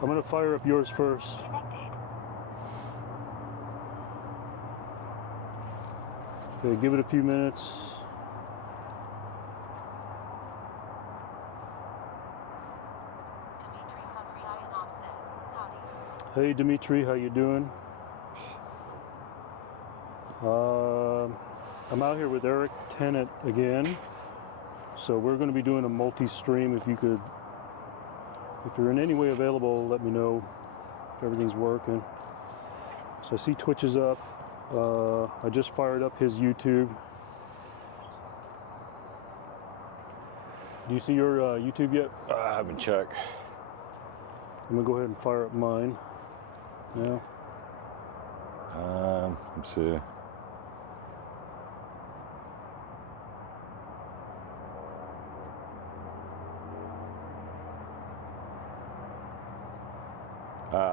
I'm going to fire up yours first. Okay, give it a few minutes. Hey Dimitri, how you doing? I'm out here with Eric Tennant again. So we're going to be doing a multi-stream. If you're in any way available, let me know if everything's working. So I see Twitch is up. I just fired up his YouTube. Do you see your YouTube yet? I haven't checked. I'm gonna go ahead and fire up mine now. Let's see.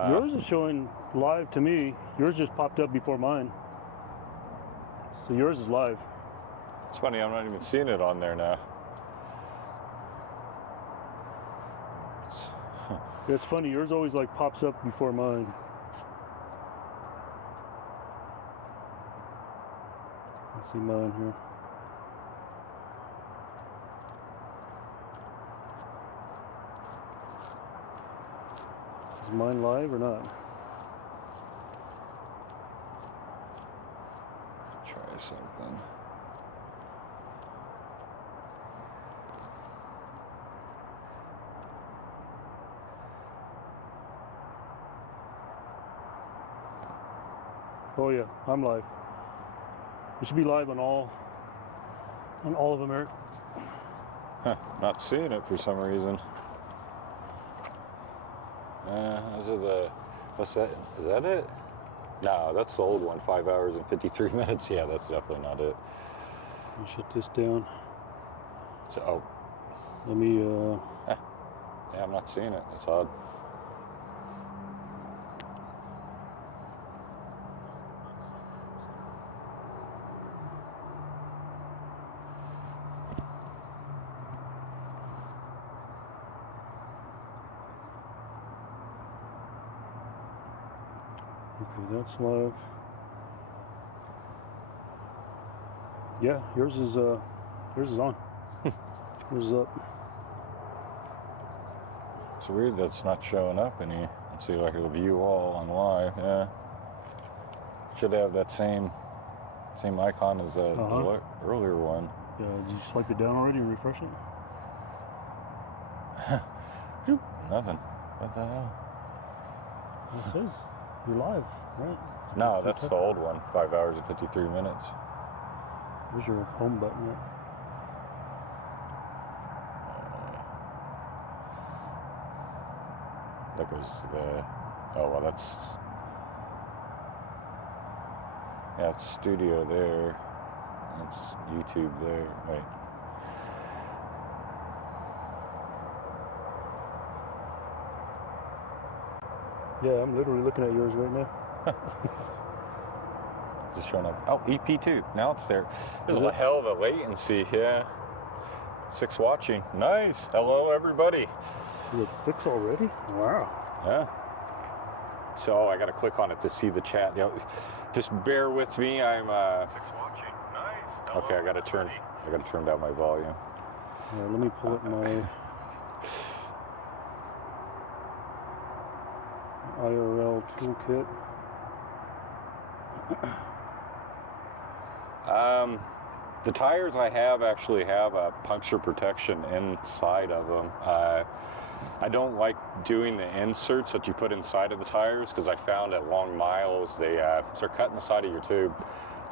Yours is showing live to me. Yours just popped up before mine. So yours is live. It's funny, I'm not even seeing it on there now. It's funny, yours always like pops up before mine. Let's see mine here. Is mine live or not? Try something. Oh yeah, I'm live. It should be live on all of them, Eric. Huh, not seeing it for some reason. Is it what's that? Is that it? No, that's the old one, 5 hours and 53 minutes. Yeah, that's definitely not it. Let me shut this down. So, Let me, yeah, I'm not seeing it. That's odd. okay, that's live. Yeah, yours is on. Yours is up. It's weird that's not showing up any. Let's see, like a view all on live. Yeah, should have that same icon as the earlier one. Yeah, did you swipe it down already and refresh it? Nothing. What the hell? It says you're live, right? No, that's the old one. 5 hours and 53 minutes. Where's your home button at? That goes to the. Oh well, that's. Yeah, it's studio there. It's YouTube there. Wait. Yeah, I'm literally looking at yours right now. Just showing up. Oh, EP2. Now it's there. There's Is a it? hell of a latency. Yeah. 6 watching. Nice. Hello, everybody. You got 6 already? Wow. Yeah. So I got to click on it to see the chat. You know, just bear with me. I'm. 6 watching. Nice. Hello, okay, I got to turn down my volume. Yeah, let me pull up my IRL toolkit. The tires I have actually have a puncture protection inside of them. I don't like doing the inserts that you put inside of the tires because I found at long miles they start cutting the side of your tube.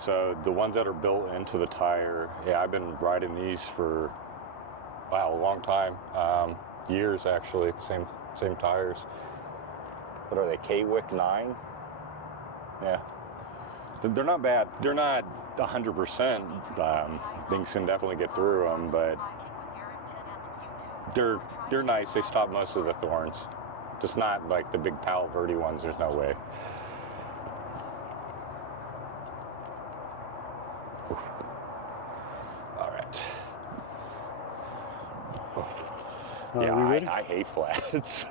So the ones that are built into the tire, yeah, I've been riding these for a long time, years actually. Same tires. What are they? K-Wick 9? Yeah. They're not bad. They're not 100%. Things can definitely get through them, but they're nice. They stop most of the thorns. Just not like the big Palo Verde ones. There's no way. All right. Are we ready? I hate flats.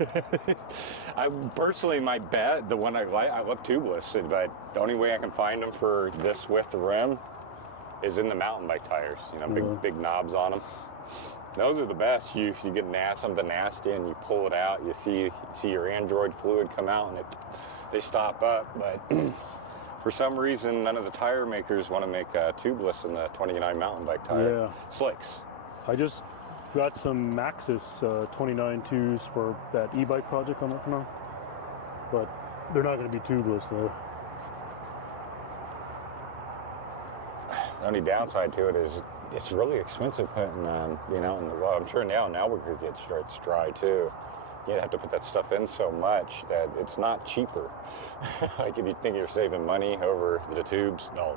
I personally, my bet, the one I like, I love tubeless, but the only way I can find them for this width of rim is in the mountain bike tires. You know, big knobs on them. Those are the best. You get something nasty and you pull it out. You see your Android fluid come out and they stop up. But for some reason, none of the tire makers want to make tubeless in the 29 mountain bike tire. Slicks. I just got some Maxxis 29.2s for that Ebike project I'm working on, but they're not going to be tubeless though. The only downside to it is it's really expensive putting, you know, well, I'm sure now we could get it's dry too. You'd have to put that stuff in so much that it's not cheaper. Like if you think you're saving money over the tubes, no.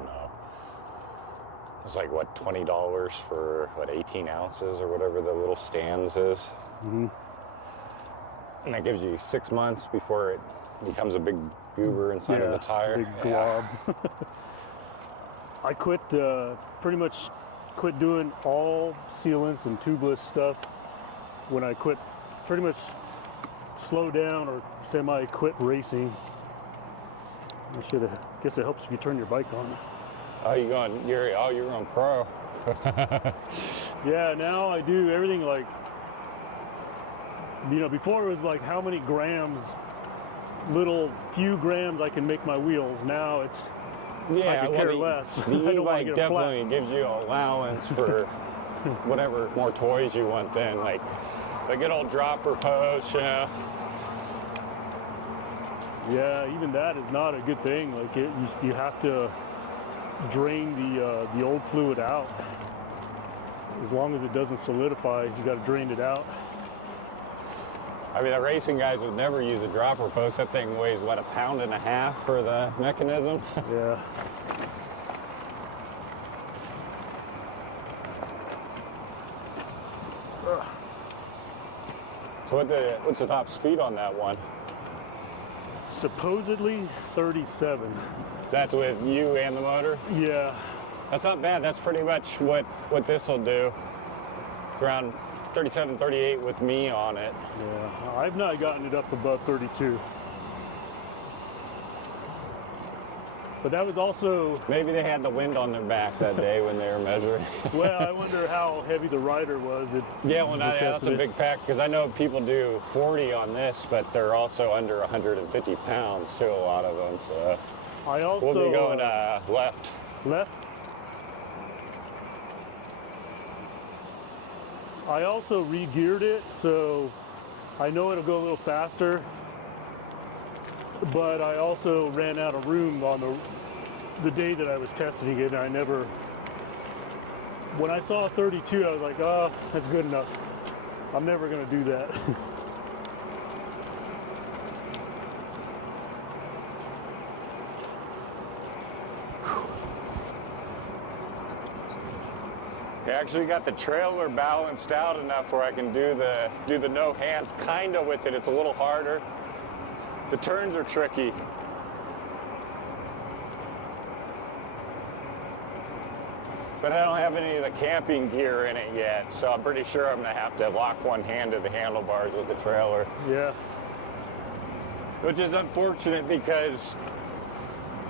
It's like, what, $20 for, what, 18 ounces or whatever the little stands is. Mm-hmm. And that gives you 6 months before it becomes a big goober inside of the tire. Big glob. I pretty much quit doing all sealants and tubeless stuff when I pretty much slow down or semi-quit racing. Guess it helps if you turn your bike on. Oh, you're on pro. Yeah, now I do everything like, you know, before it was like how many grams, few grams I can make my wheels. Now it's, I could care less. The e-bike definitely gives you allowance for whatever more toys you want then, like the good old dropper post, you know. Yeah, even that is not a good thing. Like you have to drain the old fluid out. As long as it doesn't solidify, you got to drain it out. I mean, the racing guys would never use a dropper post. That thing weighs, what, 1.5 pounds for the mechanism? Yeah. So what's the top speed on that one? Supposedly 37. That's with you and the motor? Yeah. That's not bad. That's pretty much what this will do. Around 37, 38 with me on it. Yeah, I've not gotten it up above 32. But that was also... Maybe they had the wind on their back that day when they were measuring. Well, I wonder how heavy the rider was. Yeah, well, that's a big fact, because I know people do 40 on this, but they're also under 150 pounds too, a lot of them. So we'll be going left. Left? I also re-geared it, so I know it'll go a little faster, but I also ran out of room on the day that I was testing it, and when I saw 32, I was like, oh, that's good enough. I'm never gonna do that. I actually got the trailer balanced out enough where I can do the no hands kind of with it. It's a little harder. The turns are tricky. But I don't have any of the camping gear in it yet, so I'm pretty sure I'm gonna have to lock one hand to the handlebars with the trailer. Yeah. Which is unfortunate because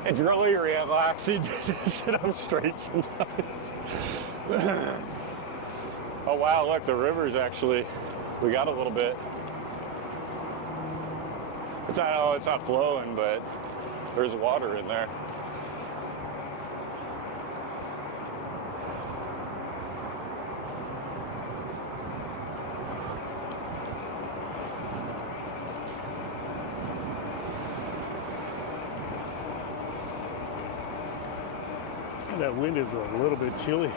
it's really relaxing to sit up straight sometimes. Oh wow, look, the river's actually, we got a little bit. It's not flowing, but there's water in there. That wind is a little bit chilly.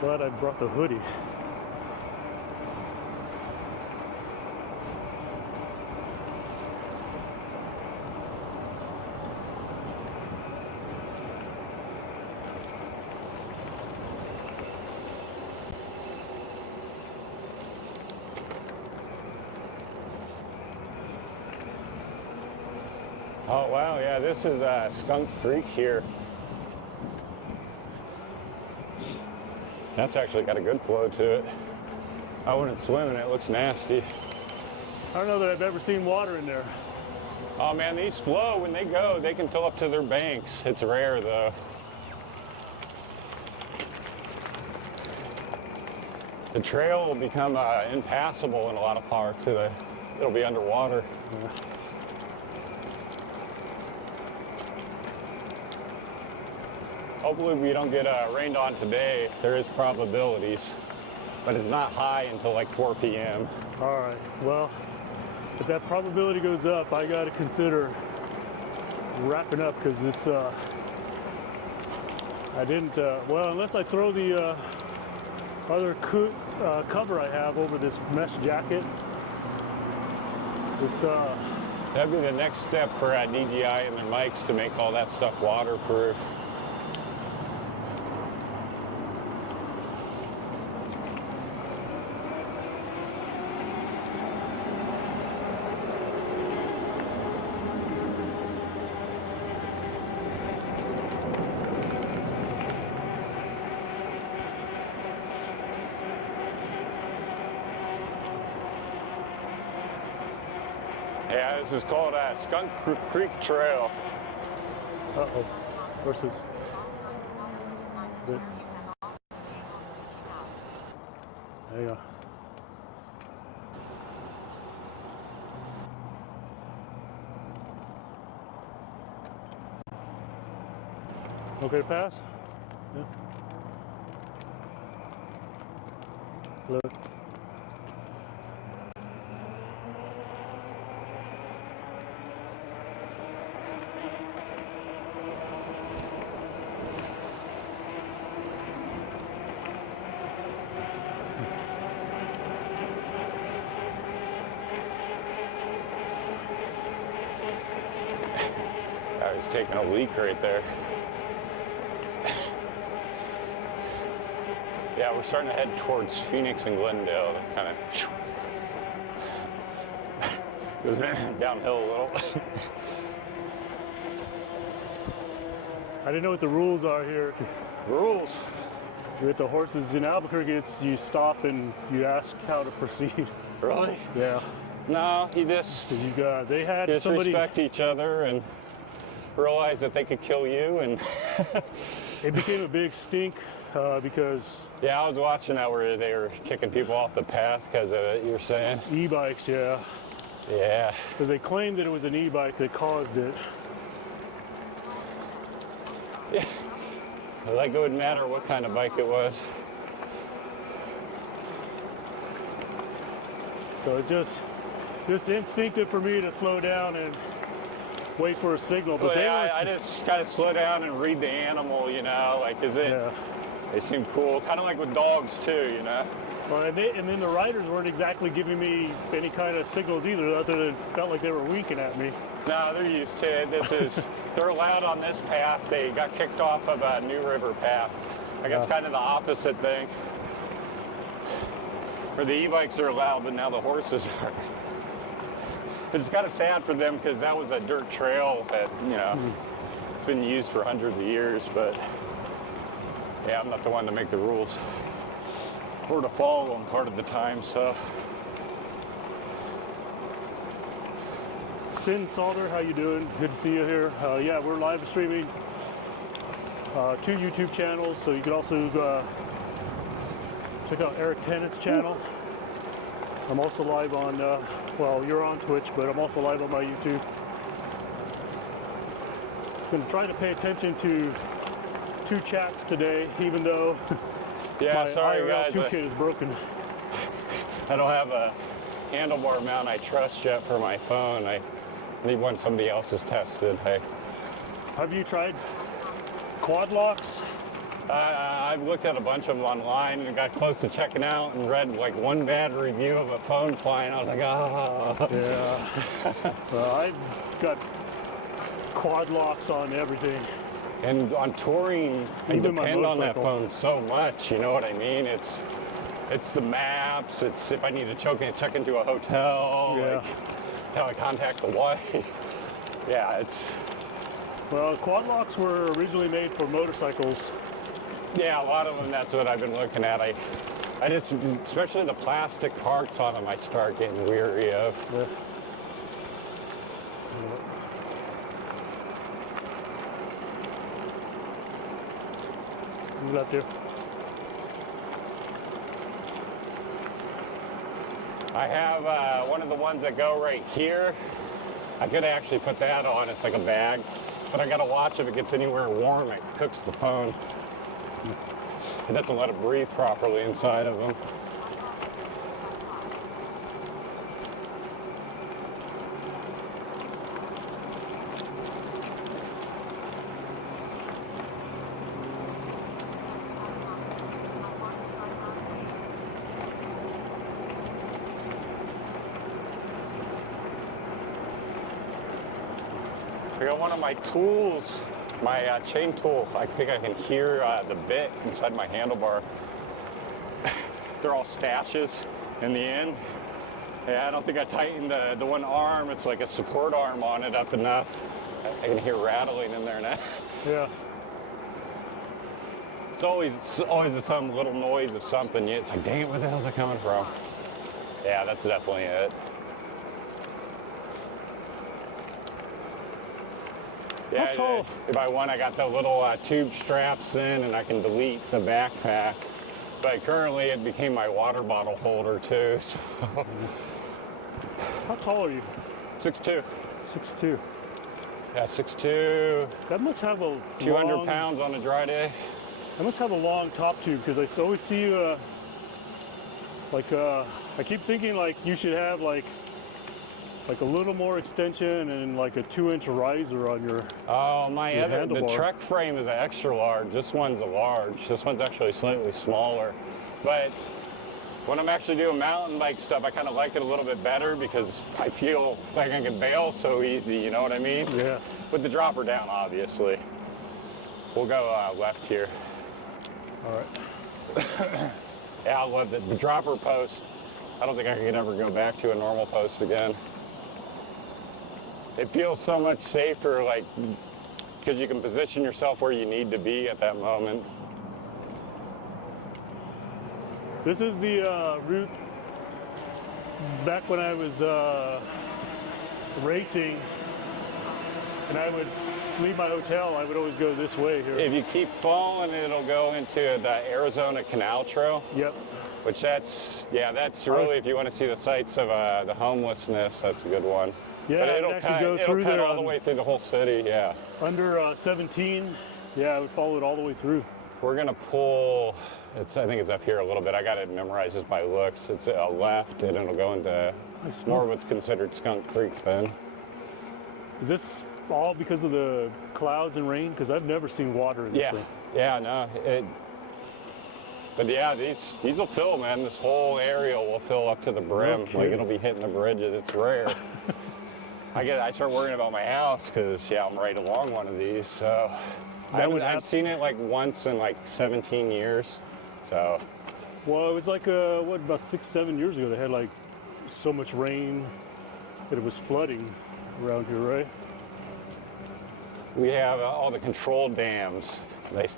Glad I brought the hoodie. Oh wow, yeah, this is Skunk Creek here. That's actually got a good flow to it. I wouldn't swim in it. It looks nasty. I don't know that I've ever seen water in there. Oh man, these flow when they go. They can fill up to their banks. It's rare though. The trail will become impassable in a lot of parts. It'll be underwater. Hopefully we don't get rained on today. There is probabilities, but it's not high until like 4 p.m. All right, well, if that probability goes up, I got to consider wrapping up because this, I didn't, well, unless I throw the other cover I have over this mesh jacket. This, that'd be the next step for DJI and their mics to make all that stuff waterproof. Yeah, this is called Skunk Creek Trail. uh-oh, versus, is it? There you go. Okay to pass? Yeah. Look. I was taking a leak right there. Yeah, we're starting to head towards Phoenix and Glendale. That kind of goes downhill a little. I didn't know what the rules are here. Rules. With the horses in Albuquerque, you stop and you ask how to proceed. Really? Yeah. No, you just They had somebody. respect each other and realize that they could kill you. And It became a big stink because yeah, I was watching that where they were kicking people off the path because of it. You were saying? e-bikes, yeah, Yeah. because they claimed that it was an e-bike that caused it. Yeah. Like it wouldn't matter what kind of bike it was. So it's just instinctive for me to slow down and wait for a signal. But Well, they yeah, were, I just kind of slow down and read the animal, you know, like is it, yeah. they seem cool, kind of like with dogs too, you know. Well, and then the riders weren't exactly giving me any kind of signals either, other than felt like they were winking at me. No, they're used to it. They're allowed on this path. They got kicked off of a New River path. I guess kind of the opposite thing. Where the e-bikes are allowed, but now the horses are. It's kind of sad for them because that was a dirt trail that, you know, it's been used for hundreds of years, but yeah, I'm not the one to make the rules. Or to follow them part of the time, so. Sin Salter, how you doing? Good to see you here. Yeah, we're live streaming 2 YouTube channels, so you can also check out Eric Tennant's channel. I'm also live on, well, you're on Twitch, but I'm also live on my YouTube. I'm going to try to pay attention to 2 chats today, even though Yeah, my sorry IRL guys. 2 kit is broken. I don't have a handlebar mount I trust yet for my phone. I need one somebody else has tested. Have you tried quad locks? I've looked at a bunch of them online and got close to checking out and read like one bad review of a phone flying. I was like, ah. Yeah. Well, I've got quad locks on everything. And on touring, I Even my depend on that motorcycle. phone so much. You know what I mean? It's the maps. It's if I need to check into a hotel. Yeah. Like, it's how I contact the wife. Yeah, it's. Well, quad locks were originally made for motorcycles. Yeah, a lot of them. That's what I've been looking at. Especially the plastic parts on them, I start getting weary of. Yeah. Move out there. I have one of the ones that go right here. I could actually put that on. It's like a bag, but I gotta watch if it gets anywhere warm. It cooks the phone. It doesn't let it breathe properly inside of them. I got one of my tools, my chain tool. I think I can hear the bit inside my handlebar. They're all stashes in the end. Yeah, I don't think I tightened the one arm. It's like a support arm on it up enough. I can hear rattling in there now. Yeah. It's always some little noise of something. It's like, dang it, where the hell's that coming from? Yeah, that's definitely it. Yeah, How tall? If I want, I got the little tube straps in, and I can delete the backpack. But currently, it became my water bottle holder too. So. How tall are you? 6'2". 6'2". Yeah, 6'2". That must have a 200 long, pounds on a dry day. That must have a long top tube because I always see you. I keep thinking like you should have like a little more extension and like a 2-inch riser on your. Oh, the handlebar. Trek frame is an extra large. This one's a large. This one's actually slightly smaller. But when I'm actually doing mountain bike stuff, I kind of like it a little bit better because I feel like I can bail so easy, you know what I mean? Yeah. With the dropper down, obviously. We'll go left here. All right. Yeah, I love it. The dropper post, I don't think I can ever go back to a normal post again. It feels so much safer, like, because you can position yourself where you need to be at that moment. This is the route back when I was racing, and I would leave my hotel. I would always go this way here. If you keep falling, it'll go into the Arizona Canal Trail. Yep. Which that's really, if you want to see the sights of the homelessness, that's a good one. Yeah, but it'll cut there all the way through the whole city, yeah. Under 17, yeah, I would follow it all the way through. We're gonna pull, I think it's up here a little bit. I got it memorized just by looks. It's a left, and it'll go into more of what's considered Skunk Creek then. Is this all because of the clouds and rain? Because I've never seen water in this thing. Yeah, no. But yeah, these will fill, man. This whole area will fill up to the brim. Okay. Like it'll be hitting the bridges. It's rare. I start worrying about my house because I'm right along one of these. So I've seen it like once in like 17 years. So. Well, it was like about 6-7 years ago. They had like so much rain that it was flooding around here, right? We have all the controlled dams.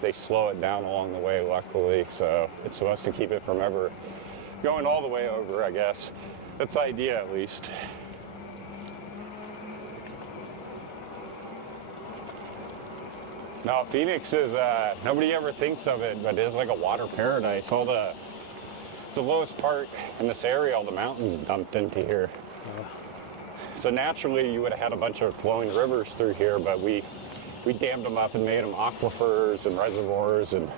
They slow it down along the way, luckily. So it's supposed to keep it from ever going all the way over, I guess. That's the idea, at least. No, Phoenix is, nobody ever thinks of it, but it is like a water paradise. It's the lowest part in this area, all the mountains dumped into here. So naturally, you would have had a bunch of flowing rivers through here, but we dammed them up and made them aquifers and reservoirs and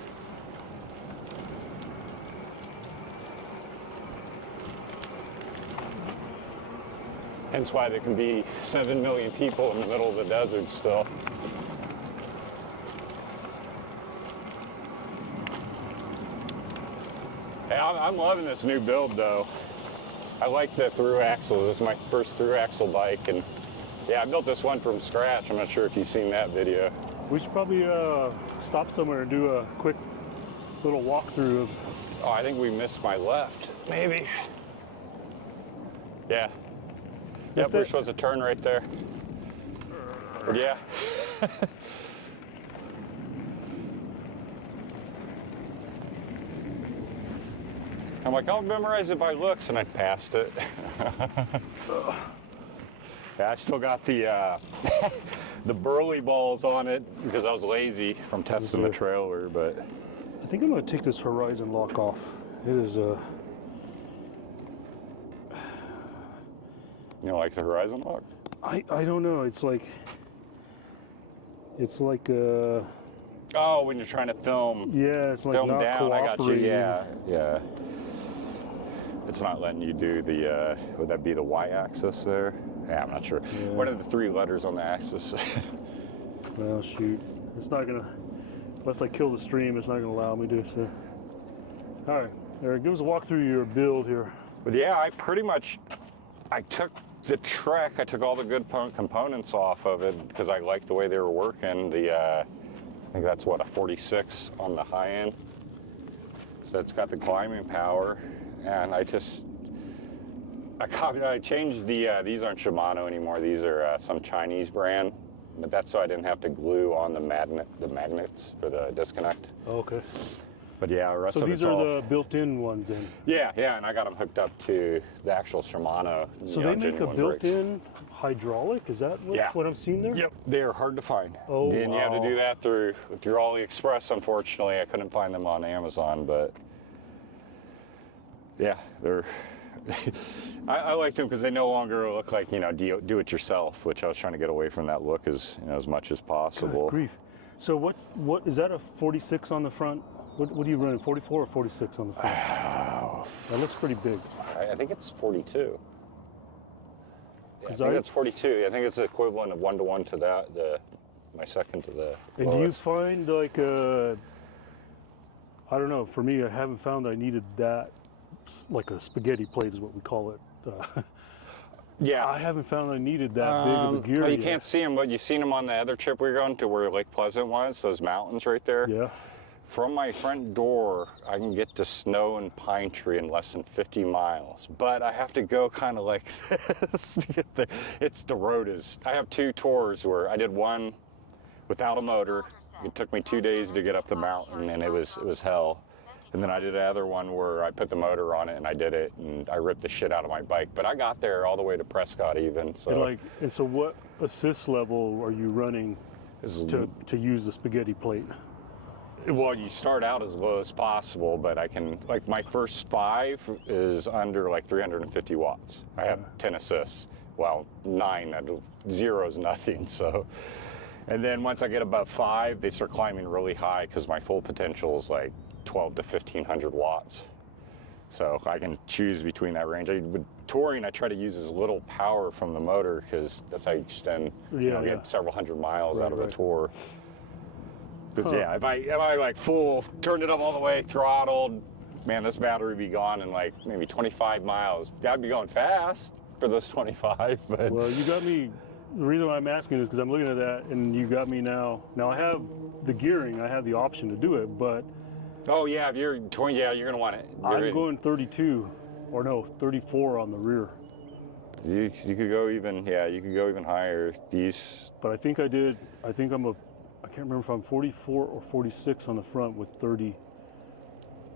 hence why there can be 7 million people in the middle of the desert still. Hey, I'm loving this new build though. I like the through axle. This is my first through axle bike, and yeah, I built this one from scratch. I'm not sure if you've seen that video. We should probably stop somewhere and do a quick little walkthrough of. Oh, I think we missed my left. Maybe. Yeah. Yep, we're supposed to turn right there. Yeah. I'm like, I'll memorize it by looks, and I passed it. Yeah, I still got the the burley balls on it because I was lazy from testing the trailer, but I think I'm going to take this horizon lock off. It is you know, like the horizon lock. I don't know. It's like Oh, when you're trying to film. Yeah, it's like film not down. I got you. cooperating. Yeah. It's not letting you do the. Would that be the y-axis there? Yeah, I'm not sure. Yeah. What are the 3 letters on the axis? Well, shoot. It's not gonna, unless I kill the stream, it's not gonna allow me to, so. All right, Eric, give us a walk through your build here. But yeah, I took the Trek, I took all the good components off of it because I liked the way they were working. I think that's what, a 46 on the high end. So it's got the climbing power, and I changed these aren't Shimano anymore. These are some Chinese brand, but that's so I didn't have to glue on the magnets for the disconnect. Okay. But yeah, the rest so of these it's are all, the built-in ones then? Yeah, and I got them hooked up to the actual Shimano. So they make a built-in hydraulic? Is that what I'm seeing there? Yep, they are hard to find. Oh, and you have to do that through AliExpress, unfortunately. I couldn't find them on Amazon, but yeah, they're I like them because they no longer look like, you know, do it yourself, which I was trying to get away from that look as much as possible. Good grief. So what is that, a 46 on the front? What are you running, 44 or 46 on the front? That looks pretty big. I think it's 42. Yeah, I 'Cause think that's 42. I think it's the equivalent of 1-to-1 to that, my second to the And do you find like I don't know, for me, I haven't found I needed that, like a spaghetti plate is what we call it. Yeah. I haven't found I needed that big of a gear Well, you yet. can't see them, but you've seen them on the other trip we were going to where Lake Pleasant was, those mountains right there. Yeah. From my front door, I can get to Snow and Pine Tree in less than 50 miles, but I have to go kind of like this to get there. The road is, I have 2 tours where I did one without a motor. It took me 2 days to get up the mountain, and it was hell. And then I did another one where I put the motor on it and I did it, and I ripped the shit out of my bike. But I got there all the way to Prescott even. So. And so what assist level are you running to use the spaghetti plate? Well, you start out as low as possible, but I can, like my first 5 is under like 350 watts. I have 10 assists. Well, 9, 0 is nothing, so. And then once I get above 5, they start climbing really high because my full potential is like 12 to 1500 watts. So I can choose between that range. With touring, I try to use as little power from the motor because that's how you extend, get several hundred miles out of a tour. Because if I like turned it up all the way, throttled, man, this battery would be gone in like maybe 25 miles. I'd be going fast for those 25, but. Well, you got me. The reason why I'm asking is because I'm looking at that, and you got me now. Now I have the gearing. I have the option to do it, but. Oh yeah, if you're 20, you're gonna want it. I'm going 32, or no, 34 on the rear. You could go even, you could go even higher. But I think I did. I think I can't remember if I'm 44 or 46 on the front with 30.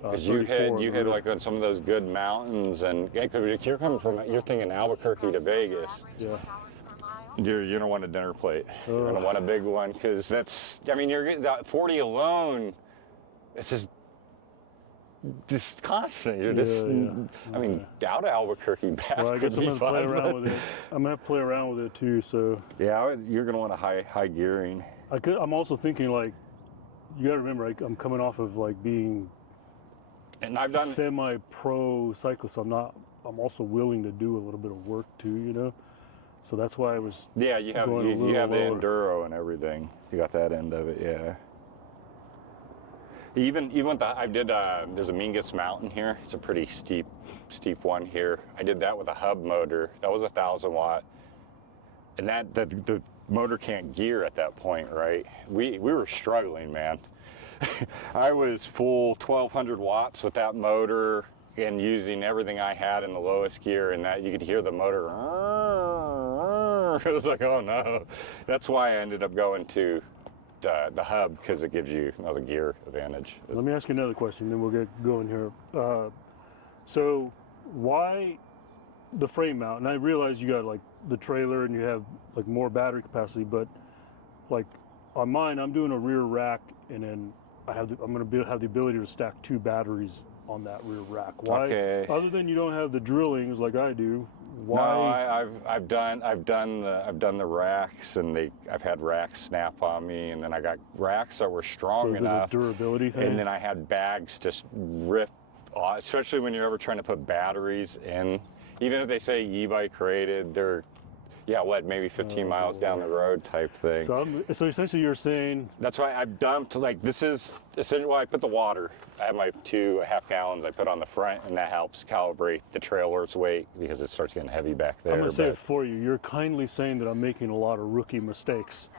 Because you hit like on some of those good mountains, and because you're thinking Albuquerque to Vegas. Yeah. You're gonna want a dinner plate. You're gonna want a big one because you're getting that 40 alone. It's just constant. You're out of Albuquerque back. Well, I guess I'm gonna play around with it. I'm gonna play around with it too. So. Yeah, you're gonna want a high gearing. I'm also thinking like, you gotta remember, I'm coming off of like being. And I've done semi-pro cyclist. I'm also willing to do a little bit of work too, So that's why I was. Yeah, you have the enduro and everything. You got that end of it, yeah. Even with there's a Mingus Mountain here. It's a pretty steep one here. I did that with a hub motor. That was 1,000 watt, and the motor can't gear at that point, right? We were struggling, man. I was full 1,200 watts with that motor and using everything I had in the lowest gear, and that you could hear the motor. It was like, oh no. That's why I ended up going to the hub, because it gives you the gear advantage. Let me ask you another question, then we'll get going here. So why the frame mount? And I realize you got like the trailer and you have like more battery capacity, but like on mine, I'm doing a rear rack, and then I'm going to have the ability to stack 2 batteries on that rear rack. Why? Okay. Other than you don't have the drillings like I do, why? No, I've done the racks, and I've had racks snap on me, and then I got racks that were strong So is it a enough. durability thing? And then I had bags just rip off, especially when you're ever trying to put batteries in. Even if they say Ebike rated, they're, yeah, what, maybe 15 miles down the road type thing. So essentially you're saying... That's why I've dumped, like, this is essentially why I put the water. I have my 2.5 gallons I put on the front, and that helps calibrate the trailer's weight because it starts getting heavy back there. I'm going to say it for you. You're kindly saying that I'm making a lot of rookie mistakes.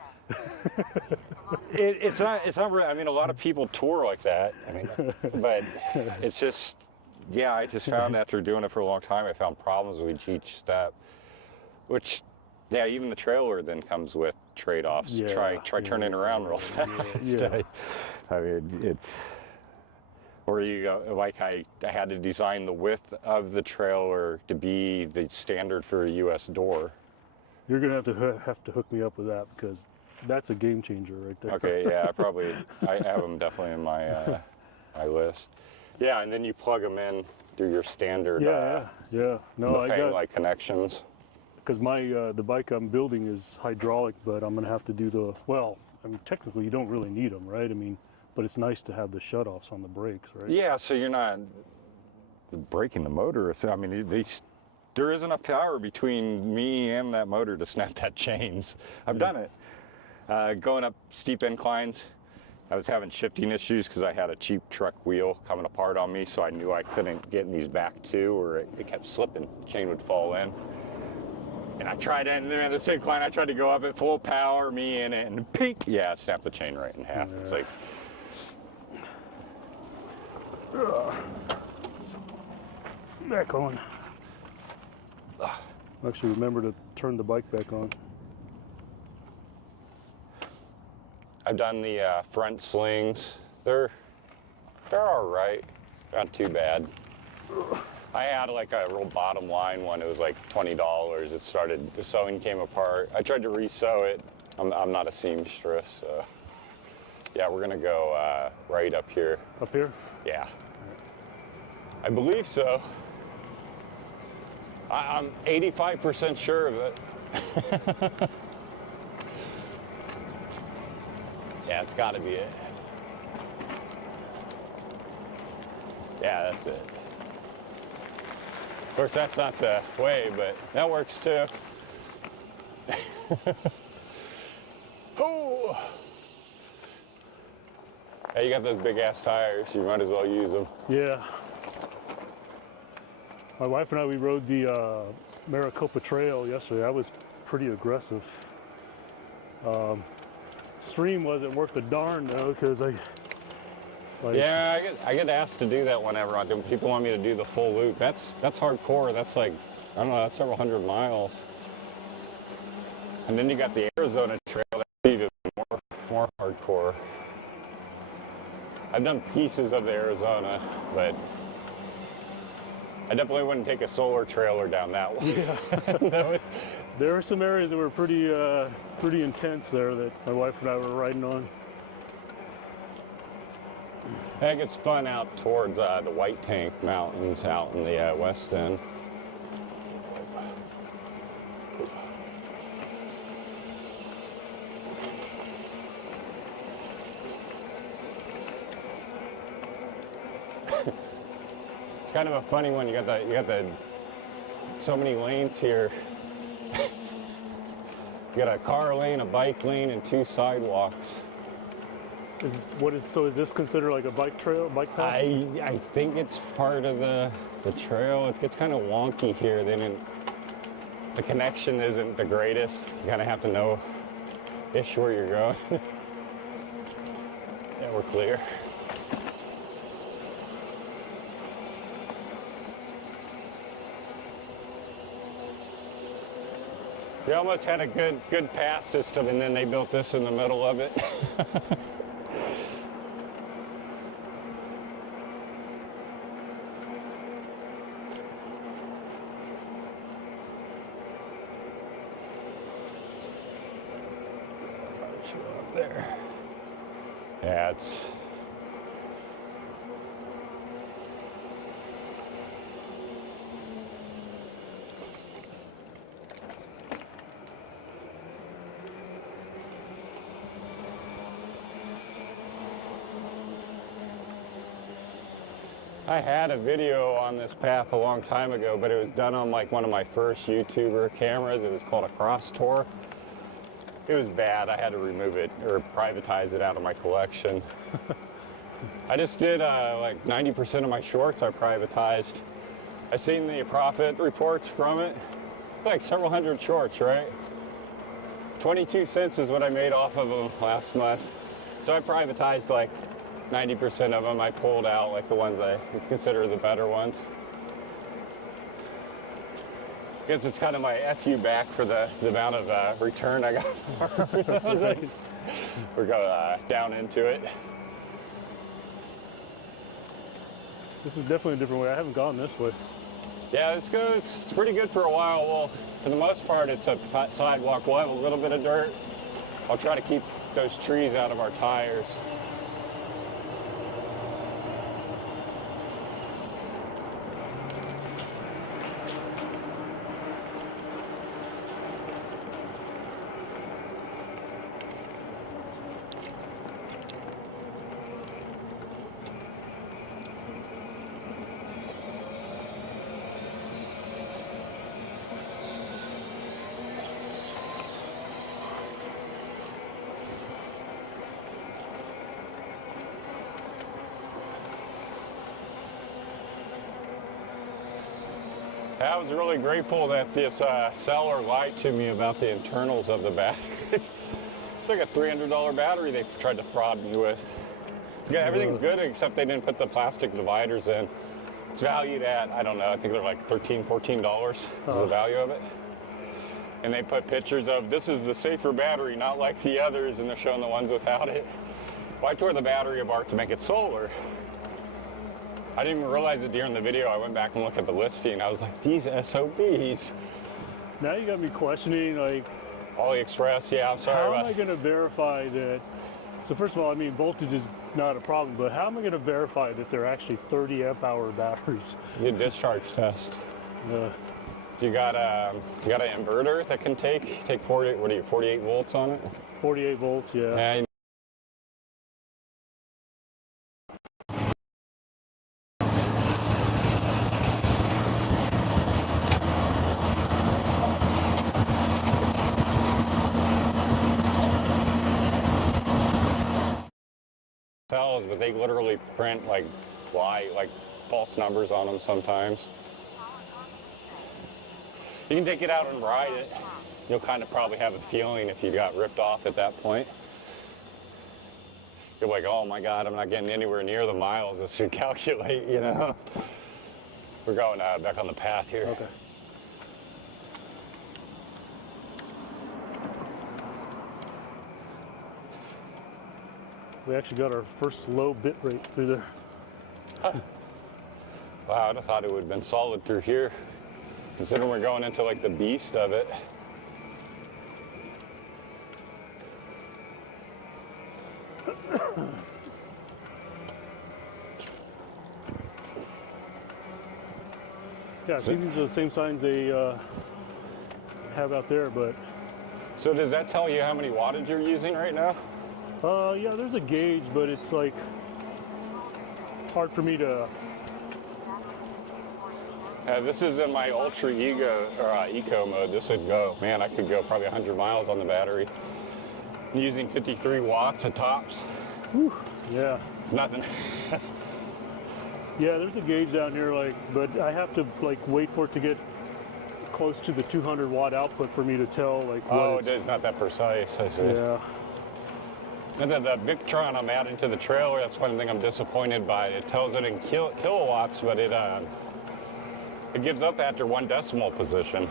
It's not really, I mean, a lot of people tour like that. I mean, but it's just, yeah, I just found after doing it for a long time, I found problems with each step, which, yeah, even the trailer then comes with trade-offs. Yeah, Try turning around real fast. Yeah. I mean, it's, or you go, like I had to design the width of the trailer to be the standard for a U.S. door. You're going to have to hook me up with that, because that's a game changer right there. Okay, yeah, I have them definitely in my my list. Yeah, and then you plug them in through your standard Yeah. No, I got, like connections. because my the bike I'm building is hydraulic, but I'm going to have to do the, well, I mean, technically you don't really need them, right? I mean, but it's nice to have the shutoffs on the brakes, right? Yeah, so you're not breaking the motor. So, I mean, there is enough power between me and that motor to snap that chains. I've done it. Going up steep inclines, I was having shifting issues because I had a cheap truck wheel coming apart on me, so I knew I couldn't get in these back two, or it kept slipping. The chain would fall in. And I tried it, and then at the same incline, I tried to go up at full power, me in it, and pink, yeah, it snapped the chain right in half. Yeah. It's like, back on. Actually, remember to turn the bike back on. I've done the front slings. They're all right. Not too bad. I had like a real bottom line one. It was like $20. It started, the sewing came apart. I tried to re-sew it. I'm not a seamstress, so. Yeah, we're gonna go right up here. Up here? Yeah. I believe so. I'm 85% sure of it. Yeah, it's gotta be it. Yeah, that's it. Of course, that's not the way, but that works too. Oh! Hey, you got those big ass tires, you might as well use them. Yeah. My wife and I, we rode the Maricopa Trail yesterday. That was pretty aggressive. Stream wasn't worth a darn though, because yeah, I get asked to do that whenever I do. People want me to do the full loop. That's hardcore. That's like, I don't know, that's several hundred miles. And then you got the Arizona Trail. That's even more hardcore. I've done pieces of the Arizona, but I definitely wouldn't take a solar trailer down that one. Yeah. There were some areas that were pretty intense there that my wife and I were riding on. I think it's fun out towards the White Tank Mountains out in the west end. It's kind of a funny one. You got the so many lanes here. You got a car lane, a bike lane, and 2 sidewalks. So is this considered like a bike trail, bike path? I think it's part of the trail. It gets kind of wonky here. The connection isn't the greatest. You kind of have to know-ish where you're going. Yeah, we're clear. We almost had a good pass system, and then they built this in the middle of it. show up there. Yeah, it's... I had a video on this path a long time ago, but it was done on like one of my first YouTuber cameras. It was called a cross tour. It was bad. I had to remove it or privatize it out of my collection. I just did like 90% of my shorts I privatized. I seen the profit reports from it. Like several hundred shorts, right? 22 cents is what I made off of them last month. So I privatized like 90% of them. I pulled out like the ones I consider the better ones. Because it's kind of my FU back for the amount of return I got for it. We're going down into it. This is definitely a different way. I haven't gone this way. Yeah, this goes, it's pretty good for a while. Well, for the most part, it's a sidewalk. We'll have a little bit of dirt. I'll try to keep those trees out of our tires. I was really grateful that this seller lied to me about the internals of the battery. It's like a $300 battery they tried to fraud me with. It's good, everything's good except they didn't put the plastic dividers in. It's valued at, I don't know, I think they're like $13, $14 is the value of it. And they put pictures of, this is the safer battery, not like the others, and they're showing the ones without it. Well, I tore the battery apart to make it solar. I didn't even realize it during the video. I went back and looked at the listing. I was like, these SOBs. Now you got me questioning, like, AliExpress, yeah, I'm sorry. How am I going to verify that? So first of all, I mean, voltage is not a problem, but how am I going to verify that they're actually 30 amp hour batteries? You discharge test. You got an inverter that can take 48 volts on it? 48 volts, yeah. And but they literally print like false numbers on them sometimes. You can take it out and ride it. You'll kind of probably have a feeling if you got ripped off at that point. You're like, oh my God, I'm not getting anywhere near the miles this should calculate, you know? We're going back on the path here. Okay. We actually got our first low bit rate through there. Wow, I'd have thought it would have been solid through here, considering we're going into like the beast of it. Yeah, see, these are the same signs they have out there, but... So does that tell you how many wattage you're using right now? Yeah, there's a gauge, but it's like hard for me to... This is in my ultra eco mode. This would go, man, I could go probably 100 miles on the battery. I'm using 53 watts at tops. Whew, yeah. It's nothing. Yeah, there's a gauge down here, like, but I have to like wait for it to get close to the 200 watt output for me to tell like what it's not that precise, I see. Yeah. And then the Victron I'm adding to the trailer, that's one thing I'm disappointed by. It tells it in kilowatts, but it gives up after 1 decimal position.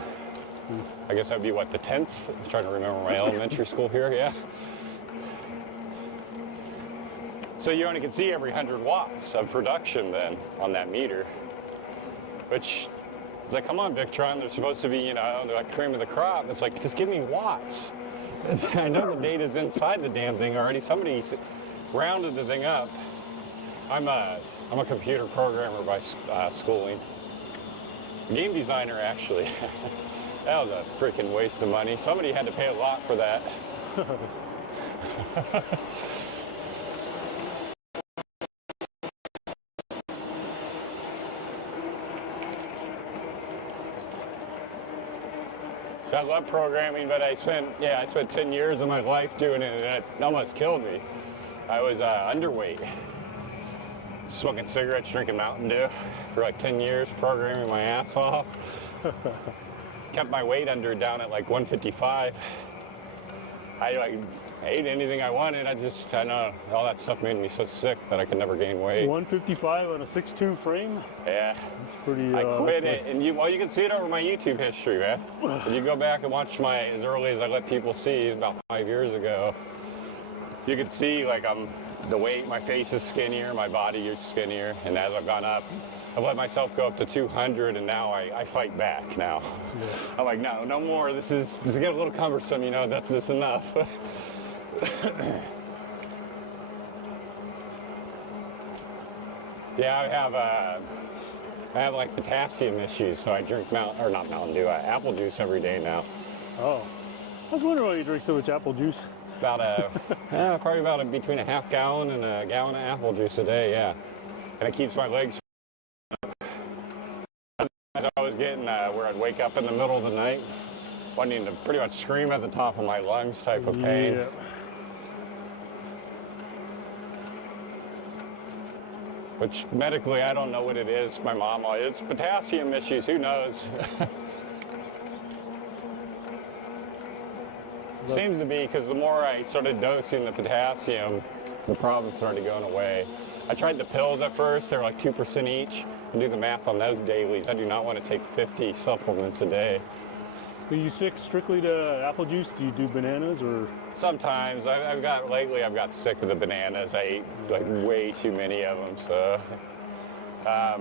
I guess that'd be what, the tenths? I'm trying to remember my elementary school here, yeah. So you only can see every 100 watts of production then on that meter, which it's like, come on, Victron, they're supposed to be, you know, they're like cream of the crop. It's like, just give me watts. I know the data's inside the damn thing already. Somebody rounded the thing up. I'm a computer programmer by schooling. Game designer, actually. That was a freaking waste of money. Somebody had to pay a lot for that. So I love programming, but I spent 10 years of my life doing it, and it almost killed me. I was underweight, smoking cigarettes, drinking Mountain Dew for like 10 years, programming my ass off. Kept my weight down at like 155. I ate anything I wanted. I know all that stuff made me so sick that I could never gain weight. 155 on a 6'2" frame? Yeah. That's pretty. I quit it, and you can see it over my YouTube history, man. If you go back and watch as early as I let people see, about 5 years ago, you can see like the weight, my face is skinnier, my body is skinnier, and as I've gone up, I've let myself go up to 200, and now I fight back now. Yeah. I'm like, no more. This is getting a little cumbersome, that's just enough. Yeah, I have like potassium issues, so I drink not Mountain Dew, apple juice every day now. Oh, I was wondering why you drink so much apple juice. Probably between a half gallon and a gallon of apple juice a day, yeah. And it keeps my legs. I was getting where I'd wake up in the middle of the night, wanting to pretty much scream at the top of my lungs type of pain. Yeah. Which medically, I don't know what it is. My mom, it's potassium issues, who knows? Seems to be, because the more I started dosing the potassium, the problem started going away. I tried the pills at first, they're like 2% each, and do the math on those dailies. I do not want to take 50 supplements a day. Are you stick strictly to apple juice? Do you do bananas or? Sometimes. Lately I've got sick of the bananas. I ate like way too many of them, so. I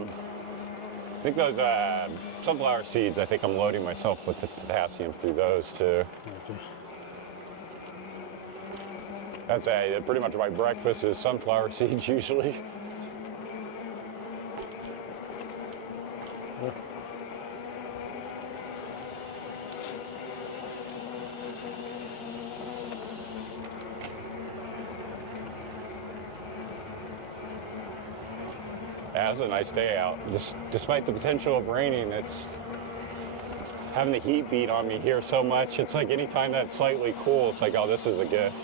think those sunflower seeds, I think I'm loading myself with the potassium through those too. That's pretty much my breakfast is sunflower seeds usually. Yeah. Yeah, it's a nice day out. Despite the potential of raining, it's having the heat beat on me here so much. It's like anytime that's slightly cool, it's like, oh, this is a gift.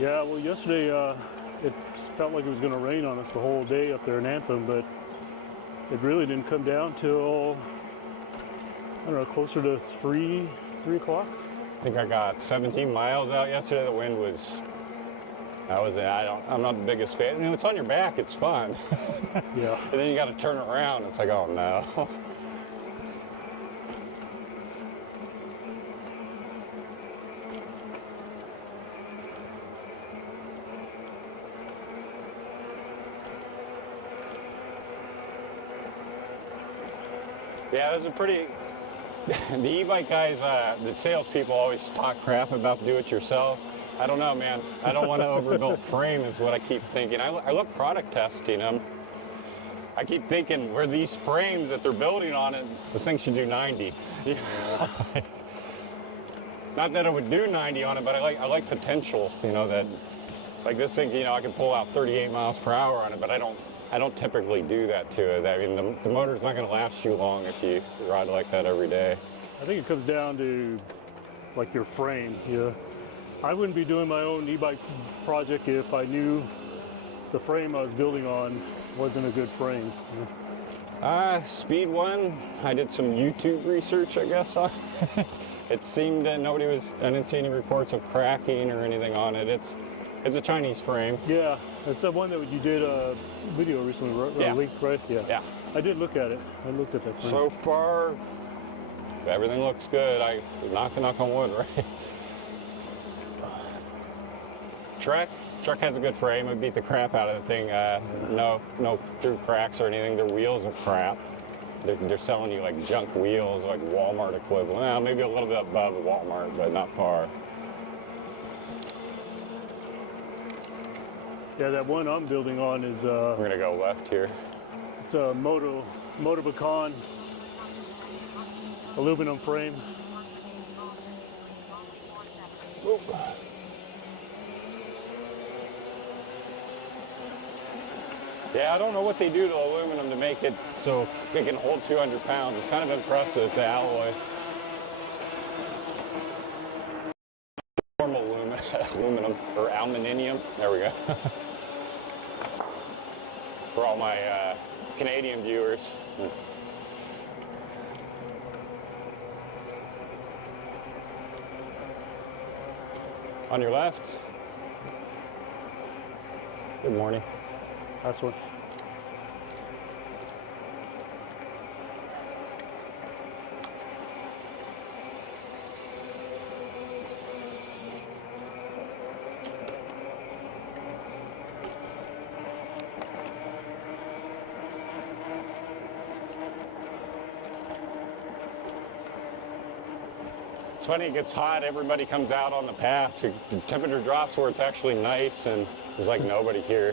Yeah, well, yesterday it felt like it was going to rain on us the whole day up there in Anthem, but it really didn't come down till, I don't know, closer to 3 o'clock. I think I got 17 miles out yesterday. The wind was, I'm not the biggest fan. It's on your back, it's fun. Yeah. And then you got to turn around. It's like, oh no. Yeah, there's a pretty, the e-bike guys, the salespeople always talk crap about do-it-yourself. I don't know, man. I don't want to overbuilt frame is what I keep thinking. I love product testing them. I keep thinking where these frames that they're building on it, this thing should do 90. Yeah. Not that it would do 90 on it, but I like potential, that, like this thing, I can pull out 38 miles per hour on it, but I don't typically do that to it. I mean, the motor's not going to last you long if you ride like that every day. I think it comes down to like your frame. Yeah, I wouldn't be doing my own e-bike project if I knew the frame I was building on wasn't a good frame. Speed one, I did some YouTube research, I guess. It seemed that I didn't see any reports of cracking or anything on it. It's a Chinese frame. Yeah, it's the one that you did a video recently, right? Yeah. Link, right? Yeah. Yeah. I did look at it. I looked at that frame. So far, everything looks good. I knock on wood, right? Truck has a good frame. It beat the crap out of the thing. No through cracks or anything. Their wheels are crap. they're selling you like junk wheels, like Walmart equivalent. Well, maybe a little bit above Walmart, but not far. Yeah, that one I'm building on is We're gonna go left here. it's a Motor aluminum frame. Oop. Yeah, I don't know what they do to aluminum to make it so it can hold 200 pounds. It's kind of impressive, the alloy. Normal aluminum, or aluminium. There we go. For all my Canadian viewers. On your left. Good morning. That's one. It's funny, it gets hot, everybody comes out on the path. The temperature drops where it's actually nice and there's like nobody here.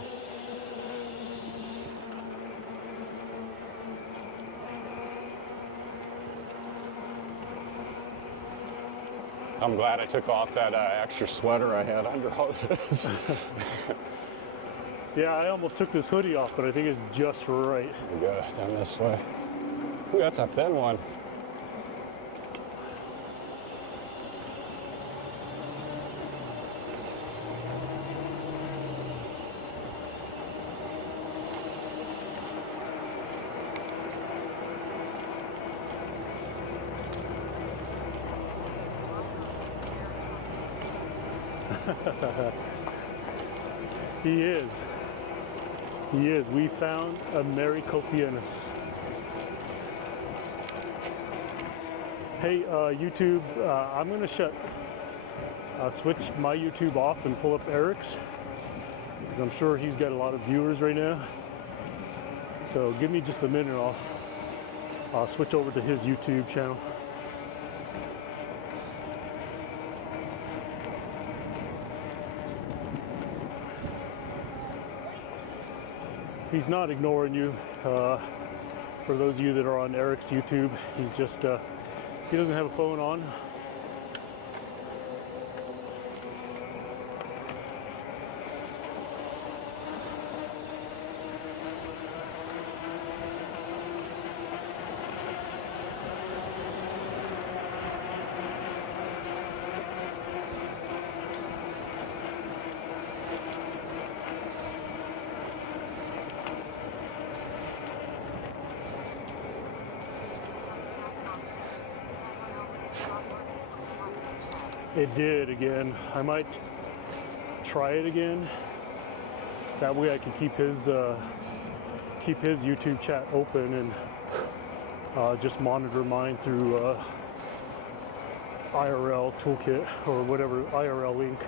I'm glad I took off that extra sweater I had under all this. Yeah, I almost took this hoodie off, but I think it's just right. We go down this way. Ooh, that's a thin one. He is. He is. We found a Maricopianus. Hey, YouTube, I'm going to switch my YouTube off and pull up Eric's, because I'm sure he's got a lot of viewers right now. So give me just a minute, I'll switch over to his YouTube channel. He's not ignoring you. For those of you that are on Eric's YouTube, he's just, he doesn't have a phone on. It did again. I might try it again. That way I can keep his YouTube chat open and just monitor mine through IRL toolkit or whatever, IRL link.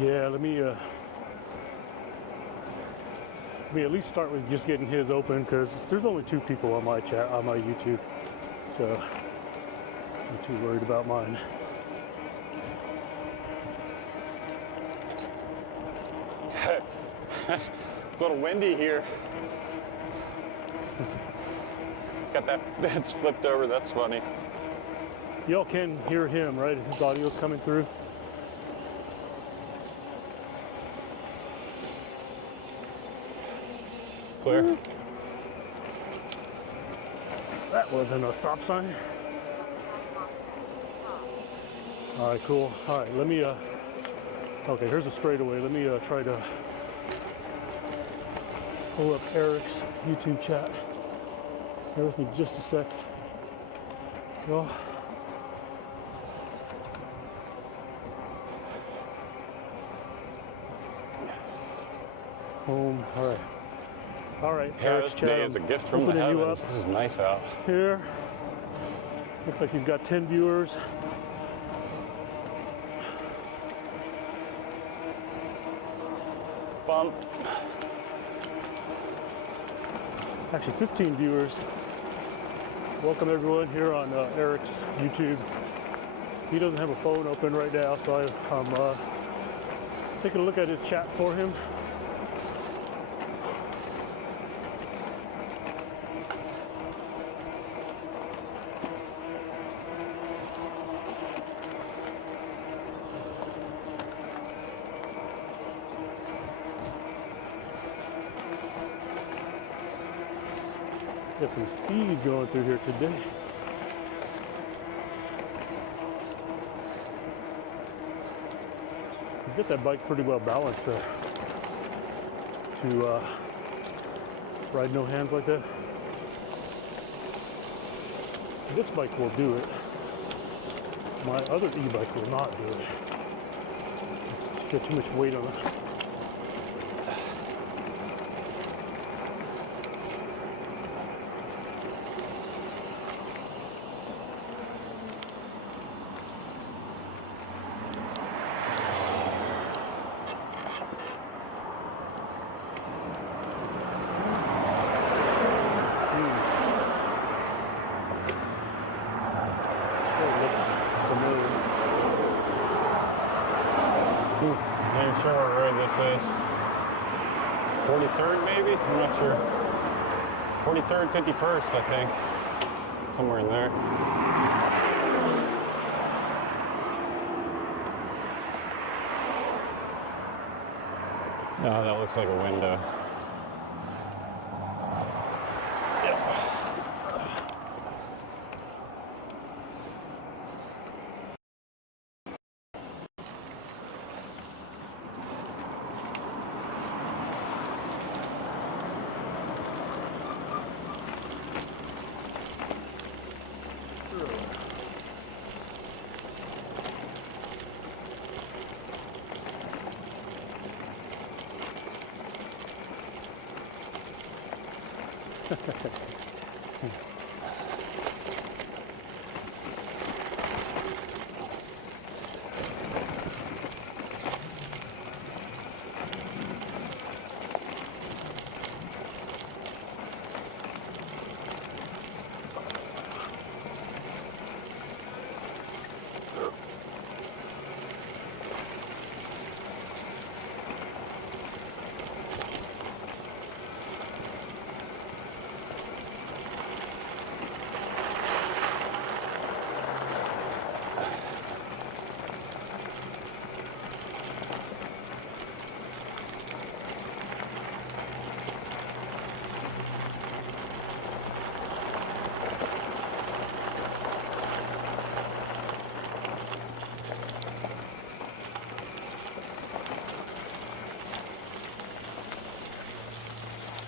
Yeah, let me at least start with just getting his open, because there's only 2 people on my chat, on my YouTube, so I'm too worried about mine. A little windy here. Got that bed's flipped over, that's funny. Y'all can hear him, right? His audio's coming through. Clear. That wasn't a stop sign. All right, cool. All right, let me, okay, here's a straightaway. Let me try to pull up Eric's YouTube chat. Bear with me just a sec. Well, home. All right. Yeah, Eric's this day chat. is a gift from the Opening you heavens. up This is nice out. here. Looks like he's got 10 viewers. Bump. Actually 15 viewers. Welcome everyone here on Eric's YouTube. He doesn't have a phone open right now, so I'm taking a look at his chat for him. Got some speed going through here today. He's got that bike pretty well balanced to ride no hands like that. This bike will do it. My other e-bike will not do it. It's got too much weight on it. I'm not sure what road this is. 43rd maybe? I'm not sure. 43rd, 51st, I think. Somewhere in there. Oh, that looks like a window.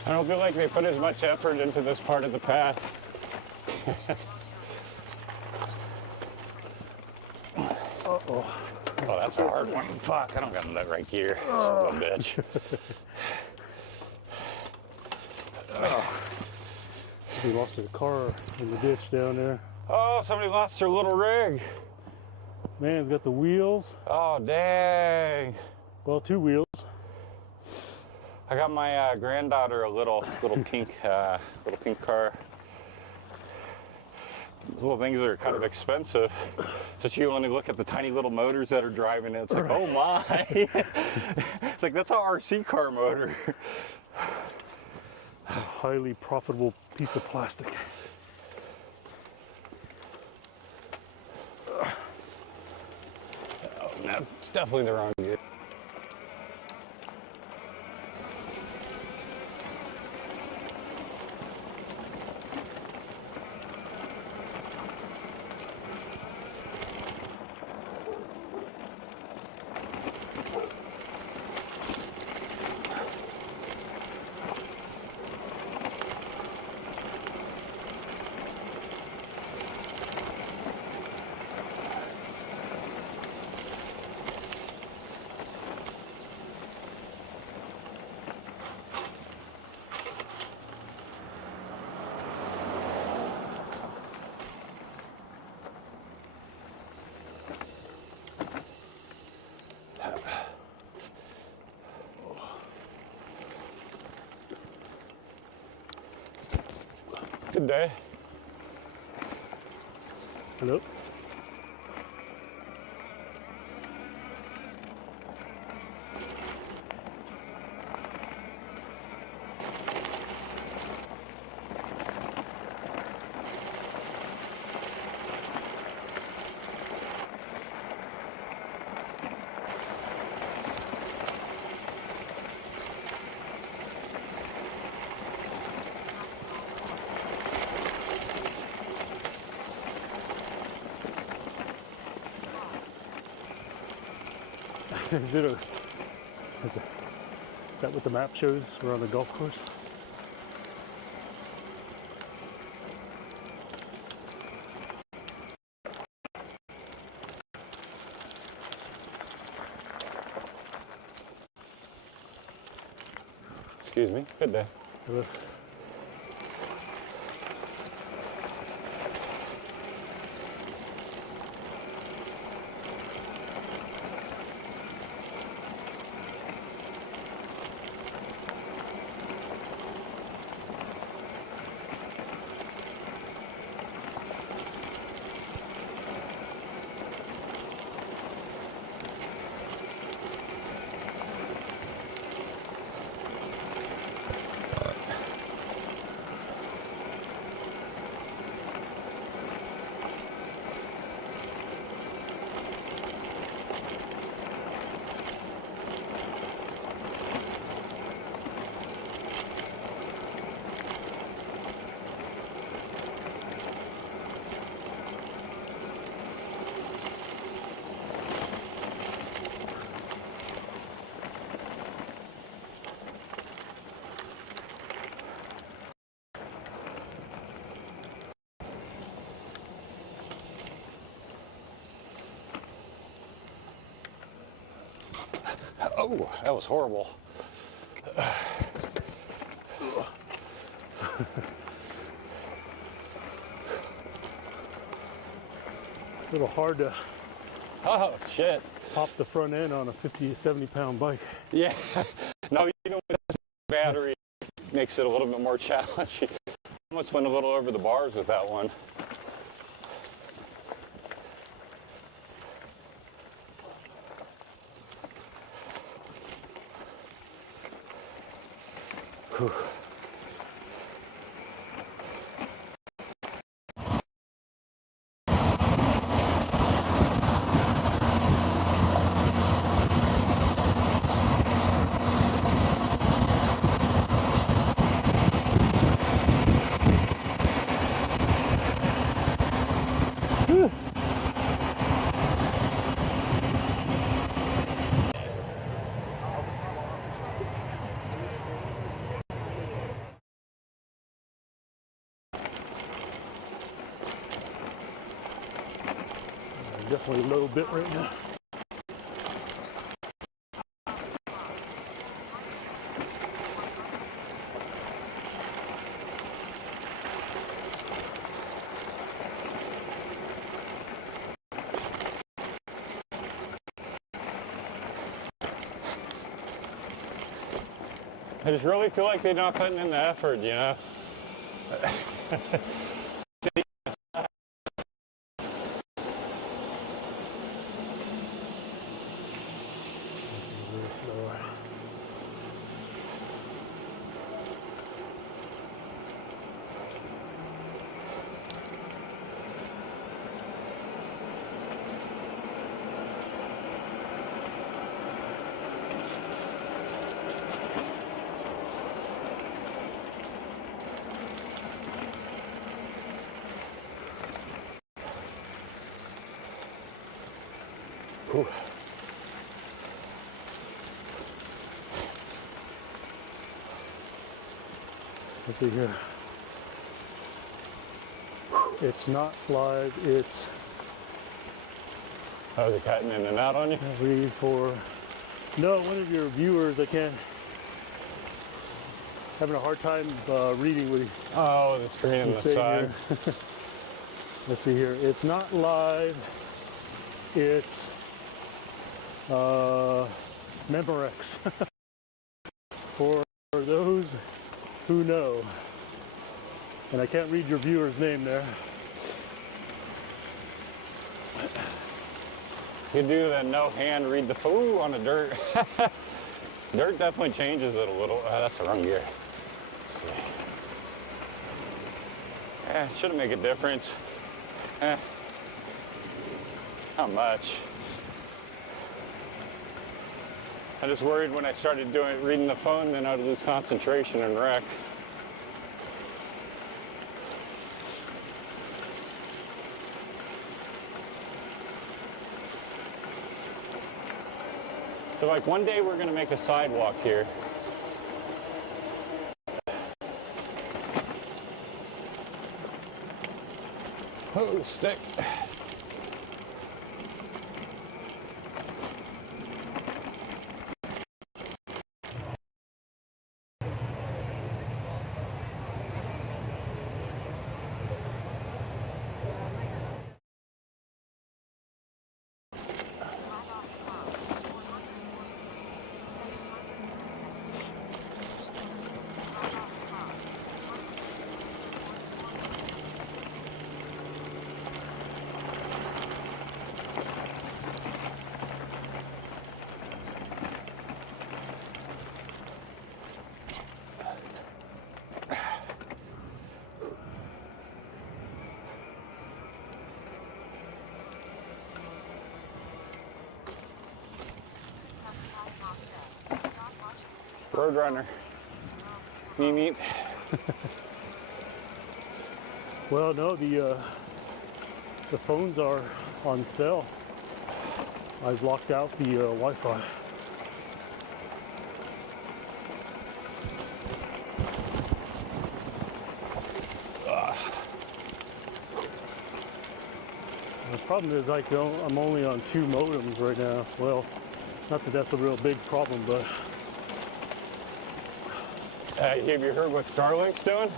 I don't feel like they put as much effort into this part of the path. Uh-oh. Oh, that's a hard one. Fuck, I don't got that right gear. Son of a bitch. We lost a car in the ditch down there. Oh, somebody lost their little rig. Man, it's got the wheels. Oh, dang. Well, two wheels. I got my granddaughter a little pink car. Those little things are kind of expensive, so she only look at the tiny little motors that are driving it. It's like, oh my! It's like that's an RC car motor. It's a highly profitable piece of plastic. Oh, no, it's definitely the wrong gear. Good day. Hello? Is that what the map shows? We're on the golf course? Excuse me. Good day. Hello. Oh, that was horrible. A little hard to Oh, shit. pop the front end on a 50 to 70 pound bike. Yeah. No, even with this battery, it makes it a little bit more challenging. I almost went a little over the bars with that one. Whew. Definitely low bit right now. I just really feel like they're not putting in the effort, you know? Whew. Let's see here. It's not live, it's Oh, they're cutting in and out on you? reading for, no, one of your viewers, I can't, having a hard time reading what Oh, the screen on the he's saying side. here. Let's see here. It's not live, it's Memorex. For those who know. And I can't read your viewer's name there. You do the no hand read the foo on the dirt. Dirt definitely changes it a little. That's the wrong gear. Let's see. Shouldn't make a difference. Not much. I just worried when I started reading the phone, then I'd lose concentration and wreck. So like one day we're gonna make a sidewalk here. Oh, stick. Roadrunner. Meep meep. Well, no, the phones are on sale. I've locked out the Wi-Fi. The problem is I'm only on 2 modems right now. Well, not that that's a real big problem, but Have you heard what Starlink's doing?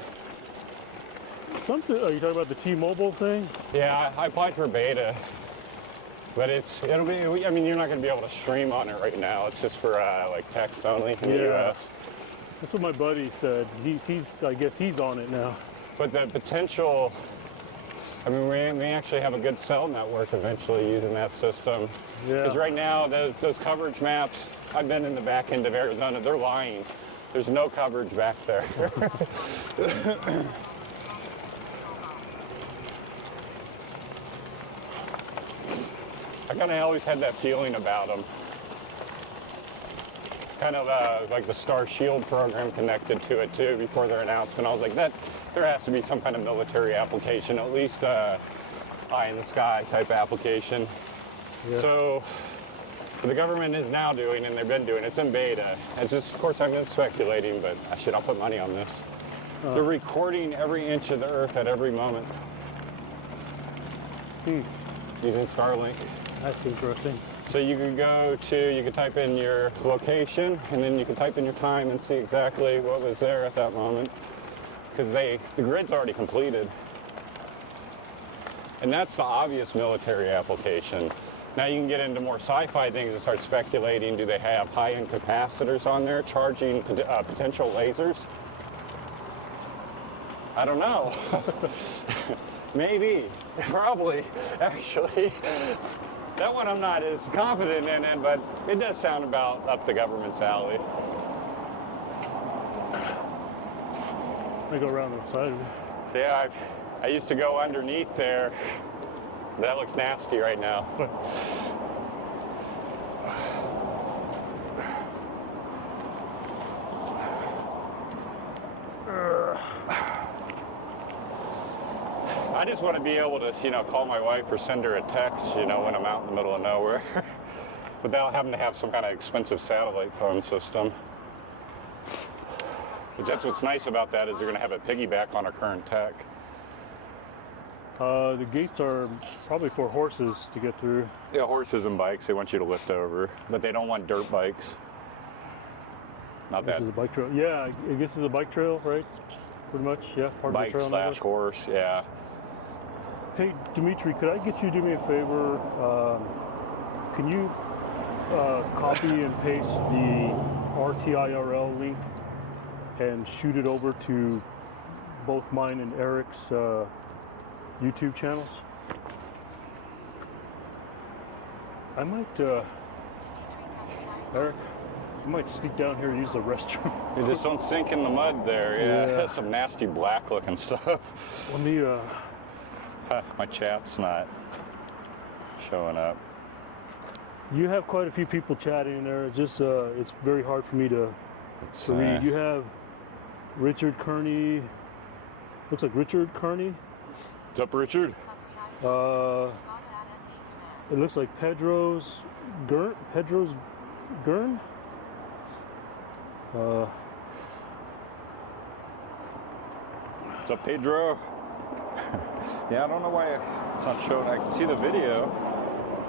something. Are you talking about the T-Mobile thing? Yeah, I applied for beta, but it'll be. I mean, you're not going to be able to stream on it right now. It's just for like text only in the U.S. That's what my buddy said. I guess he's on it now. But the potential. I mean, we may actually have a good cell network eventually using that system. Yeah. Because right now, those coverage maps. I've been in the back end of Arizona. They're lying. There's no coverage back there. I kind of always had that feeling about them. Kind of like the Star Shield program connected to it too before their announcement. I was like, there has to be some kind of military application, at least eye in the sky type application. Yeah. So what the government is now doing, and they've been doing, it's in beta. It's just, of course, I've been speculating, but I'll put money on this. They're recording every inch of the Earth at every moment. Using Starlink. That's interesting. So you could type in your location, and then you can type in your time and see exactly what was there at that moment. Because the grid's already completed. And that's the obvious military application. Now you can get into more sci-fi things and start speculating. Do they have high-end capacitors on there charging potential lasers? I don't know. Maybe. Probably, actually. That one I'm not as confident in it, but it does sound about up the government's alley. I go around the side of it. So yeah, I used to go underneath there. That looks nasty right now. I just want to be able to, call my wife or send her a text, when I'm out in the middle of nowhere, without having to have some kind of expensive satellite phone system. But that's what's nice about that is they're going to have a piggyback on our current tech. The gates are probably for horses to get through. Yeah, horses and bikes, they want you to lift over, but they don't want dirt bikes. Not This that. is a bike trail. Yeah, I guess this is a bike trail, right? Pretty much, yeah. Part Bike of the trail. / horse, yeah. Hey, Dimitri, could I get you to do me a favor? Can you copy and paste the RTIRL link and shoot it over to both mine and Eric's YouTube channels. I might, Eric, I might sneak down here and use the restroom. You just don't sink in the mud there. Yeah, Yeah. That's some nasty black looking stuff. Let me, My chat's not showing up. you have quite a few people chatting in there. It's just, it's very hard for me to read. You have Richard Kearney. Looks like Richard Kearney. What's up, Richard? It looks like Pedro's Gurn. What's up, Pedro? Yeah, I don't know why it's not showing. I can see the video.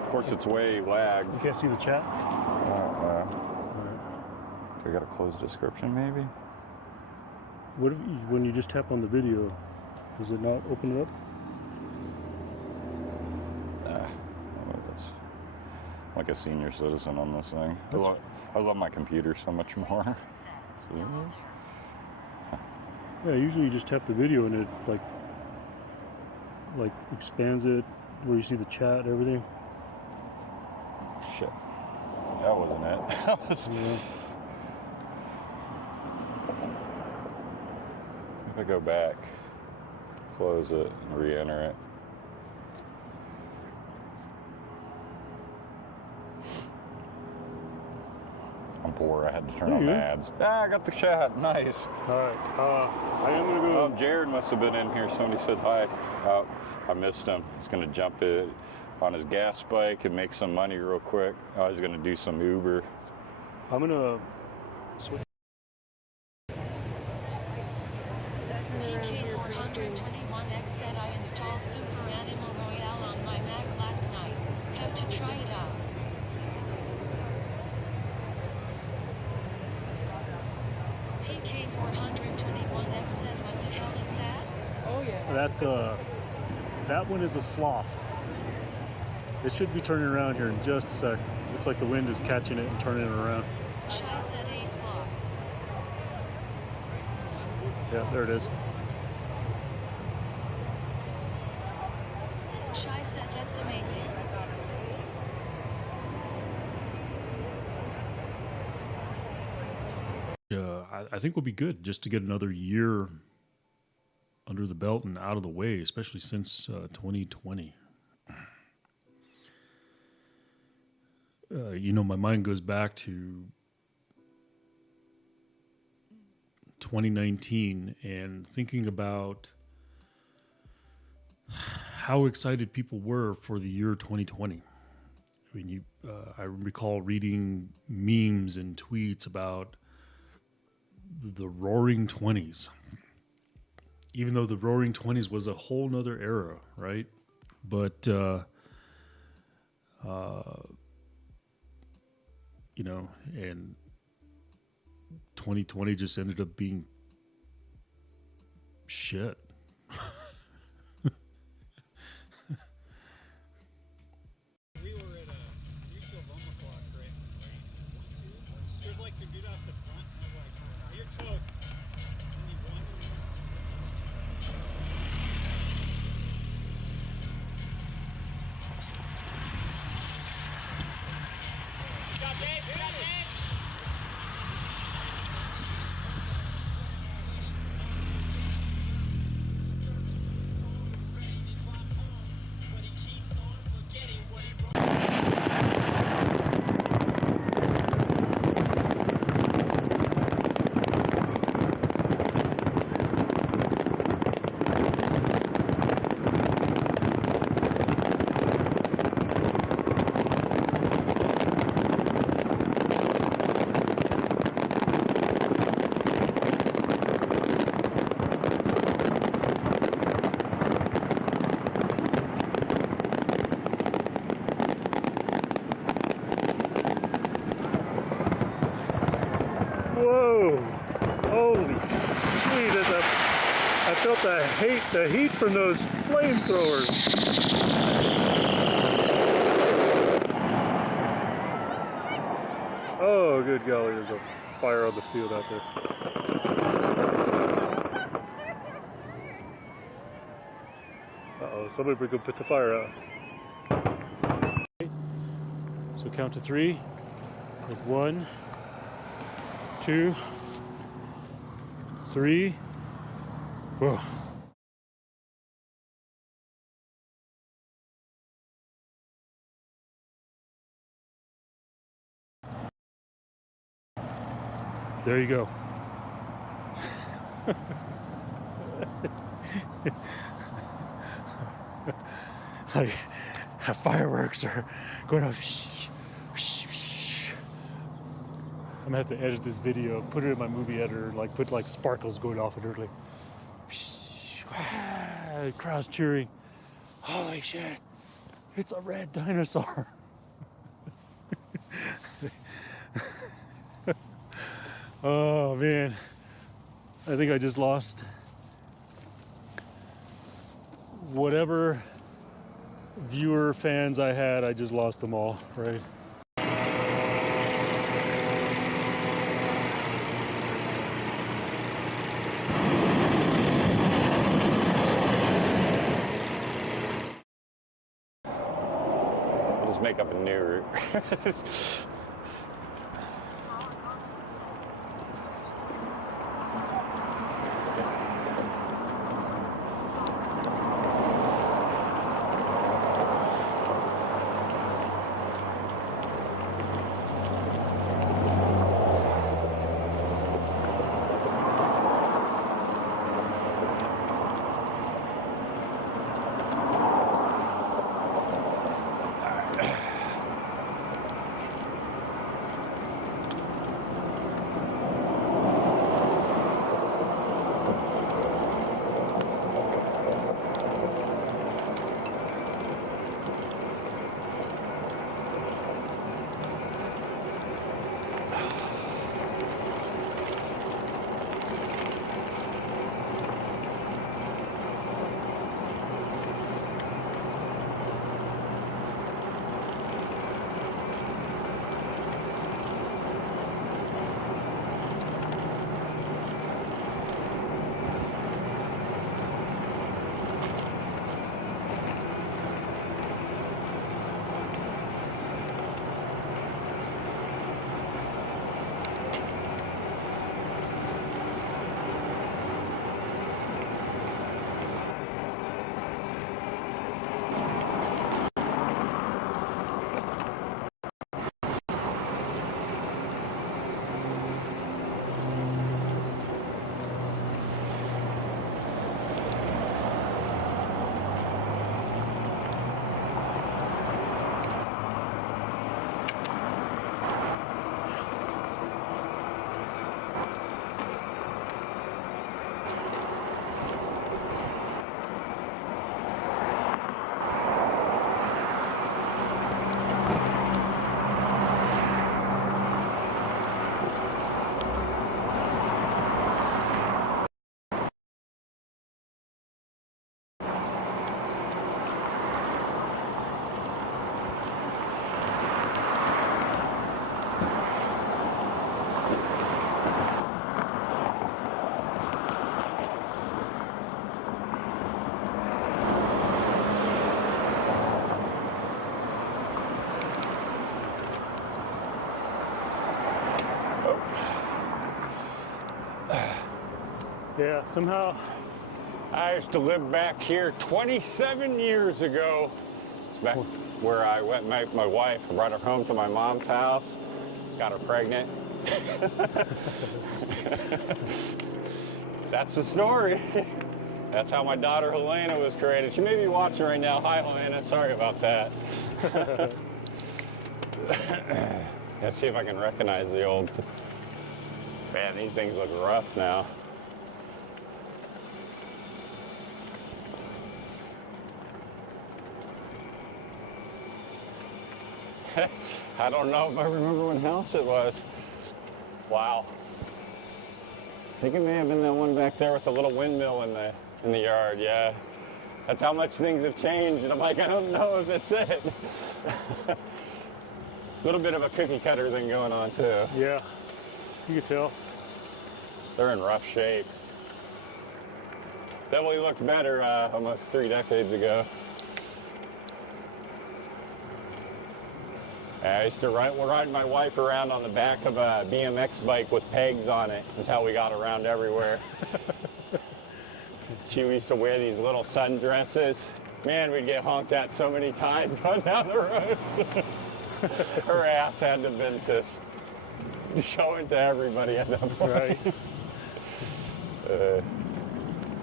Of course, it's way lagged. You can't see the chat? Do I got a closed description, maybe? What if you, when you just tap on the video, does it not open it up? I'm like a senior citizen on this thing. I love my computer so much more. See? Yeah, usually you just tap the video and it like expands it where you see the chat and everything. Shit. That wasn't it. That was... Yeah. If I go back, close it, and re-enter it. I'm poor. I had to turn on the ads. Ah, I got the chat. Nice. All right. I am gonna go. Oh, Jared must have been in here. Somebody said hi. Oh, I missed him. He's gonna jump it on his gas bike and make some money real quick. Oh, he's gonna do some Uber. I'm gonna switch. PK421X said I installed Super Animal Royale on my Mac last night. Have to try it out. PK421X said what the hell is that? Oh yeah. That's that one is a sloth. It should be turning around here in just a sec. Looks like the wind is catching it and turning it around. Chai said a sloth. Yeah, there it is. Chai said that's amazing. I think we'll be good just to get another year under the belt and out of the way, especially since 2020. You know, my mind goes back to 2019 and thinking about how excited people were for the year 2020. I mean, I recall reading memes and tweets about the Roaring 20s, even though the Roaring 20s was a whole nother era, right? But you know, and 2020 just ended up being shit. We were at a mutual bumper clock, right? There's like some dude off the front, and I was like, oh, you're toast. And he won. Got Dave, got Dave! Whoa! Holy gee, I felt the heat from those flamethrowers. Oh, good golly, there's a fire on the field out there. Oh, somebody could put the fire out. So count to 3. Like 1, 2, 3. Whoa. There you go. Like fireworks are going off. I'm gonna have to edit this video, put it in my movie editor, like put like sparkles going off and like crowds cheering. Holy shit! It's a red dinosaur. Oh man, I think I just lost whatever viewer fans I had. I just lost them all, right? We'll just make up a new route. Yeah, somehow. I used to live back here 27 years ago. It's back where I went, my wife, I brought her home to my mom's house, got her pregnant. That's the story. That's how my daughter Helena was created. She may be watching right now. Hi, Helena. Sorry about that. Let's see if I can recognize the old. Man, these things look rough now. I don't know if I remember what house it was. Wow. I think it may have been that one back there with the little windmill in the yard, yeah. That's how much things have changed, and I'm like, I don't know if it's it. A little bit of a cookie cutter thing going on too. Yeah, you can tell. They're in rough shape. Definitely looked better almost 3 decades ago. I used to ride my wife around on the back of a BMX bike with pegs on it. That's how we got around everywhere. She used to wear these little sundresses. Man, we'd get honked at so many times going down the road. Her ass had to have been just showing to everybody at that point. Right.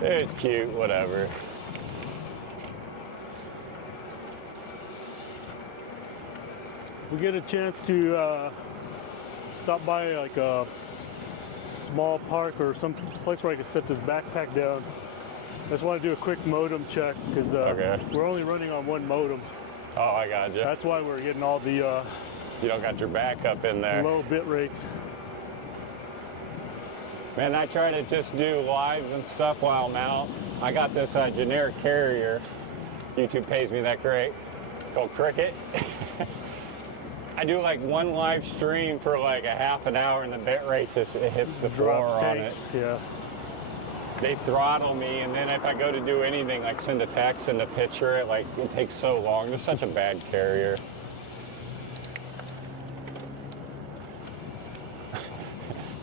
It was cute, whatever. We get a chance to stop by like a small park or some place where I can set this backpack down. I just want to do a quick modem check because we're only running on one modem. Oh, I got you. That's why we're getting all the You don't got your backup in there. low bit rates. Man, I try to just do lives and stuff while I'm out. I got this generic carrier. YouTube pays me that great. Called Cricket. I do like one live stream for like a half an hour and the bit rate just it hits the floor on it. Yeah. They throttle me, and then if I go to do anything like send a text, send a picture, it takes so long. They're such a bad carrier.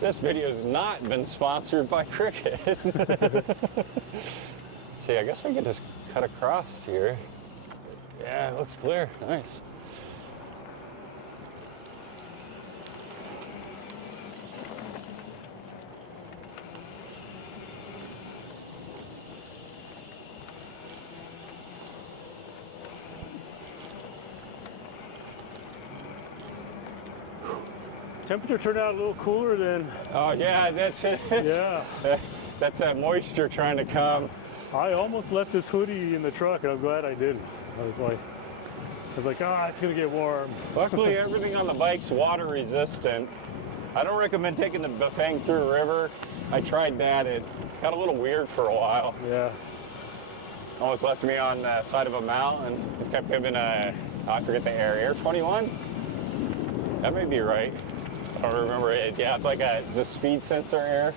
This video has not been sponsored by Cricket. See, I guess we could just cut across here. Yeah, it looks clear. Nice. Temperature turned out a little cooler than. Oh yeah, that's it. Yeah. That's that moisture trying to come. I almost left this hoodie in the truck. I'm glad I didn't. I was like, it's gonna get warm. Luckily, everything on the bike's water resistant. I don't recommend taking the Bafang through a river. I tried that. It got a little weird for a while. Yeah. Almost left me on the side of a mountain. Just kept giving I forget the Air 21? That may be right. I don't remember it. Yeah, it's like it's a speed sensor air.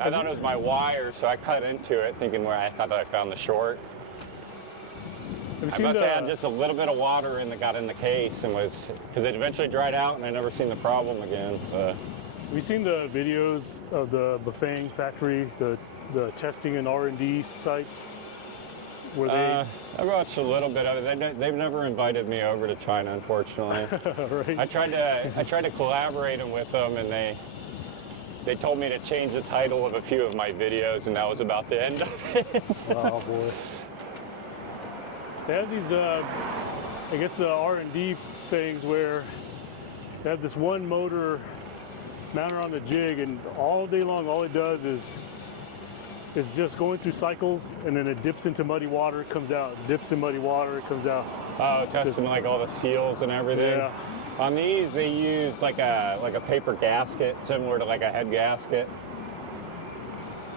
I thought it was my wire, so I cut into it thinking where I thought I found the short. I must say I had just a little bit of water got in the case and because it eventually dried out and I never seen the problem again. So. Have you seen the videos of the Bafang factory, the testing and R&D sites? Where I watched a little bit of it. They've never invited me over to China, unfortunately. Right. I tried to collaborate with them, and they told me to change the title of a few of my videos, and that was about the end of it. Oh boy. They have these, I guess, the R&D things where they have this one motor mounted on the jig, and all day long, all it does is just going through cycles, and then it dips into muddy water, comes out, dips in muddy water, it comes out. Oh, testing like all the seals and everything. Yeah. On these, they use like a paper gasket, similar to like a head gasket,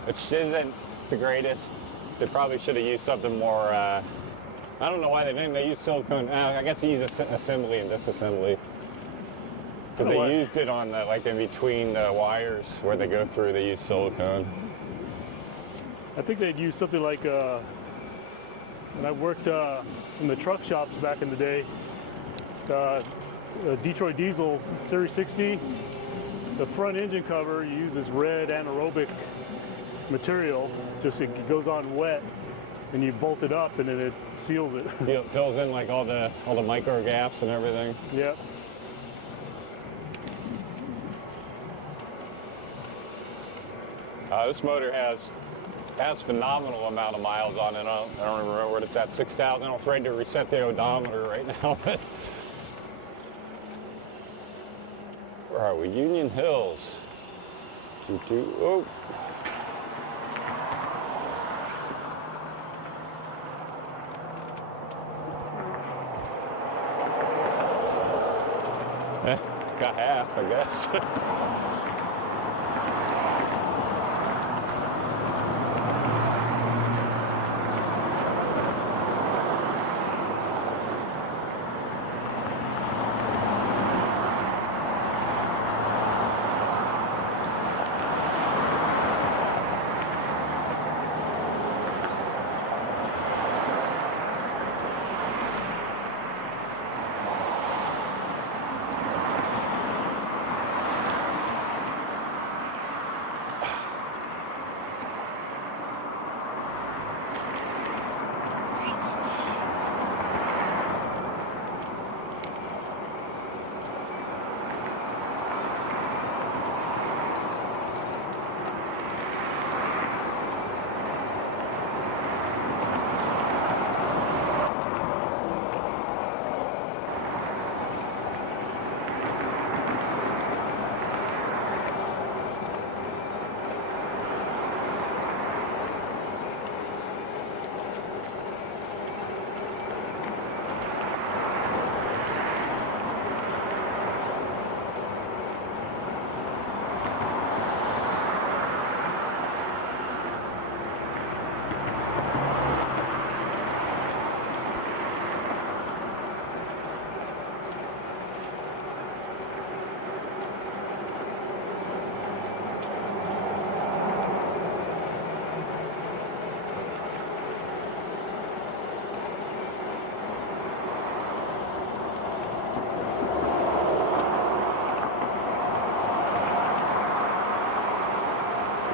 which isn't the greatest. They probably should have used something more. I don't know why they didn't. They used silicone. I guess they use assembly and disassembly. Because they used it on the in between the wires where they go through. They use silicone. I think they'd use something like, when I worked in the truck shops back in the day, Detroit Diesel Series 60, the front engine cover, you use this red anaerobic material. It goes on wet, and you bolt it up, and then it seals it. It fills in like all the micro gaps and everything. Yep. This motor has phenomenal amount of miles on it. I don't remember what it's at, 6,000. I'm afraid to reset the odometer right now. But where are we? Union Hills. Oh. Got half, I guess.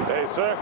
Hey, sir.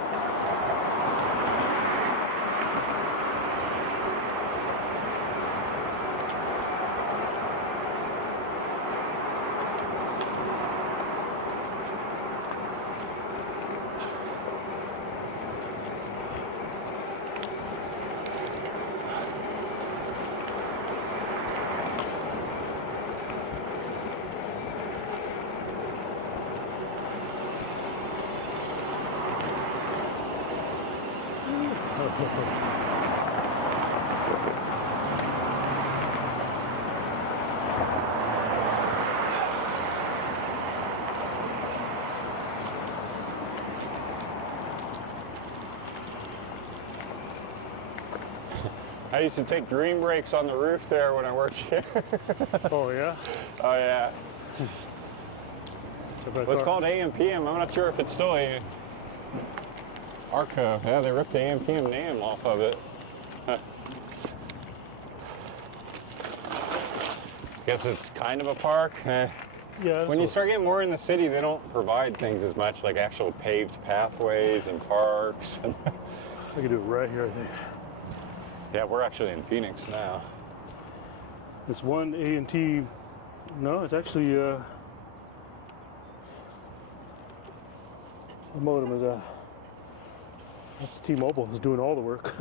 I used to take green brakes on the roof there when I worked here. Oh yeah? Oh yeah. Well, it's called AM PM. I'm not sure if it's still a Arco. Yeah, they ripped the AM PM name off of it. Guess it's kind of a park. Yeah. When you start getting more in the city, they don't provide things as much, like actual paved pathways and parks. I could do it right here, I think. Yeah, we're actually in Phoenix now. It's one A&T. No, it's actually the modem is that's T-Mobile is doing all the work.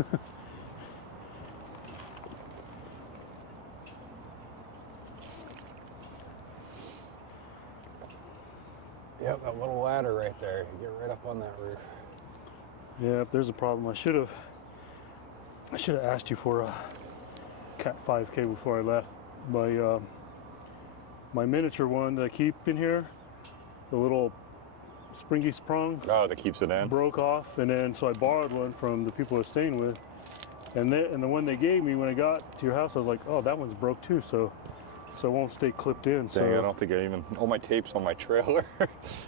Yep, that little ladder right there. You get right up on that roof. Yeah, if there's a problem, I should have asked you for a Cat 5K before I left. My miniature one that I keep in here, the little springy sprung, Oh, that keeps it in? broke off, and then so I borrowed one from the people I was staying with, and the one they gave me when I got to your house, I was like, oh, that one's broke too, so it won't stay clipped in. Dang, So I don't think I even, all my tape's on my trailer.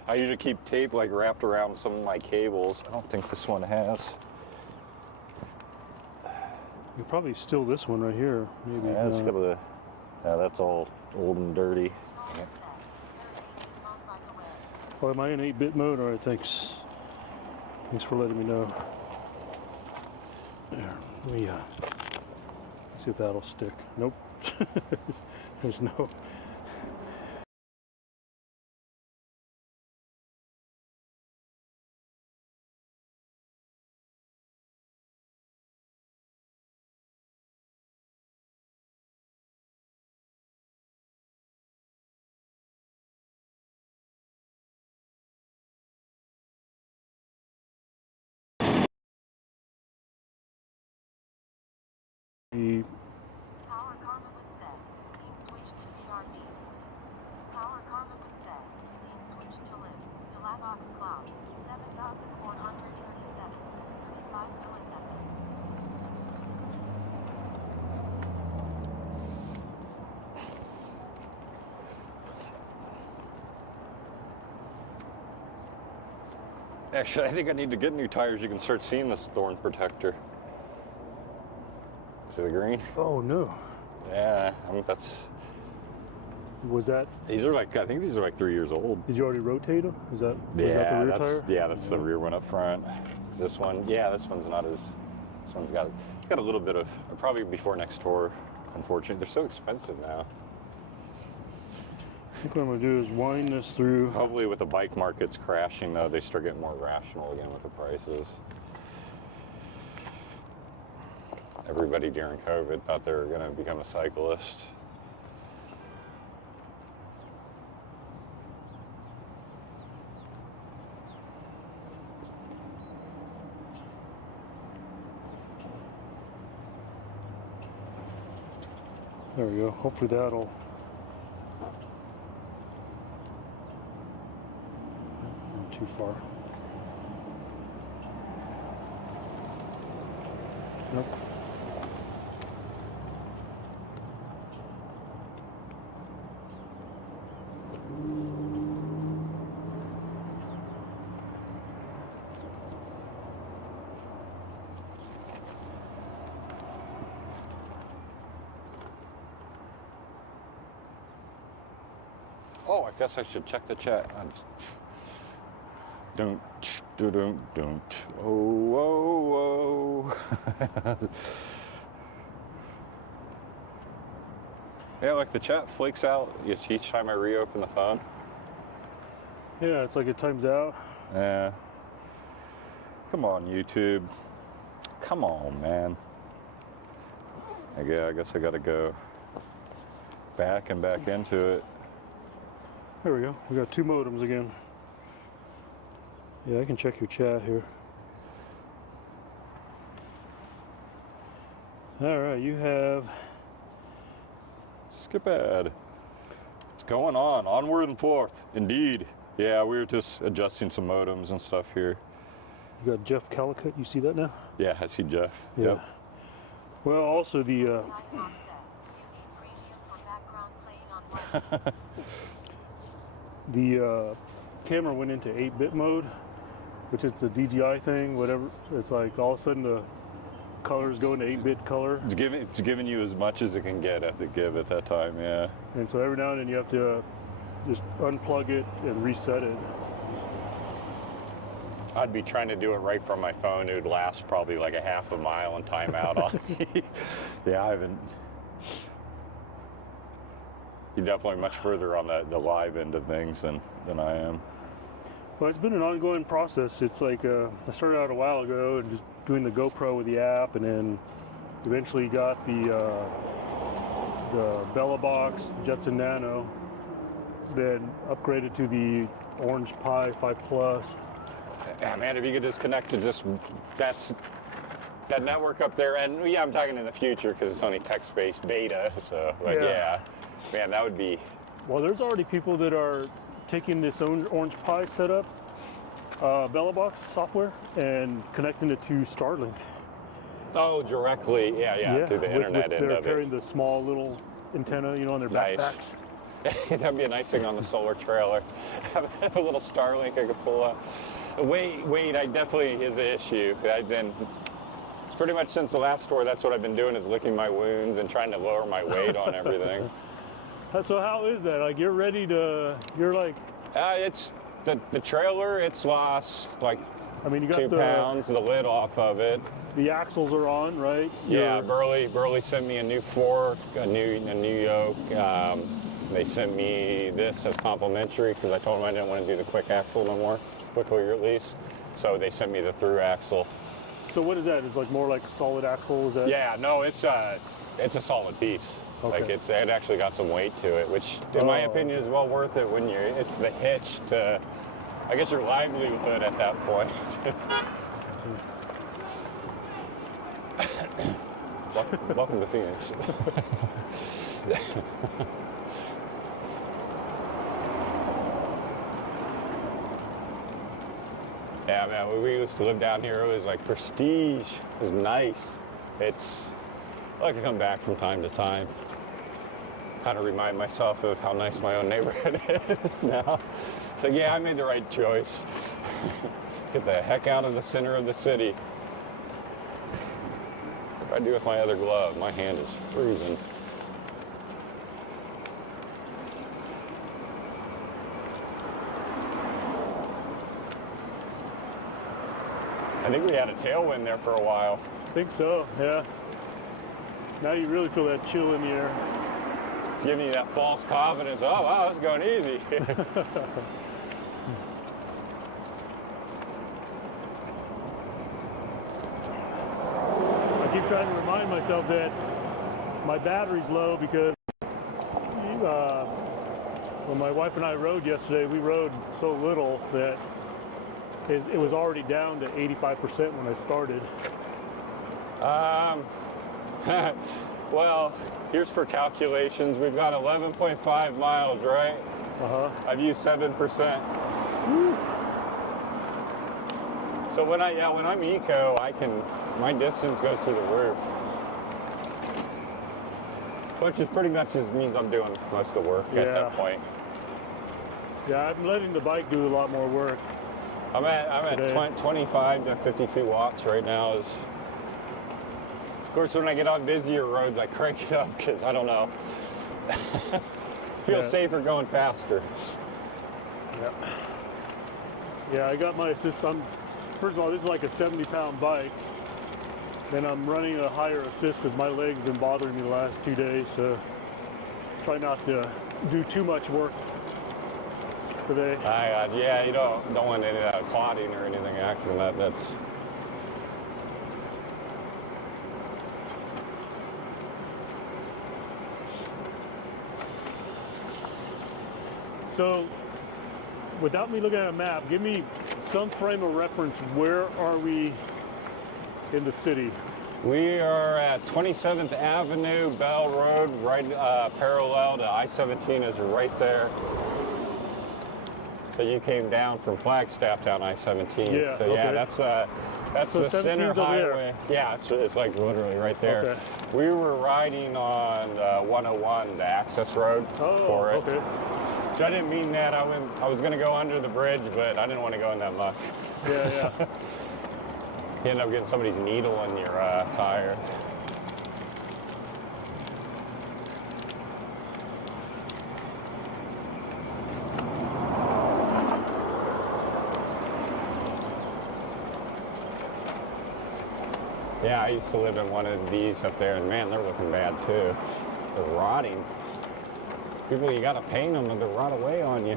I usually keep tape like wrapped around some of my cables. I don't think this one has. you probably steal this one right here, maybe. Yeah, it's got a, yeah, that's all old and dirty. Oh, am I in 8-bit mode? All right, thanks. Thanks for letting me know. There, let me see if that'll stick. Nope. There's no. The Power karma would say, scene switch to BRB. Power karma would say, scene switch to live. Galavox cloud, 7,437, 35 milliseconds. Actually, I think I need to get new tires. You can start seeing this thorn protector. See the green? oh no, Yeah, I mean, that's, was that? these are like, I think these are like 3 years old. Did you already rotate them? Was that the Yeah, rear that's, tire? yeah, that's the rear one up front. This one, yeah, this one's not as, this one's got, it's got a little bit of, probably before next tour, unfortunately. They're so expensive now. I think what I'm gonna do is wind this through. Hopefully with the bike markets crashing though, they start getting more rational again with the prices. Everybody during COVID thought they were gonna become a cyclist. There we go. Hopefully that'll. Not too far. Nope. Oh, I guess I should check the chat. Don't. Dun. Oh, oh, oh. Yeah, like the chat flakes out each time I reopen the phone. Yeah, it's like it times out. Yeah. Come on, YouTube. Come on, man. Yeah, I guess I gotta go back into it. There we go. We got 2 modems again. Yeah, I can check your chat here. All right, you have... Skip ad. What's going on? Onward and forth. Indeed. Yeah, we were just adjusting some modems and stuff here. You got Jeff Calicut, you see that now? Yeah, I see Jeff. Yeah. Yep. Well, also the... Time offset. You need premium for background playing on Wi-Fi. The camera went into 8-bit mode, which is the DJI thing, whatever. It's like all of a sudden the colors go into 8-bit color. It's giving you as much as it can get at the give at that time, yeah. And so every now and then you have to just unplug it and reset it. I'd be trying to do it right from my phone. It would last probably like a half a mile and timeout on me. Yeah, I haven't. You're definitely much further on the live end of things than I am. Well, it's been an ongoing process. It's like I started out a while ago and just doing the GoPro with the app, and then eventually got the Bella Box Jetson Nano, then upgraded to the Orange Pi 5 Plus. Yeah, man, if you could just connect to that network up there, and yeah, I'm talking in the future because it's only text-based beta, so, but yeah, man, that would be... Well, there's already people that are taking this Orange Pi setup, Bella Box software, and connecting it to Starlink. Oh, directly, yeah, through the internet end they're of carrying it. the small little antenna, on their Nice. backpacks. That'd be a nice thing on the solar trailer. Have a little Starlink I could pull up. Weight, I definitely is an issue. Pretty much since the last tour, that's what I've been doing, is licking my wounds and trying to lower my weight on everything. So how is that? Like, you're like... It's the trailer, it's lost like you got 2 pounds, the lid off of it. The axles are on, right? Yeah, Burley sent me a new fork, a new yoke. They sent me this as complimentary because I told them I didn't want to do the quick axle no more, quickly release. So they sent me the through axle. So what is that? Is like more like a solid axle? Is that? Yeah, no, it's a solid piece. Okay. Like it actually got some weight to it, which in my opinion is well worth it when it's the hitch to, I guess, your livelihood at that point. Welcome to Phoenix. Yeah, man, when we used to live down here, it was like prestige. It was nice. I like to come back from time to time. Kind of remind myself of how nice my own neighborhood is now. So yeah, I made the right choice. Get the heck out of the center of the city. What do I do with my other glove? My hand is freezing. I think we had a tailwind there for a while. I think so, yeah. So now you really feel that chill in the air. Give me that false confidence. Oh, wow, that's going easy. I keep trying to remind myself that my battery's low because when my wife and I rode yesterday, we rode so little that it was already down to 85% when I started. Well, here's for calculations. We've got 11.5 miles, right? Uh-huh. I've used 7%. Woo. So when I'm eco, my distance goes through the roof. Which is pretty much just means I'm doing most of the work at that point. Yeah, I'm letting the bike do a lot more work. I'm at 25 to 52 watts right now. Of course, when I get on busier roads, I crank it up because I don't know. Feels safer going faster. Yeah. Yeah, I got my assist. First of all, this is like a 70-pound bike. Then I'm running a higher assist because my leg's been bothering me the last 2 days. So try not to do too much work today. Yeah, you don't want any of that clotting or anything after that. That's. So, without me looking at a map, give me some frame of reference. Where are we in the city? We are at 27th Avenue, Bell Road, right parallel to I-17 is right there. So you came down from Flagstaff down I-17. Yeah. So yeah, okay. that's So the center 17's over there. highway. Yeah, it's like literally right there. Okay. We were riding on 101, the access road for it. Okay. Which I didn't mean that. I was going to go under the bridge, but I didn't want to go in that muck. Yeah. You end up getting somebody's needle in your tire. Yeah, I used to live in one of these up there, and man, they're looking bad too. They're rotting. People, you gotta paint them and they'll rot away on you.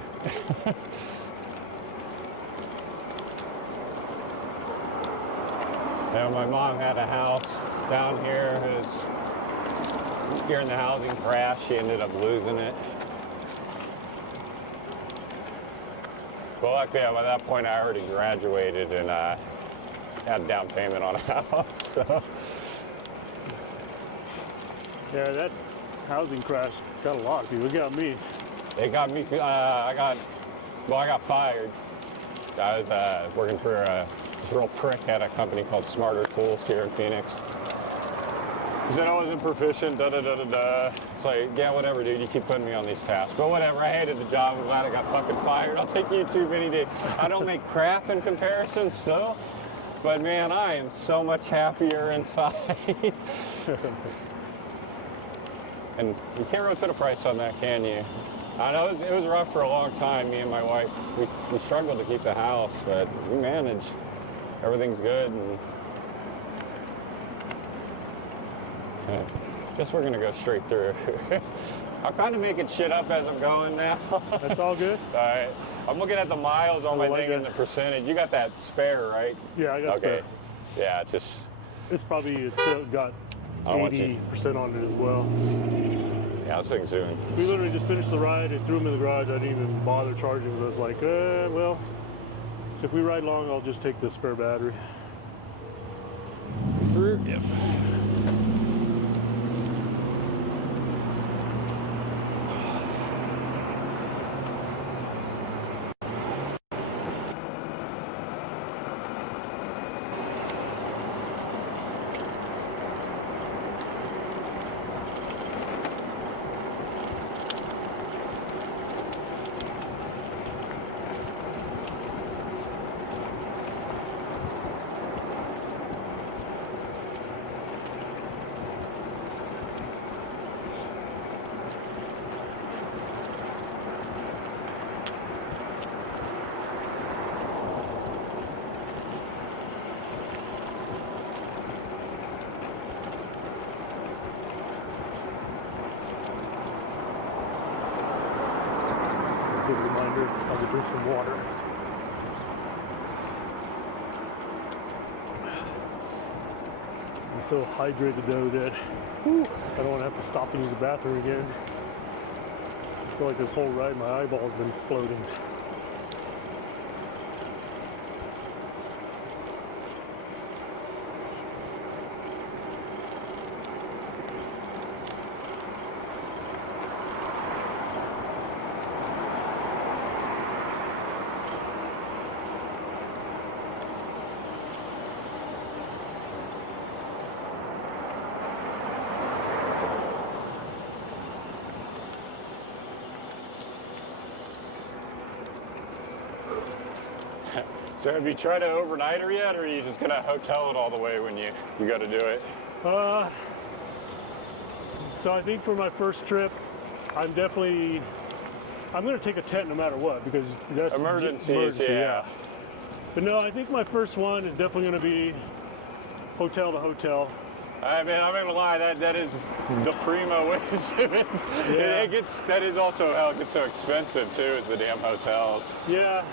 Yeah, my mom had a house down here during the housing crash. She ended up losing it. Well, luckily, by that point, I already graduated and had a down payment on a house. So. Yeah, that housing crash got a lot of people. It got me. It got me. I got fired. I was working for this real prick at a company called Smarter Tools here in Phoenix. He said I wasn't proficient, da-da-da-da-da. It's like, yeah, whatever, dude. You keep putting me on these tasks. But whatever, I hated the job. I'm glad I got fucking fired. I'll take YouTube any day. I don't make crap in comparison still. But man, I am so much happier inside. And you can't really put a price on that, can you? I know it was rough for a long time. Me and my wife, we struggled to keep the house, but we managed. Everything's good. And guess we're gonna go straight through. I'm kind of making shit up as I'm going now. That's all good? All right. I'm looking at the miles on my thing and the percentage. You got that spare, right? Yeah, I got spare. Yeah, It's probably got 80% on it as well. Yeah, this thing's doing. We literally just finished the ride and threw them in the garage. I didn't even bother charging because I was like, well, so if we ride long, I'll just take the spare battery. Through? Yep. Good reminder, I'll go drink some water. I'm so hydrated though that I don't want to have to stop and use the bathroom again. I feel like this whole ride my eyeball's been floating. So have you tried to overnight her yet, or are you just gonna hotel it all the way when you go to do it? So I think for my first trip, I'm gonna take a tent no matter what, because that's Emergencies, yeah. But no, I think my first one is definitely going to be hotel to hotel. I mean, I'm not gonna lie, that is the primo way to do it. Yeah. That is also how it gets so expensive too, is the damn hotels. Yeah,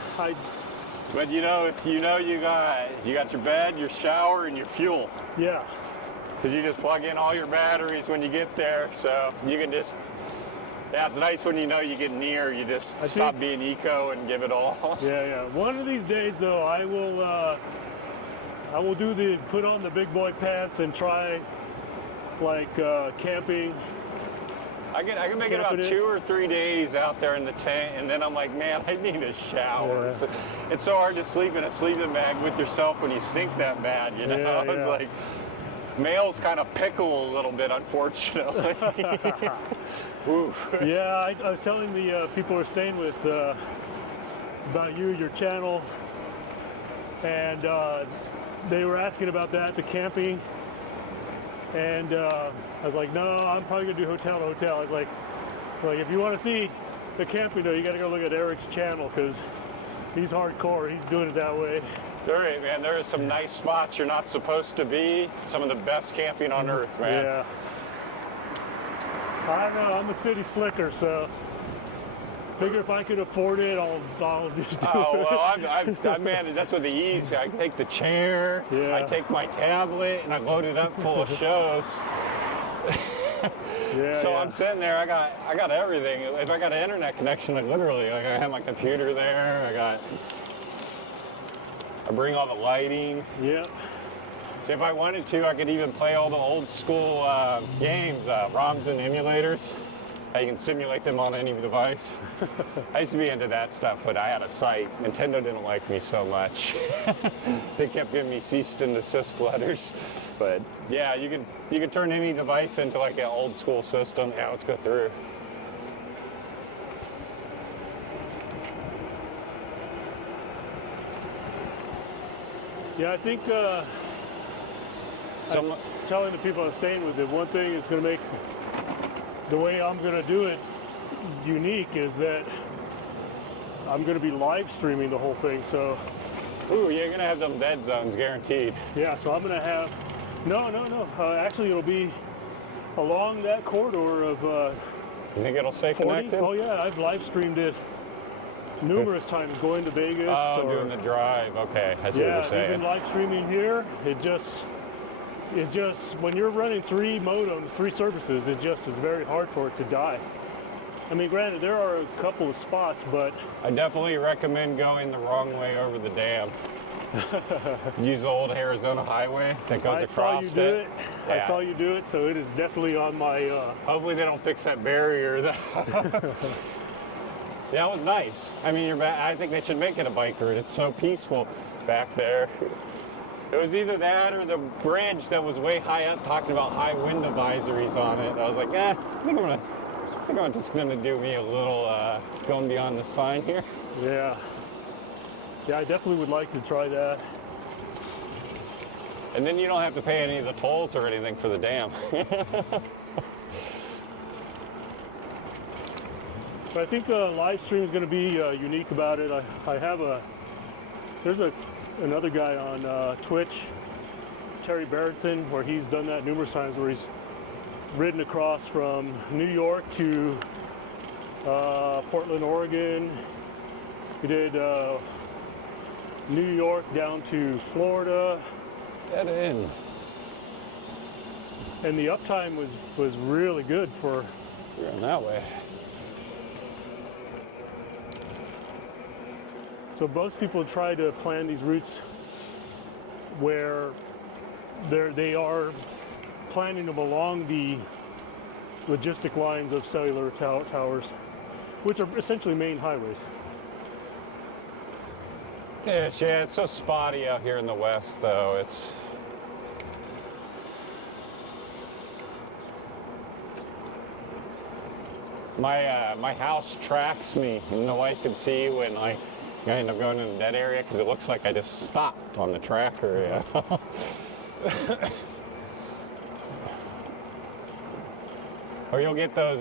But you know, you got your bed, your shower, and your fuel. yeah. Because you just plug in all your batteries when you get there, so you can just. Yeah, it's nice when you know you get near. You just stop being eco and give it all. Yeah. One of these days, though, I will put on the big boy pants and try like camping. I can make it about 2 or 3 days out there in the tent, and then I'm like, man, I need a shower. Yeah. It's so hard to sleep in a sleeping bag with yourself when you stink that bad, you know? Yeah, It's yeah. like males kind of pickle a little bit, unfortunately. Oof. Yeah, I was telling the people we're staying with about your channel, and they were asking about that, the camping, and I was like, no, I'm probably gonna do hotel to hotel. I was like if you want to see the camping, though, you got to go look at Eric's channel because he's hardcore. He's doing it that way. There is some nice spots you're not supposed to be. Some of the best camping on earth, man. Yeah. I don't know. I'm a city slicker, so figure if I could afford it, I'll just do Oh, it. well, I'm managed. That's with the ease. I take the chair, Yeah. I take my tablet, and I load it up full of shows. Yeah, So yeah. I'm sitting there. I got everything. If I got an internet connection, like literally, like I have my computer there. I bring all the lighting. Yep. If I wanted to, I could even play all the old school games, ROMs and emulators. You can simulate them on any device. I used to be into that stuff, but I had a site. Nintendo didn't like me so much. They kept giving me cease and desist letters. But yeah, you can turn any device into like an old school system. Yeah, let's go through. Yeah, I think telling the people I'm staying with that one thing is going to make the way I'm going to do it unique is that I'm going to be live streaming the whole thing. So Ooh, you're gonna have them dead zones guaranteed. yeah, so I'm going to have no. Actually, it'll be along that corridor of You think it'll stay 40. connected? Oh yeah, I've live streamed it numerous times going to Vegas. Oh, or, doing the drive. Okay, I see what yeah, you're saying. even live streaming here. It just when you're running 3 modems, 3 services, it just is very hard for it to die. I mean, granted, there are a couple of spots, but I definitely recommend going the wrong way over the dam. Use the old Arizona highway that goes I across saw you do it. I Yeah. saw you do it, so it is definitely on my. Hopefully they don't fix that barrier. Yeah, it was nice. I mean, I think they should make it a bike route. It's so peaceful back there. It was either that or the bridge that was way high up talking about high wind advisories on it. I was like, I think I'm just gonna do me a little going beyond the sign here. Yeah, I definitely would like to try that. And then you don't have to pay any of the tolls or anything for the dam. But I think live stream is going to be unique about it. I have there's another guy on Twitch, Terry Barrettson, where he's done that numerous times, where he's ridden across from New York to Portland, Oregon. He did New York down to Florida. Dead end. And the uptime was really good for. You're going that way. So most people try to plan these routes where they are planning them along the logistic lines of cellular towers, which are essentially main highways. Yeah, it's so spotty out here in the west, though. It's my house tracks me, and the wife can see when I end up going in that area because it looks like I just stopped on the tracker. Yeah. Or you'll get those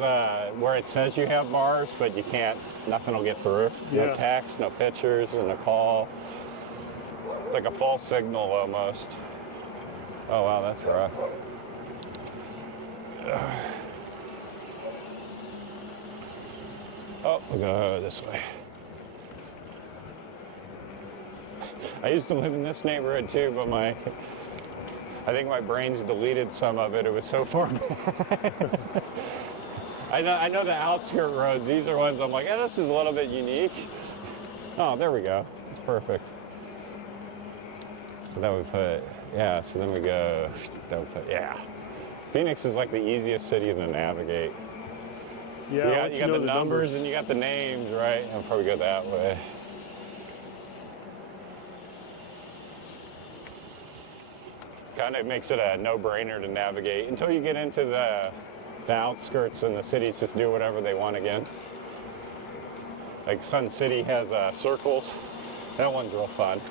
where it says you have bars, but you can't. Nothing will get through. Yeah. No text, no pictures, and a call. It's like a false signal almost. Oh wow, that's rough. Oh, we'll go this way. I used to live in this neighborhood too, but I think my brain's deleted some of it. It was so far back. I know the outskirt roads. These are ones I'm like, yeah, this is a little bit unique. Oh, there we go. It's perfect. So then we put, yeah, so then we go, then we put, yeah. Phoenix is like the easiest city to navigate. Yeah, You got the numbers and you got the names, right? I'll probably go that way. Kind of makes it a no-brainer to navigate until you get into the outskirts and the cities just do whatever they want again. Like Sun City has circles. That one's real fun.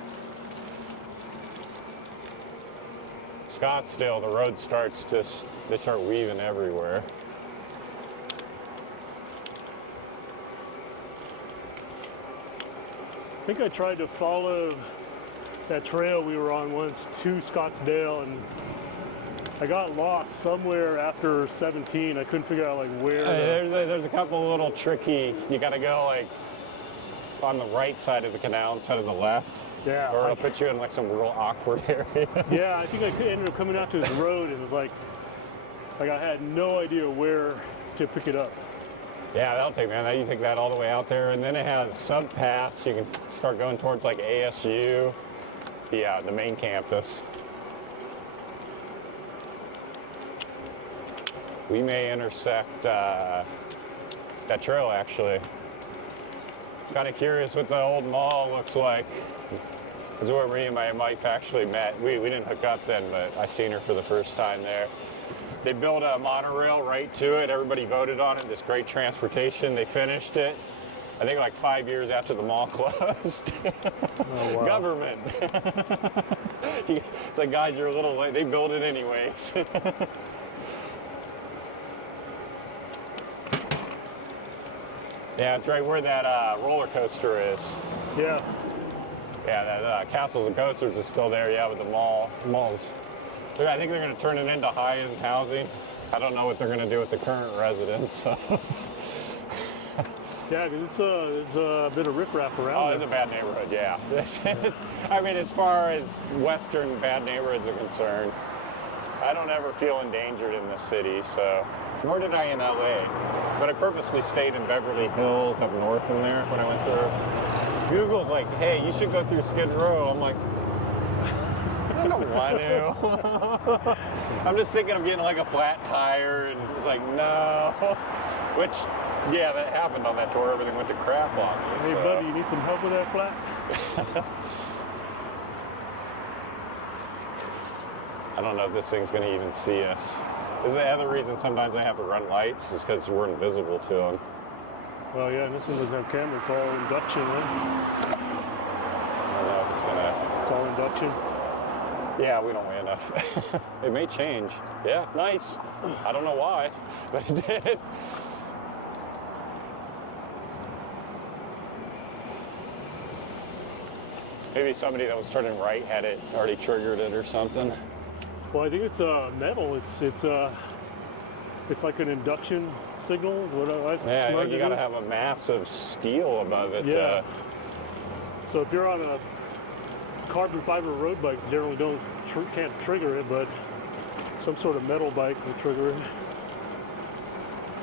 Scottsdale, the road starts just, they start weaving everywhere. I think I tried to follow that trail we were on once to Scottsdale, and I got lost somewhere after 17. I couldn't figure out like where. There's a couple little tricky. You got to go like on the right side of the canal instead of the left. Yeah. Or it'll put you in like some real awkward areas. Yeah, I think I ended up coming out to this road, and it was like I had no idea where to pick it up. Yeah, that'll take, man. You take that all the way out there, and then it has sub-pass. You can start going towards like ASU, the main campus. We may intersect that trail, actually. Kind of curious what the old mall looks like. This is where me and my wife actually met. We didn't hook up then, but I seen her for the first time there. They built a monorail right to it. Everybody voted on it. This great transportation. They finished it, I think like 5 years after the mall closed. Oh, wow. Government. It's like, guys, you're a little late. They built it anyways. Yeah, it's right where that roller coaster is. Yeah. Yeah, that Castles and Coasters is still there, yeah, with the mall. The mall's, I think they're going to turn it into high-end housing. I don't know what they're going to do with the current residents. So. Yeah, because it's a bit of riffraff around Oh, it's a bad neighborhood, yeah. I mean, as far as Western bad neighborhoods are concerned, I don't ever feel endangered in this city, so. Nor did I in LA. But I purposely stayed in Beverly Hills up north in there when I went through. Google's like, hey, you should go through Skid Row. I'm like, I don't want to. I'm just thinking of getting like a flat tire, and it's like, no. Which, yeah, that happened on that tour. Everything went to crap on me. Hey, so. buddy, you need some help with that flat? I don't know if this thing's going to even see us. This is the other reason sometimes I have to run lights, is because we're invisible to them. Well, yeah, this one doesn't have camera. It's all induction, right? I don't know if it's going to... It's all induction. Yeah, we don't weigh enough. It may change. Yeah, nice. I don't know why, but it did. Maybe somebody that was turning right had it already triggered it or something. Well, I think it's metal. It's like an induction signal. Is what I Yeah, I learned think you it got to is. have a massive steel above it. Yeah. So if you're on a carbon fiber road bikes, generally can't trigger it, but some sort of metal bike will trigger it.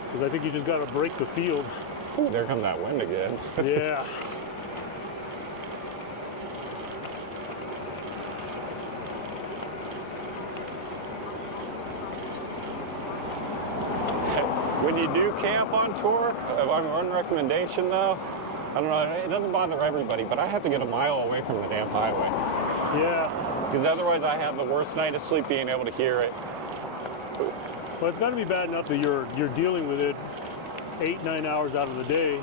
Because I think you just got to break the field. Ooh, there comes that wind again. Yeah. When you do camp on tour, one recommendation though, I don't know, it doesn't bother everybody, but I have to get a mile away from the damn highway. Yeah. Because otherwise I have the worst night of sleep being able to hear it. Well, it's got to be bad enough that you're dealing with it 8-9 hours out of the day.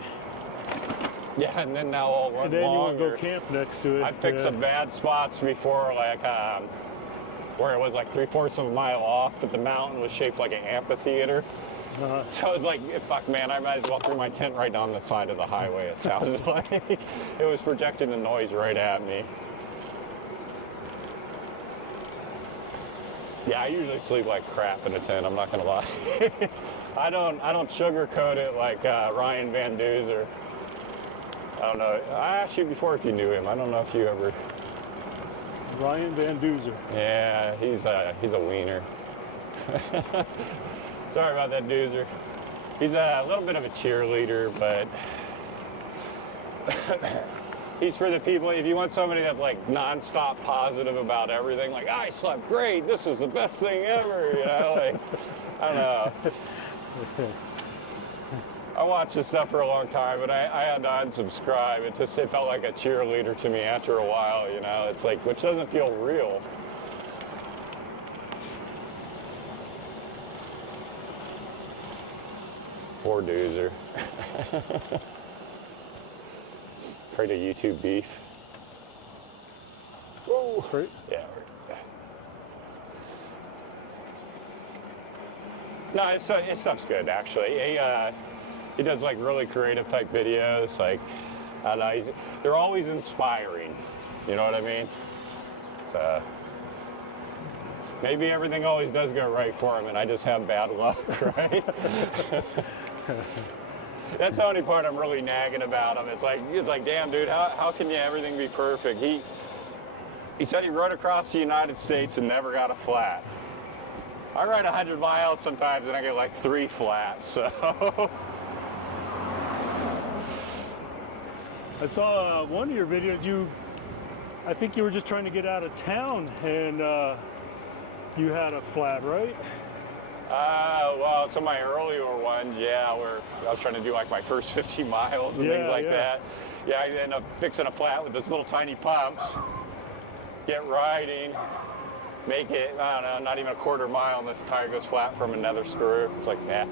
Yeah, and then now all run And then you want to longer. go camp next to it. I picked some bad spots before, like where it was like 3/4 of a mile off, but the mountain was shaped like an amphitheater. So I was like, fuck man, I might as well throw my tent right down the side of the highway, it sounded like. It was projecting the noise right at me. Yeah, I usually sleep like crap in a tent, I'm not gonna lie. I don't sugarcoat it like Ryan Van Duzer. I don't know. I asked you before if you knew him. I don't know if you ever. Ryan Van Duzer. Yeah, he's a wiener. Sorry about that, Duzer. He's a little bit of a cheerleader, but he's for the people. If you want somebody that's like nonstop positive about everything, like I slept great, this is the best thing ever, you know, like I don't know. I watched this stuff for a long time, but I had to unsubscribe. It felt like a cheerleader to me after a while, you know. It's like, which doesn't feel real. Poor Doozer. Afraid of YouTube beef. Whoa, right? Yeah. No, his stuff's good, actually. He does like really creative type videos. Like, I don't know, they're always inspiring. You know what I mean? So maybe everything always does go right for him, and I just have bad luck, right? That's the only part I'm really nagging about him. It's like, damn, dude, how can everything be perfect? He said he rode across the United States and never got a flat. I ride 100 miles sometimes and I get like 3 flats, so. I saw one of your videos, I think you were just trying to get out of town and you had a flat, right? Well, some of my earlier ones, yeah, where I was trying to do like my first 50 miles and things like that. Yeah, I ended up fixing a flat with this little tiny pumps, get riding, make it, I don't know, not even a quarter mile, and the tire goes flat from another screw. It's like, nah.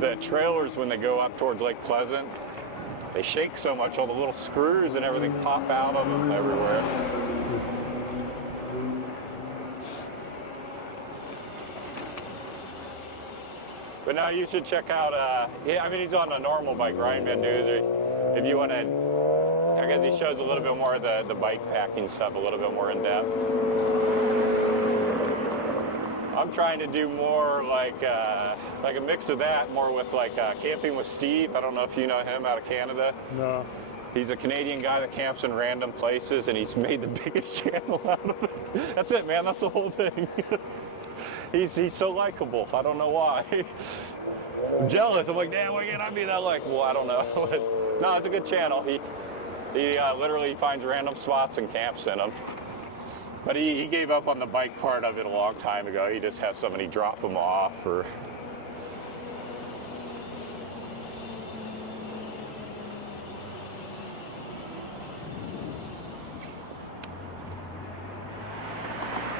The trailers, when they go up towards Lake Pleasant, they shake so much, all the little screws and everything pop out of them everywhere. But now you should check out, I mean, he's on a normal bike, Ryan Van Duzer. If you want to, I guess he shows a little bit more of the bike packing stuff, a little bit more in depth. I'm trying to do more like a mix of that, more with like Camping with Steve. I don't know if you know him out of Canada. No. He's a Canadian guy that camps in random places, and he's made the biggest channel out of it. That's it, man. That's the whole thing. He's so likable. I don't know why. I'm jealous. I'm like, damn, why can't I be that likable? I don't know. No, it's a good channel. He literally finds random spots and camps in them. But he gave up on the bike part of it a long time ago. He just has somebody drop him off or.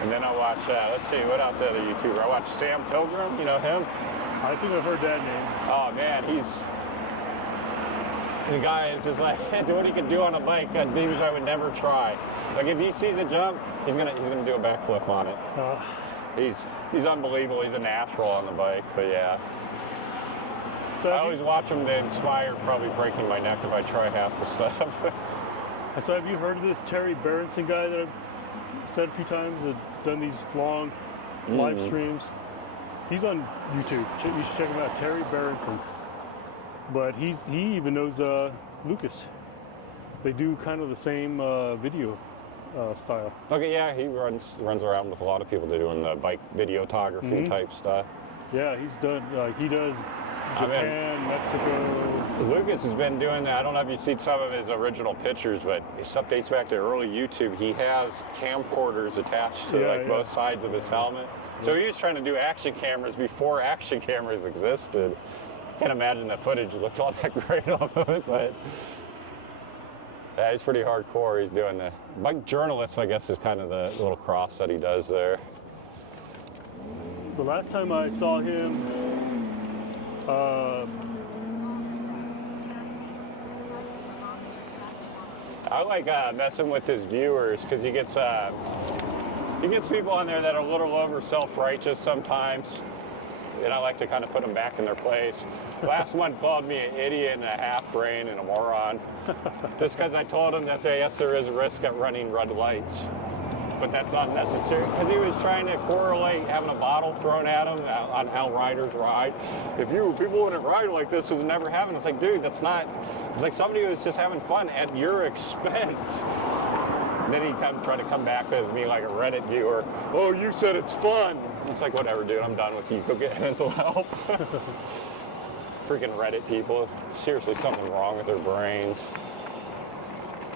And then I watch, let's see, what else other YouTuber? I watch Sam Pilgrim, you know him? I think I've heard that name. Oh man, the guy is just like, what he can do on a bike, things I would never try. Like if he sees a jump, he's gonna do a backflip on it. He's unbelievable. He's a natural on the bike, but yeah. So I always watch him to inspire, probably breaking my neck if I try half the stuff. So have you heard of this Terry Berenson guy that I've said a few times that's done these long live streams? He's on YouTube. You should check him out, Terry Berenson. But he even knows Lucas. They do kind of the same video style. Okay, yeah, he runs around with a lot of people doing the bike videography type stuff. Yeah, he's done. He does Japan, Mexico. Lucas has been doing that. I don't know if you've seen some of his original pictures, but his stuff dates back to early YouTube. He has camcorders attached to both sides of his helmet. So he was trying to do action cameras before action cameras existed. Can't imagine the footage looked all that great off of it, but yeah, he's pretty hardcore. He's doing the bike journalist, I guess, is kind of the little cross that he does there. The last time I saw him, I like messing with his viewers because he gets people on there that are a little over self-righteous sometimes. And I like to kind of put them back in their place. Last one called me an idiot and a half-brain and a moron. Just because I told him that yes, there is a risk at running red lights. but that's not necessary because he was trying to correlate having a bottle thrown at him on how riders ride. People wouldn't ride like this, would never happen. It's like, dude, that's not. It's like somebody was just having fun at your expense. And then he tried to come back with me like a Reddit viewer. Oh, you said it's fun. It's like, whatever, dude. I'm done with you. Go get mental help. Freaking Reddit people. Seriously, something wrong with their brains.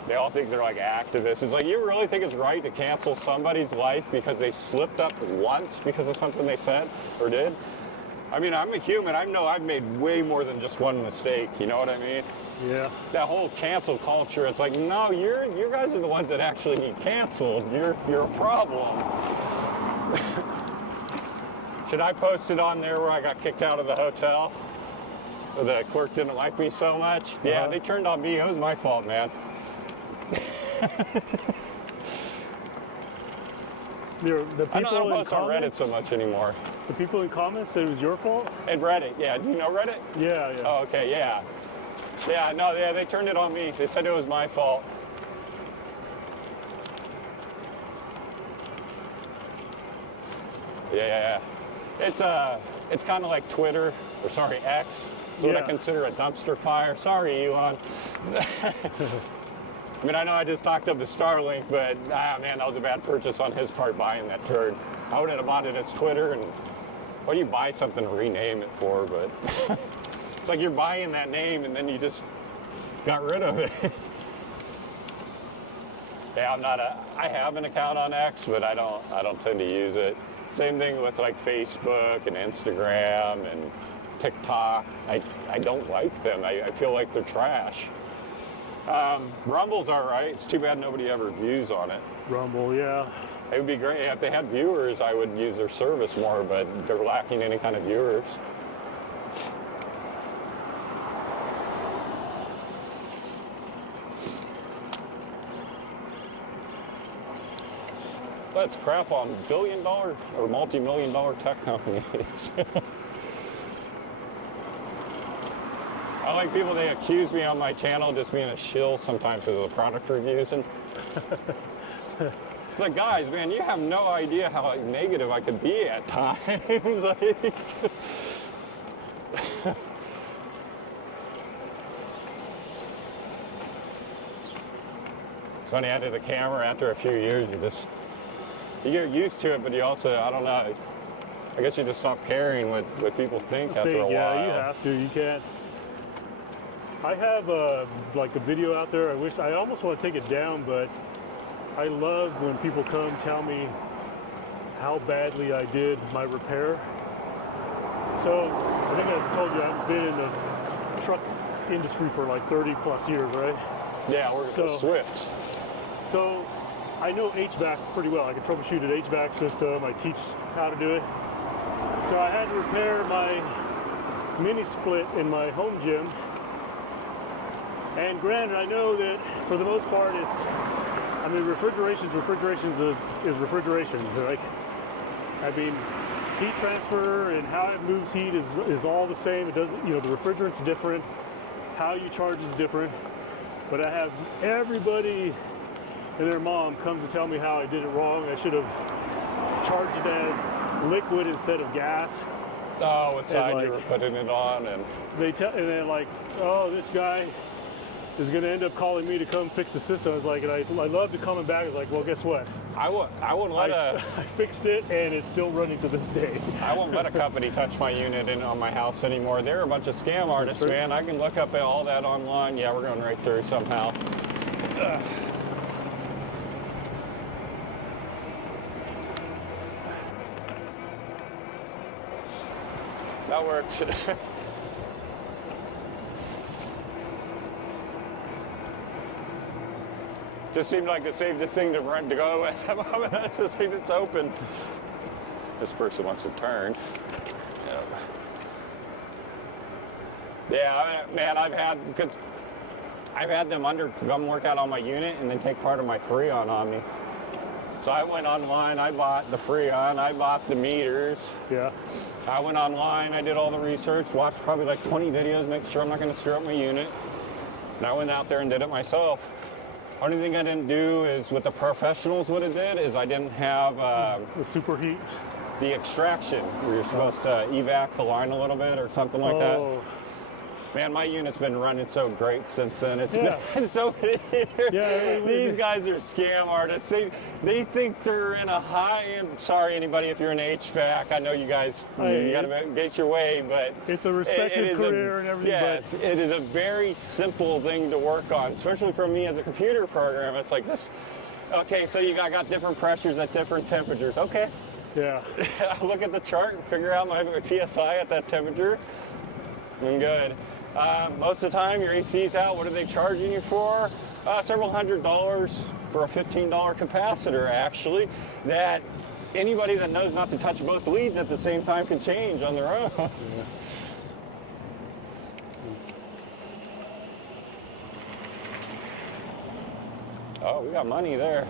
They all think they're like activists. It's like, you really think it's right to cancel somebody's life because they slipped up once because of something they said or did? I mean, I'm a human. I know I've made way more than just one mistake. You know what I mean? Yeah. That whole cancel culture, it's like, no, you guys are the ones that actually get canceled. You're a problem. Should I post it on there where I got kicked out of the hotel? The clerk didn't like me so much? Yeah, they turned on me. It was my fault, man. The people I don't in post on Reddit comments, so much anymore. the people in comments said it was your fault? And Reddit, yeah. Do you know Reddit? Yeah, yeah. Oh, okay, yeah. Yeah, no, yeah, they turned it on me. They said it was my fault. Yeah. It's kind of like Twitter, or sorry, X. It's what I Yeah. consider a dumpster fire. Sorry, Elon. I mean, I know I just talked up to Starlink, but man, that was a bad purchase on his part buying that turd. I wouldn't have bought it as Twitter, and well, you buy something to rename it for, but it's like you're buying that name and then you just got rid of it. Yeah, I have an account on X, but I don't tend to use it. Same thing with like Facebook and Instagram and TikTok. I don't like them. I feel like they're trash. Rumble's all right. It's too bad nobody ever views on it. Rumble, yeah. It would be great if they had viewers. I would use their service more, but they're lacking any kind of viewers. Let's crap on billion-dollar or multi-million-dollar tech companies. I like people, they accuse me on my channel just being a shill sometimes with the product reviews. And it's like, guys, man, you have no idea how like, negative I could be at times. Like, it's funny, after the camera, after a few years, you get used to it, but you also, I don't know, I guess you just stop caring what people think after a while. Yeah, you have to. You can't. I have like a video out there. I almost want to take it down, but I love when people come tell me how badly I did my repair. So I think I told you I've been in the truck industry for like 30 plus years, right? Yeah, we're Swift. So I know HVAC pretty well. I can troubleshoot an HVAC system. I teach how to do it. So I had to repair my mini split in my home gym. And granted, I know that for the most part, I mean, refrigeration is refrigeration. Like, I mean, heat transfer and how it moves heat is all the same. It doesn't, the refrigerant's different. How you charge is different. But I have everybody and their mom comes to tell me how I did it wrong. I should have charged it as liquid instead of gas. Oh, what side like, you were putting it on, and and then like, oh, this guy is going to end up calling me to come fix the system. I was like, and I love to coming back. I was like, well, guess what? I wouldn't let I fixed it, and it's still running to this day. I won't let a company touch my unit on my house anymore. They're a bunch of scam artists, man. I can look up all that online. Yeah, we're going right through somehow. That works. Just seemed like the safest thing to go with. At the moment, I just think it's open. This person wants to turn. Yep. Yeah, man, I've had them come work out on my unit and then take part of my Freon on me. So I went online, I bought the Freon, I bought the meters. Yeah. I went online, I did all the research, watched probably like 20 videos, make sure I'm not going to screw up my unit. And I went out there and did it myself. Only thing I didn't do is with the professionals, what it did is I didn't have The superheat. the extraction where you're supposed to evac the line a little bit or something like that. Oh, Man, my unit's been running so great since then. It's Yeah. been so Yeah, These guys are scam artists. They think they're in a high-end. Sorry, anybody, if you're in HVAC, I know you guys you got to get your way, but it's a respected it is career and everything. Yes, it is a very simple thing to work on, especially for me as a computer programmer. It's like this. Okay, so you got different pressures at different temperatures. Okay, But yeah. I look at the chart and figure out my PSI at that temperature. I'm good. Most of the time, your AC's out. What are they charging you for? Several $100s for a $15 capacitor, actually, that anybody that knows not to touch both leads at the same time can change on their own. Yeah. Oh, we got money there.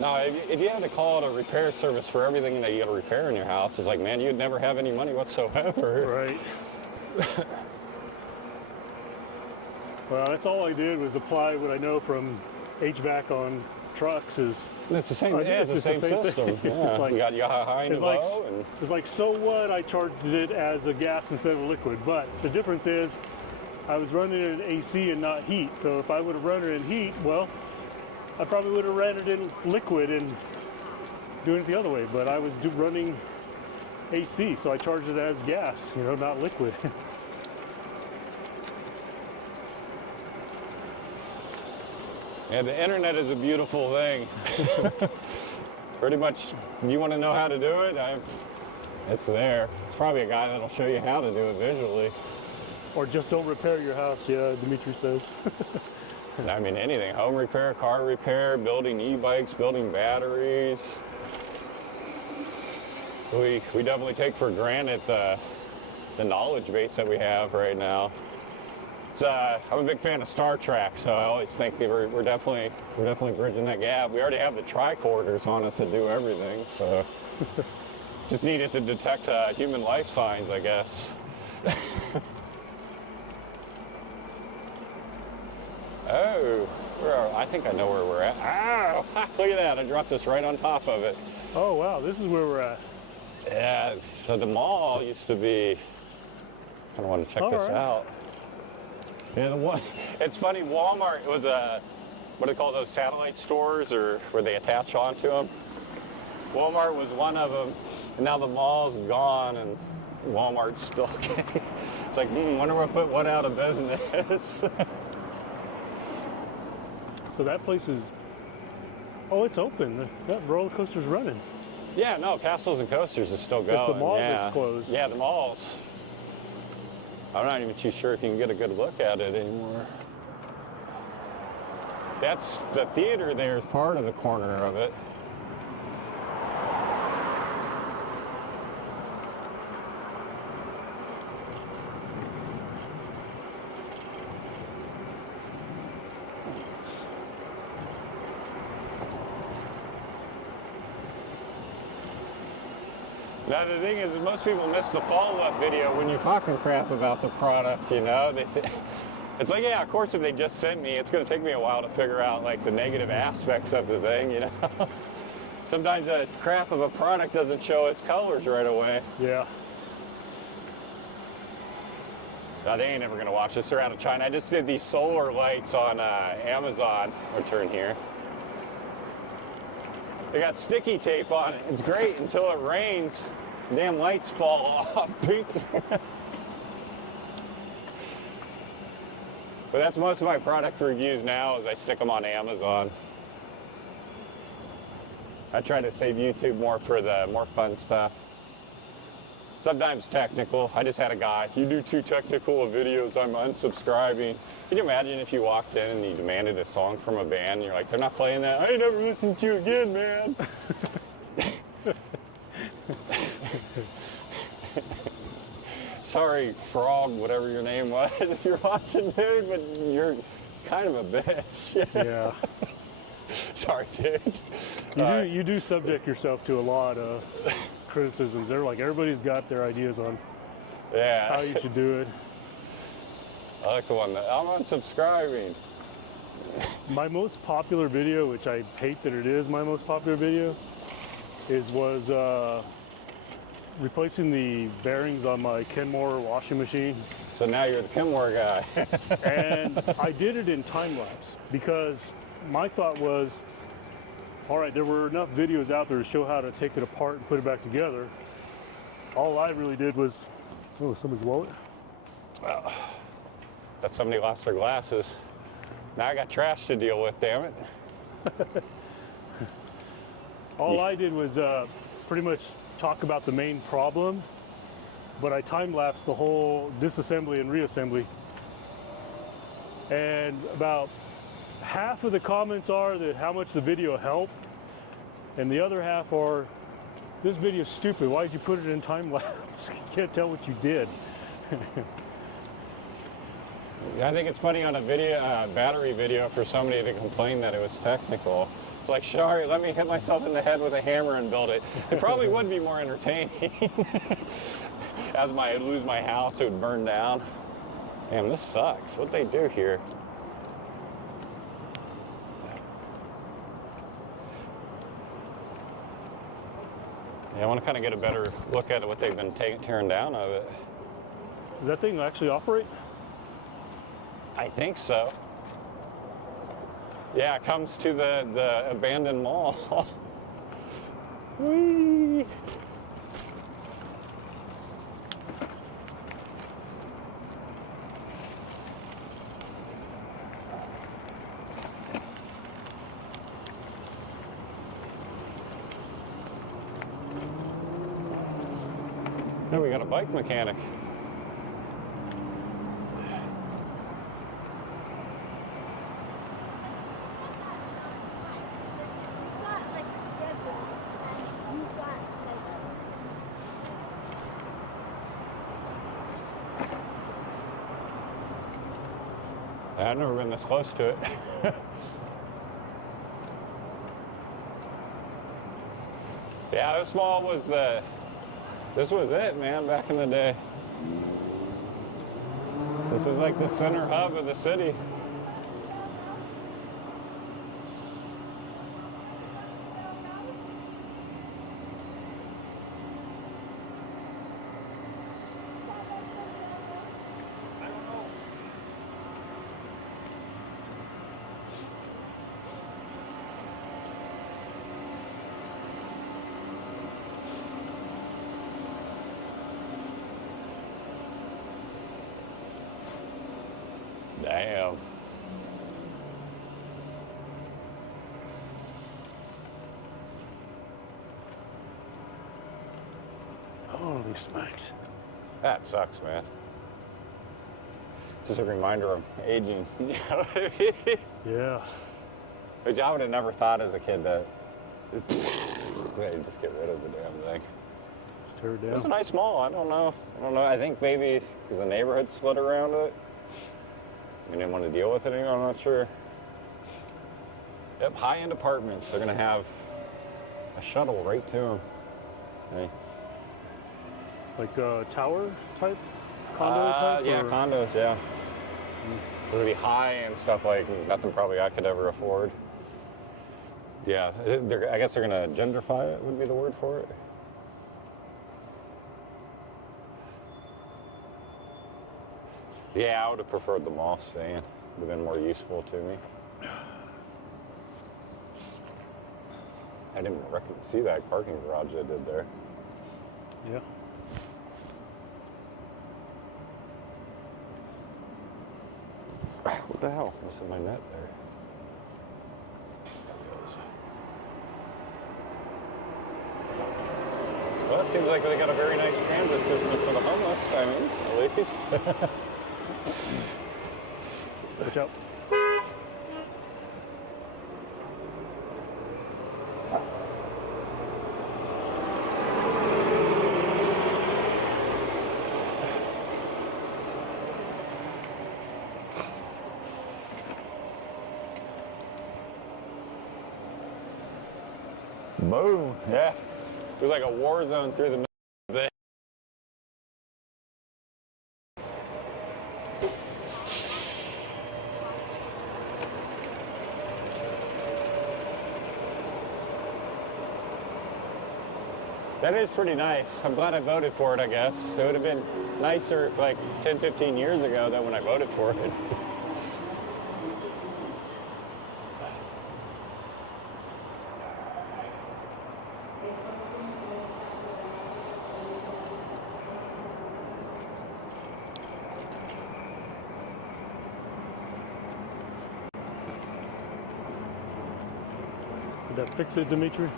Now, if you had to call it a repair service for everything that you got to repair in your house, it's like, man, you'd never have any money whatsoever. Right. Well, that's all I did was apply what I know from HVAC on trucks is. It's the same. Yeah, it's the same system. Thing. Yeah. It's like, you got high and it's like, low, and it's like, so what? I charged it as a gas instead of a liquid. But the difference is, I was running it in AC and not heat. So if I would have run it in heat, well, I probably would have ran it in liquid and doing it the other way. But I was running AC, so I charged it as gas, not liquid. yeah, the internet is a beautiful thing. Pretty much, you want to know how to do it? It's there. It's probably a guy that'll show you how to do it visually. Or just don't repair your house, yeah, Dimitri says. I mean, anything. Home repair, car repair, building e-bikes, building batteries. We definitely take for granted the knowledge base that we have right now. I'm a big fan of Star Trek, so I always think that we're definitely bridging that gap. We already have the tricorders on us that do everything, so just needed to detect human life signs, I guess. Oh, I think I know where we're at. Ow! Look at that, I dropped this right on top of it. Oh wow, this is where we're at. Yeah, so the mall used to be, I don't want to check this out. Yeah, it's funny, Walmart was what do they call those, satellite stores, or where they attach onto them? Walmart was one of them, and now the mall's gone, and Walmart's still okay. It's like, wonder what put what out of business. So that place is, oh, it's open. That roller coaster's running. Yeah, no, Castles and Coasters is still going. It's the mall yeah. that's closed. Yeah, the malls. I'm not even too sure if you can get a good look at it anymore. That's the theater there is part of the corner of it. Now the thing is, most people miss the follow-up video when you're talking crap about the product, It's like, yeah, of course if they just sent me, it's going to take me a while to figure out like the negative aspects of the thing, Sometimes the crap of a product doesn't show its colors right away. Yeah. No, they ain't never going to watch this. They're out of China. I just did these solar lights on Amazon. I'll turn here. They got sticky tape on it. It's great until it rains. Damn lights fall off. But that's most of my product reviews now is I stick them on Amazon. I try to save YouTube more for the more fun stuff. Sometimes technical. I just had a guy, you do too technical of videos, I'm unsubscribing. Can you imagine if you walked in and you demanded a song from a band and you're like, they're not playing that? I ain't never listened to you again, man. Sorry, Frog, whatever your name was, if you're watching, dude, but you're kind of a bitch. Yeah. Sorry, dude. You do subject yourself to a lot of criticisms. They're like, everybody's got their ideas on Yeah. how you should do it. I like the one that I'm unsubscribing. My most popular video, which I hate that it is my most popular video, was replacing the bearings on my Kenmore washing machine. So now you're the Kenmore guy. And I did it in time lapse because my thought was, all right, there were enough videos out there to show how to take it apart and put it back together. All I really did was, oh, somebody's wallet. Well, that somebody lost their glasses. Now I got trash to deal with, damn it. All I did was pretty much talk about the main problem, but I time-lapsed the whole disassembly and reassembly. And about half of the comments are that how much the video helped, and the other half are, this video's stupid, why'd you put it in time-lapse? You can't tell what you did. I think it's funny on a video, battery video, for somebody to complain that it was technical. It's like, sorry, let me hit myself in the head with a hammer and build it. It probably would be more entertaining. As I lose my house, it would burn down. Damn, this sucks. What'd they do here? Yeah, I want to kind of get a better look at what they've been tearing down of it. Does that thing actually operate? I think so. Yeah, it comes to the abandoned mall. Whee! There we got a bike mechanic. I've never been this close to it. Yeah, this mall was this was it, man, back in the day. This was like the center hub of the city. Damn. Holy smokes. That sucks, man. It's just a reminder of aging. You know what I mean? Yeah. Which I would have never thought as a kid that they just get rid of the damn thing. Just tear it down. It's a nice mall. I don't know. I think maybe because the neighborhood split around it. We didn't want to deal with it anymore. I'm not sure. Yep, high-end apartments. They're gonna have a shuttle right to them. Okay. Like tower type? Condo type? Yeah, or? condos, yeah. They're gonna be high and stuff like nothing probably I could ever afford. Yeah, I guess they're gonna gentrify it, would be the word for it. Yeah, I would have preferred the mall staying. Would have been more useful to me. I didn't see that parking garage they did there. Yeah. What the hell? Missing my net there. Well, it seems like they got a very nice transit system for the homeless, I mean, at least. Watch out. Boom, yeah. It was like a war zone through the middle of it. That is pretty nice. I'm glad I voted for it, I guess. It would have been nicer like 10, 15 years ago than when I voted for it. Did that fix it, Dimitri?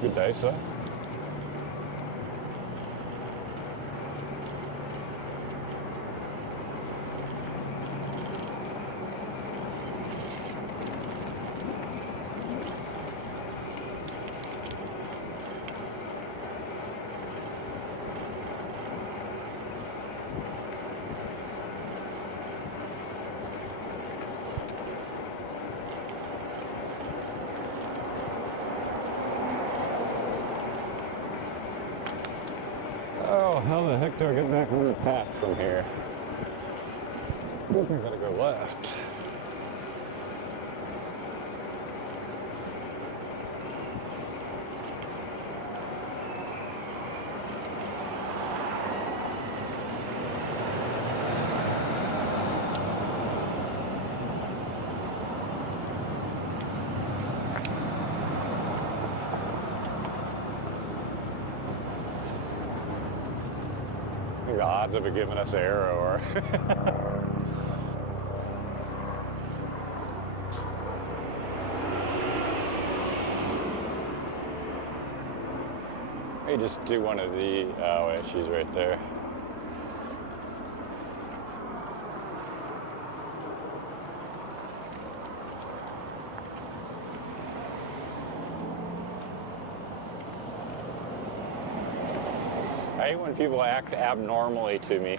Good day, sir. Oh, how the heck do I get back on the path from here? I think I gotta go left. The odds of it giving us an arrow are Hey, just do one of the, oh wait, she's right there. I hate when people act abnormally to me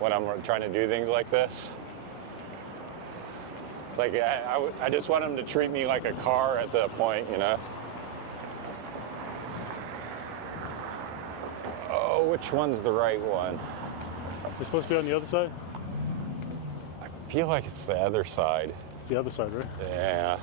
when I'm trying to do things like this. It's like, I just want them to treat me like a car at that point, you know? Oh, which one's the right one? You're supposed to be on the other side? I feel like it's the other side. It's the other side, right? Yeah.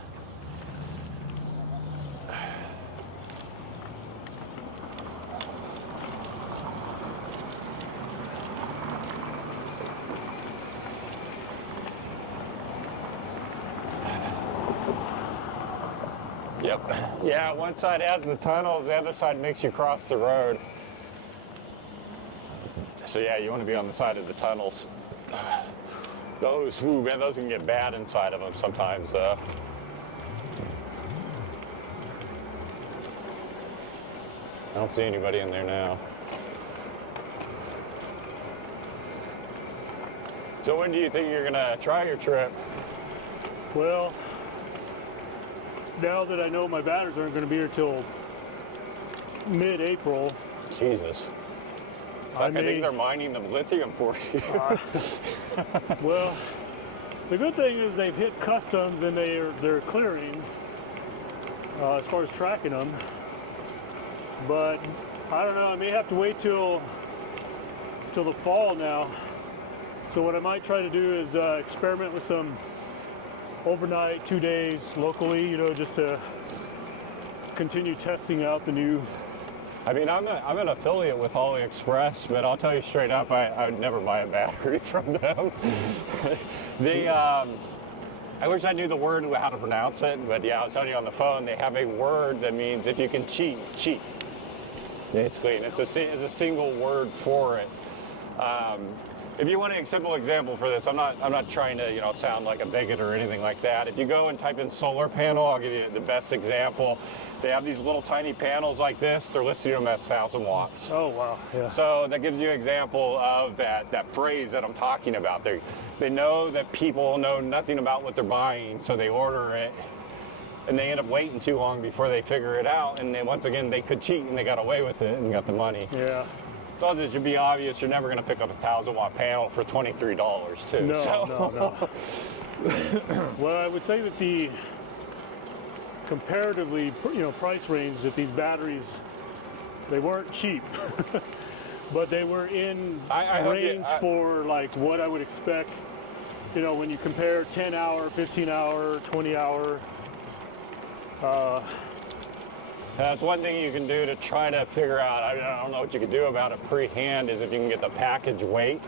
Yep. Yeah, one side has the tunnels, the other side makes you cross the road. So yeah, you want to be on the side of the tunnels. Those, ooh, man, those can get bad inside of them sometimes. I don't see anybody in there now. So when do you think you're gonna try your trip? Well, now that I know my batteries aren't going to be here till mid-April. Jesus. I think they're mining the lithium for you. Well, the good thing is they've hit customs and they're clearing as far as tracking them. But I don't know. I may have to wait till the fall now. So what I might try to do is experiment with some overnight 2 days locally, you know, just to continue testing out the new. I mean, I'm an affiliate with AliExpress, but I'll tell you straight up, I would never buy a battery from them. I wish I knew the word, how to pronounce it, but yeah, I was telling you on the phone, they have a word that means if you can cheat, cheat. Basically, and it's a single word for it. If you want a simple example for this, I'm not trying to, you know, sound like a bigot or anything like that. If you go and type in solar panel, I'll give you the best example. They have these little tiny panels like this. They're listed them as 1,000 watts. Oh wow! Yeah. So that gives you an example of that phrase that I'm talking about. They know that people know nothing about what they're buying, so they order it, and they end up waiting too long before they figure it out. And then once again, they could cheat and they got away with it and got the money. Yeah. Thought it should be obvious you're never going to pick up a 1,000-watt panel for $23 too. No, so. no. Well, I would say that the comparatively, price range that these batteries, they weren't cheap, but they were in range for like what I would expect. When you compare 10-hour, 15-hour, 20-hour. That's one thing you can do to try to figure out. I don't know what you can do about it pre-hand is if you can get the package weight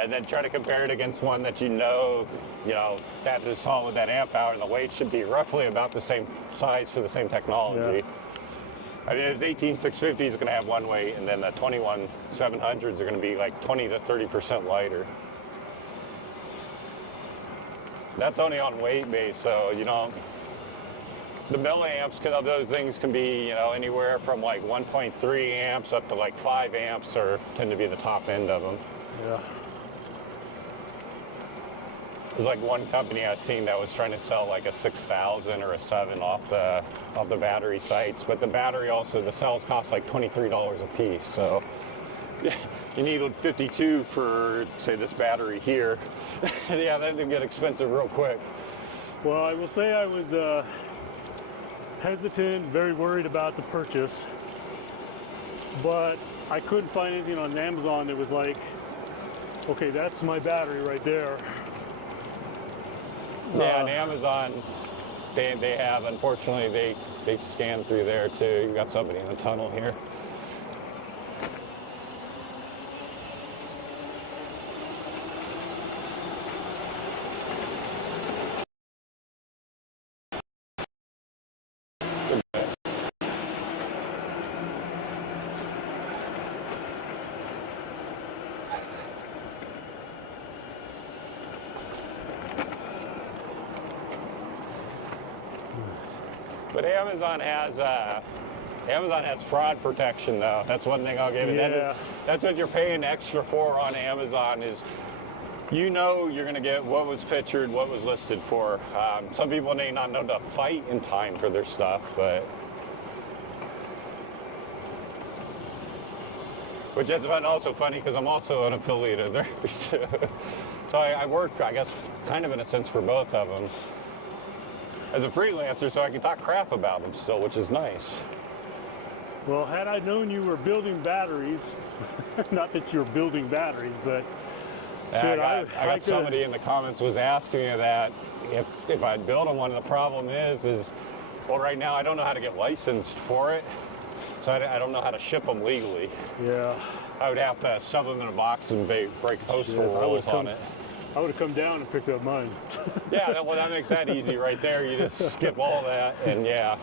and then try to compare it against one that that is solid, that amp hour, and the weight should be roughly about the same size for the same technology. Yeah. I mean, the 18650 is going to have one weight, and then the 21700s are going to be like 20 to 30% lighter. That's only on weight base, so the milliamps of those things can be anywhere from like 1.3 amps up to like 5 amps tend to be the top end of them. Yeah. There's like one company I've seen that was trying to sell like a 6,000 or a 7 off the battery sites, but the battery the cells cost like $23 a piece, so you need 52 for say this battery here. Yeah, that can get expensive real quick. Well, I will say I was hesitant, very worried about the purchase, but I couldn't find anything on Amazon that was like, okay, that's my battery right there. Yeah, and Amazon, they have, unfortunately, they scan through there too. You've got somebody in the tunnel here. But Amazon has fraud protection, though. That's one thing I'll give you. Yeah. That's what you're paying extra for on Amazon is, you're going to get what was pictured, what was listed for. Some people may not know to fight in time for their stuff, but which is also funny because I'm also an affiliate of theirs. So I work, I guess, kind of in a sense for both of them as a freelancer, so I can talk crap about them still, which is nice. Well, had I known you were building batteries, not that you're building batteries, but I got somebody in the comments was asking me that if I'd build them. One of the problem is well, right now I don't know how to get licensed for it, so I don't know how to ship them legally. Yeah. I would have to shove them in a box and break postal rules on it. I would have come down and picked up mine. Yeah, well, that makes that easy right there. You just skip all that, and yeah.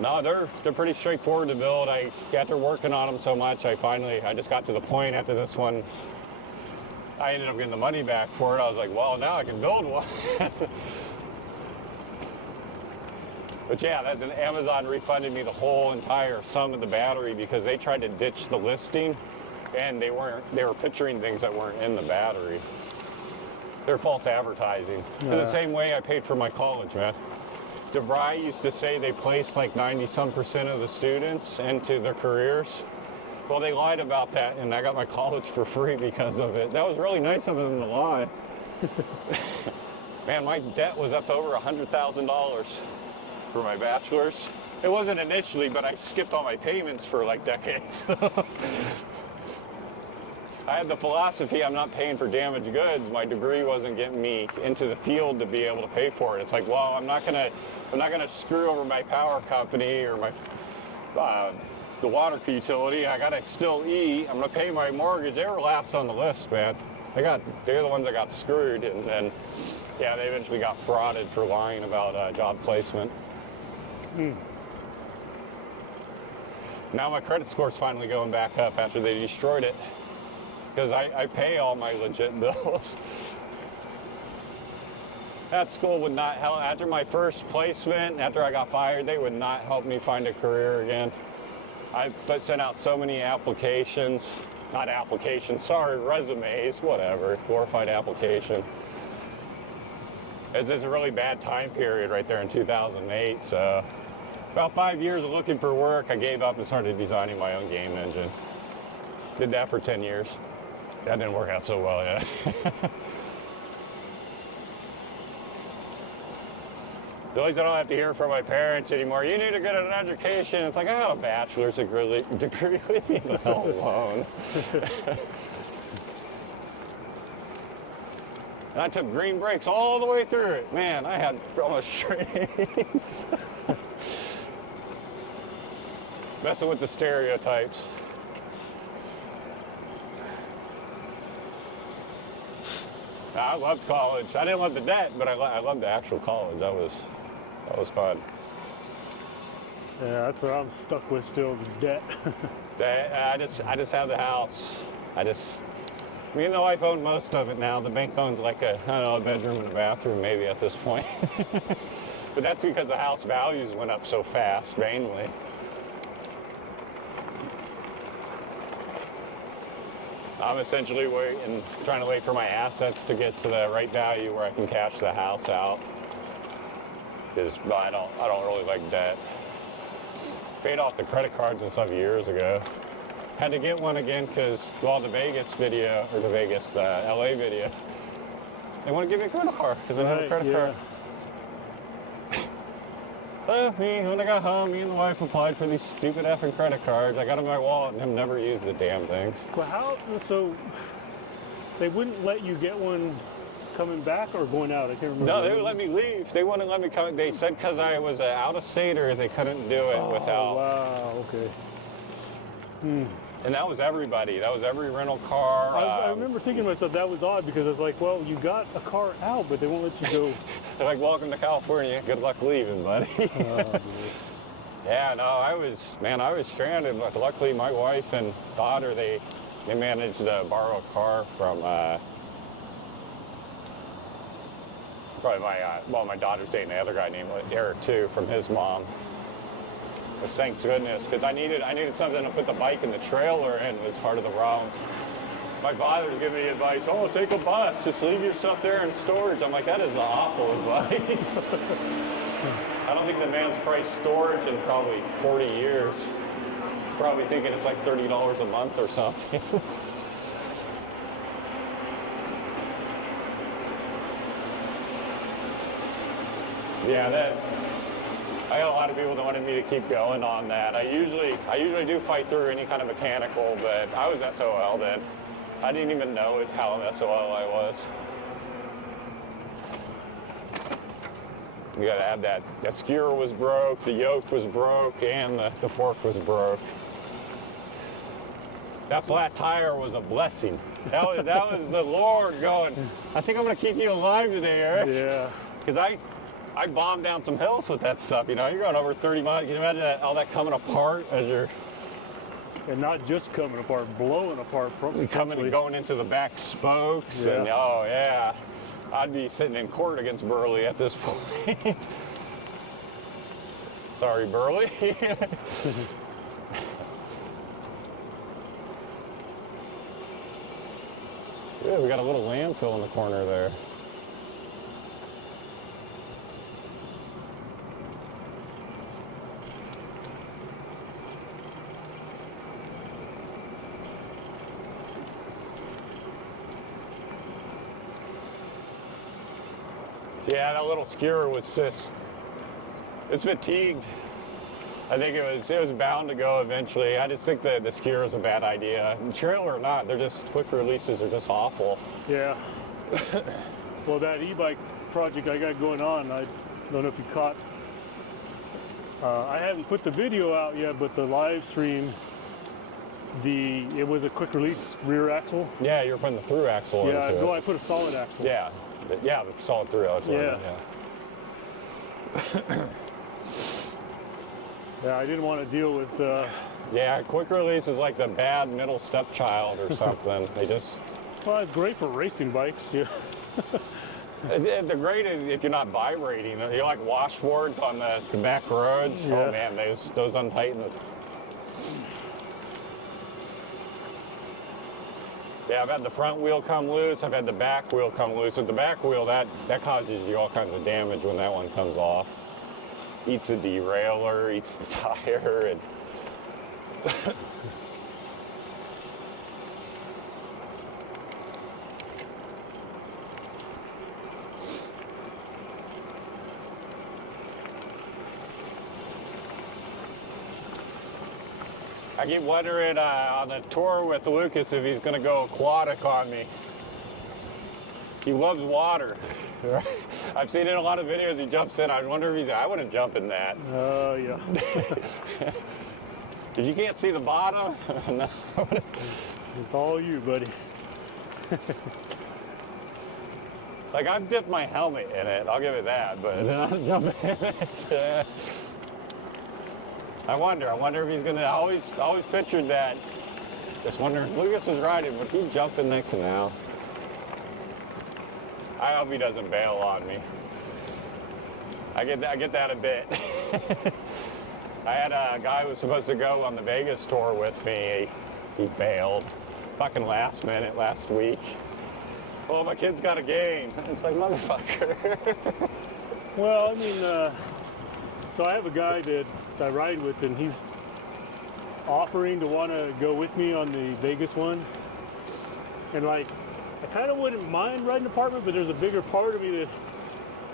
No, they're pretty straightforward to build. After working on them so much, I just got to the point after this one, I ended up getting the money back for it. I was like, well, now I can build one. But yeah, then Amazon refunded me the whole entire sum of the battery because they tried to ditch the listing, and they were picturing things that weren't in the battery. They're false advertising. Yeah. The same way I paid for my college, man. DeVry used to say they placed like 90-some% of the students into their careers. Well, they lied about that, and I got my college for free because of it. That was really nice of them to lie. Man, my debt was up to over $100,000 for my bachelor's. It wasn't initially, but I skipped all my payments for like decades. I had the philosophy I'm not paying for damaged goods. My degree wasn't getting me into the field to be able to pay for it. It's like, well, I'm not gonna screw over my power company or my the water utility. I gotta still eat. I'm gonna pay my mortgage. They were last on the list, man. They're the ones that got screwed, and then yeah, they eventually got frauded for lying about job placement. Now my credit score's finally going back up after they destroyed it. Because I pay all my legit bills. That school would not help. After my first placement, after I got fired, they would not help me find a career again. I sent out so many applications, not applications, sorry, resumes, whatever, glorified application. It's just a really bad time period right there in 2008, so About 5 years of looking for work, I gave up and started designing my own game engine. Did that for 10 years. That didn't work out so well, yeah. At least I don't have to hear from my parents anymore. You need to get an education. It's like, I got a bachelor's degree. Leave me the hell alone. And I took green brakes all the way through it. Man, I had almost straights. Messing with the stereotypes. I loved college. I didn't love the debt, but I loved the actual college. That was fun. Yeah, that's what I'm stuck with still, the debt. I just have the house. Me and the wife own most of it now. The bank owns like a bedroom and a bathroom maybe at this point. But that's because the house values went up so fast, mainly. I'm essentially trying to wait for my assets to get to the right value where I can cash the house out. Because I don't really like debt. Paid off the credit cards and stuff years ago. Had to get one again because, well, the Vegas video, or the LA video, they want to give me a credit card because I have a credit card. When I got home, me and the wife applied for these stupid effing credit cards. I got them in my wallet and have never used the damn things. Well, so they wouldn't let you get one coming back or going out? I can't remember. No, they would let me leave. They wouldn't let me come. They said because I was out of state or they couldn't do it without. Wow, okay. And that was everybody. That was every rental car. I remember thinking to myself, that was odd because I was like, well, you got a car out, but they won't let you go. They're like, welcome to California. Good luck leaving, buddy. Yeah, no, I was stranded, but luckily my wife and daughter, they managed to borrow a car from, probably my daughter's dating the other guy named Eric too, from his mom. Which thank goodness, because I needed something to put the bike in the trailer in was part of the problem. My father's giving me advice, oh, take a bus, just leave your stuff there in storage. I'm like, that is awful advice. I don't think the man's priced storage in probably 40 years. He's probably thinking it's like $30 a month or something. Yeah, I got a lot of people that wanted me to keep going on that. I usually do fight through any kind of mechanical, but I was SOL then. I didn't even know how SOL I was. You gotta add that skewer was broke, the yoke was broke, and the fork was broke. That flat tire was a blessing. That was the Lord going, I think I'm gonna keep you alive today, Eric. Yeah. Because I bombed down some hills with that stuff, You're going over 30 miles. Can you imagine all that coming apart as you're... And not just coming apart, blowing apart. Coming and going into the back spokes. Yeah. And, oh, yeah. I'd be sitting in court against Burley at this point. Sorry, Burley. Yeah, we got a little landfill in the corner there. Yeah, that little skewer was it's fatigued. I think it was bound to go eventually. I just think that the skewer is a bad idea. And trailer or not, they're just, quick releases are just awful. Yeah. Well, that e-bike project I got going on, I don't know if you caught, I haven't put the video out yet, but the live stream, it was a quick release rear axle. Yeah, you're putting the through axle Yeah, into no, it. I put a solid axle. Yeah. Yeah, the solid through axle. Yeah. Yeah, I didn't want to deal with... Yeah, quick release is like the bad middle stepchild or something. They just... Well, it's great for racing bikes. Yeah. They're great if you're not vibrating. You like washboards on the back roads. Yeah. Oh man, those untighten the... Yeah, I've had the front wheel come loose. I've had the back wheel come loose. With the back wheel, that causes you all kinds of damage when that one comes off. eats the derailleur, eats the tire, and I keep wondering on the tour with Lucas if he's going to go aquatic on me. He loves water. I've seen in a lot of videos he jumps in. I wonder if I wouldn't jump in that. Oh, yeah. If you can't see the bottom, no. It's all you, buddy. Like, I've dipped my helmet in it, I'll give it that, but I'm jumping in it. I wonder if he's gonna, always pictured that. Just wondering, Lucas was riding, would he jump in that canal? I hope he doesn't bail on me. I get that a bit. I had a guy who was supposed to go on the Vegas tour with me. He bailed. Fucking last minute last week. Oh, my kid's got a game. It's like, motherfucker. Well, I mean, so I have a guy that I ride with, and he's offering to want to go with me on the Vegas one. And like, I kind of wouldn't mind riding apartment, but there's a bigger part of me that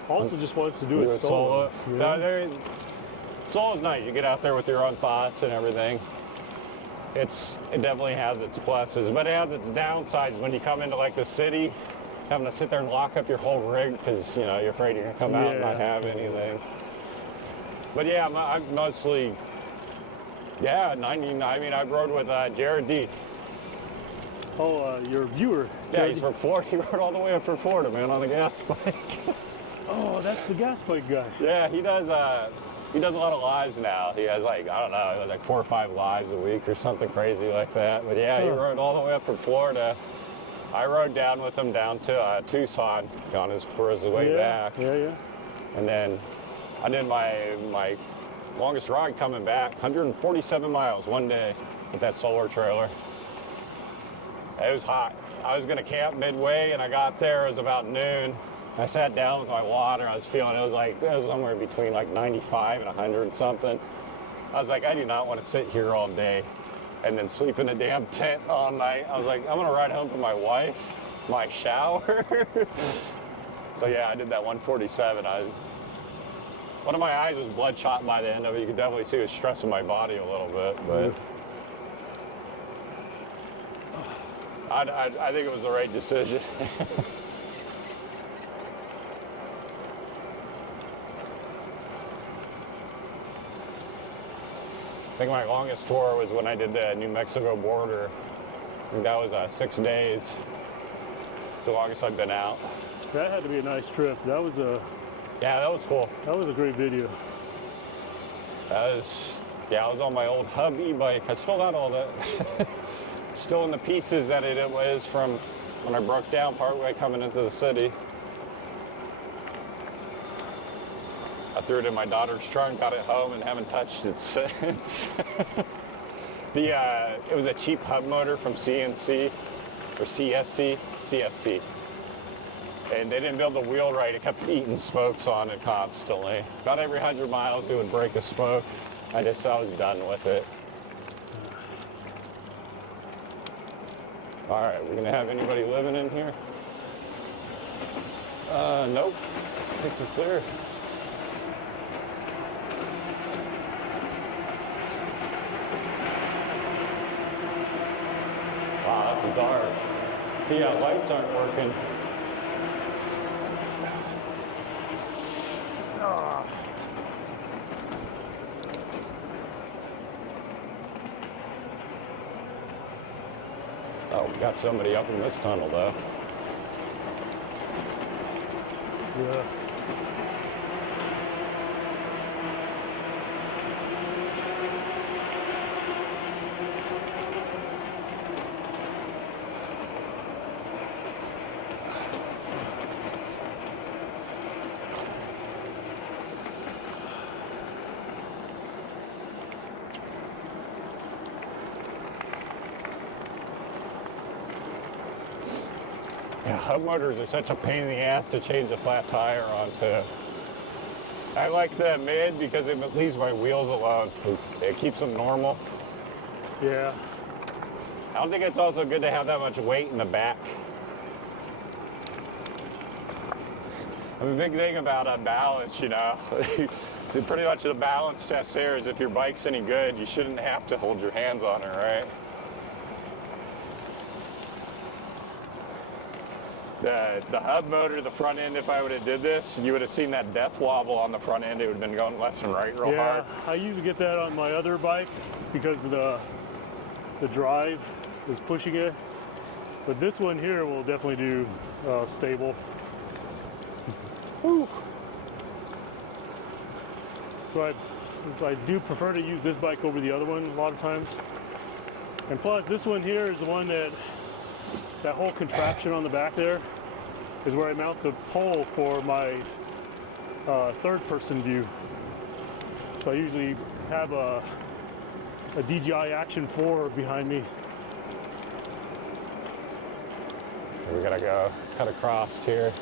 also just wants to do it solo. You know? Solo's nice. You get out there with your own thoughts and everything. It definitely has its pluses, but it has its downsides when you come into like the city, having to sit there and lock up your whole rig because you're afraid you're gonna come out and not have anything. But yeah, I'm mostly, I mean, I rode with Jared D. Oh, your viewer. Yeah, he's from Florida. He rode all the way up from Florida, man, on the gas bike. Oh, that's the gas bike guy. Yeah, he does a lot of lives now. He has like, I don't know, he has like 4 or 5 lives a week or something crazy like that. But yeah, he rode all the way up from Florida. I rode down with him down to Tucson on his way back. Yeah. And then I did my longest ride coming back, 147 miles one day with that solar trailer. It was hot. I was gonna camp midway and I got there, it was about noon. I sat down with my water, I was feeling, it was somewhere between like 95 and 100 and something. I was like, I do not want to sit here all day and then sleep in a damn tent all night. I was like, I'm gonna ride home to my wife, my shower. So yeah, I did that 147. One of my eyes was bloodshot by the end of it. You could definitely see it was stressing my body a little bit, but I think it was the right decision. I think my longest tour was when I did the New Mexico border. I think that was 6 days. It's the longest I've been out. That had to be a nice trip. That was Yeah, that was cool. That was a great video. I was on my old hub e-bike. I still got all that. Still in the pieces that it was from when I broke down partway coming into the city. I threw it in my daughter's trunk, got it home, and haven't touched it since. It was a cheap hub motor from CNC, or CSC. And they didn't build the wheel right. It kept eating spokes on it constantly. About every 100 miles, it would break a spoke. I was done with it. All right, we're gonna have anybody living in here? Nope, I think we're clear. Wow, that's dark. See, yeah, lights aren't working. Oh, we got somebody up in this tunnel, though. Yeah. Yeah, hub motors are such a pain in the ass to change a flat tire onto. I like the mid because it leaves my wheels alone. It keeps them normal. Yeah. I don't think it's also good to have that much weight in the back. I mean, a big thing about balance, you know, pretty much the balance test there is if your bike's any good, you shouldn't have to hold your hands on her, right? The hub motor, the front end, if I would have did this, you would have seen that death wobble on the front end. It would have been going left and right real hard. I usually get that on my other bike because the drive is pushing it. But this one here will definitely do stable. Woo. So I do prefer to use this bike over the other one a lot of times. And plus, this one here is the one that whole contraption on the back there is where I mount the pole for my third-person view. So I usually have a DJI Action 4 behind me. We gotta go cut across here.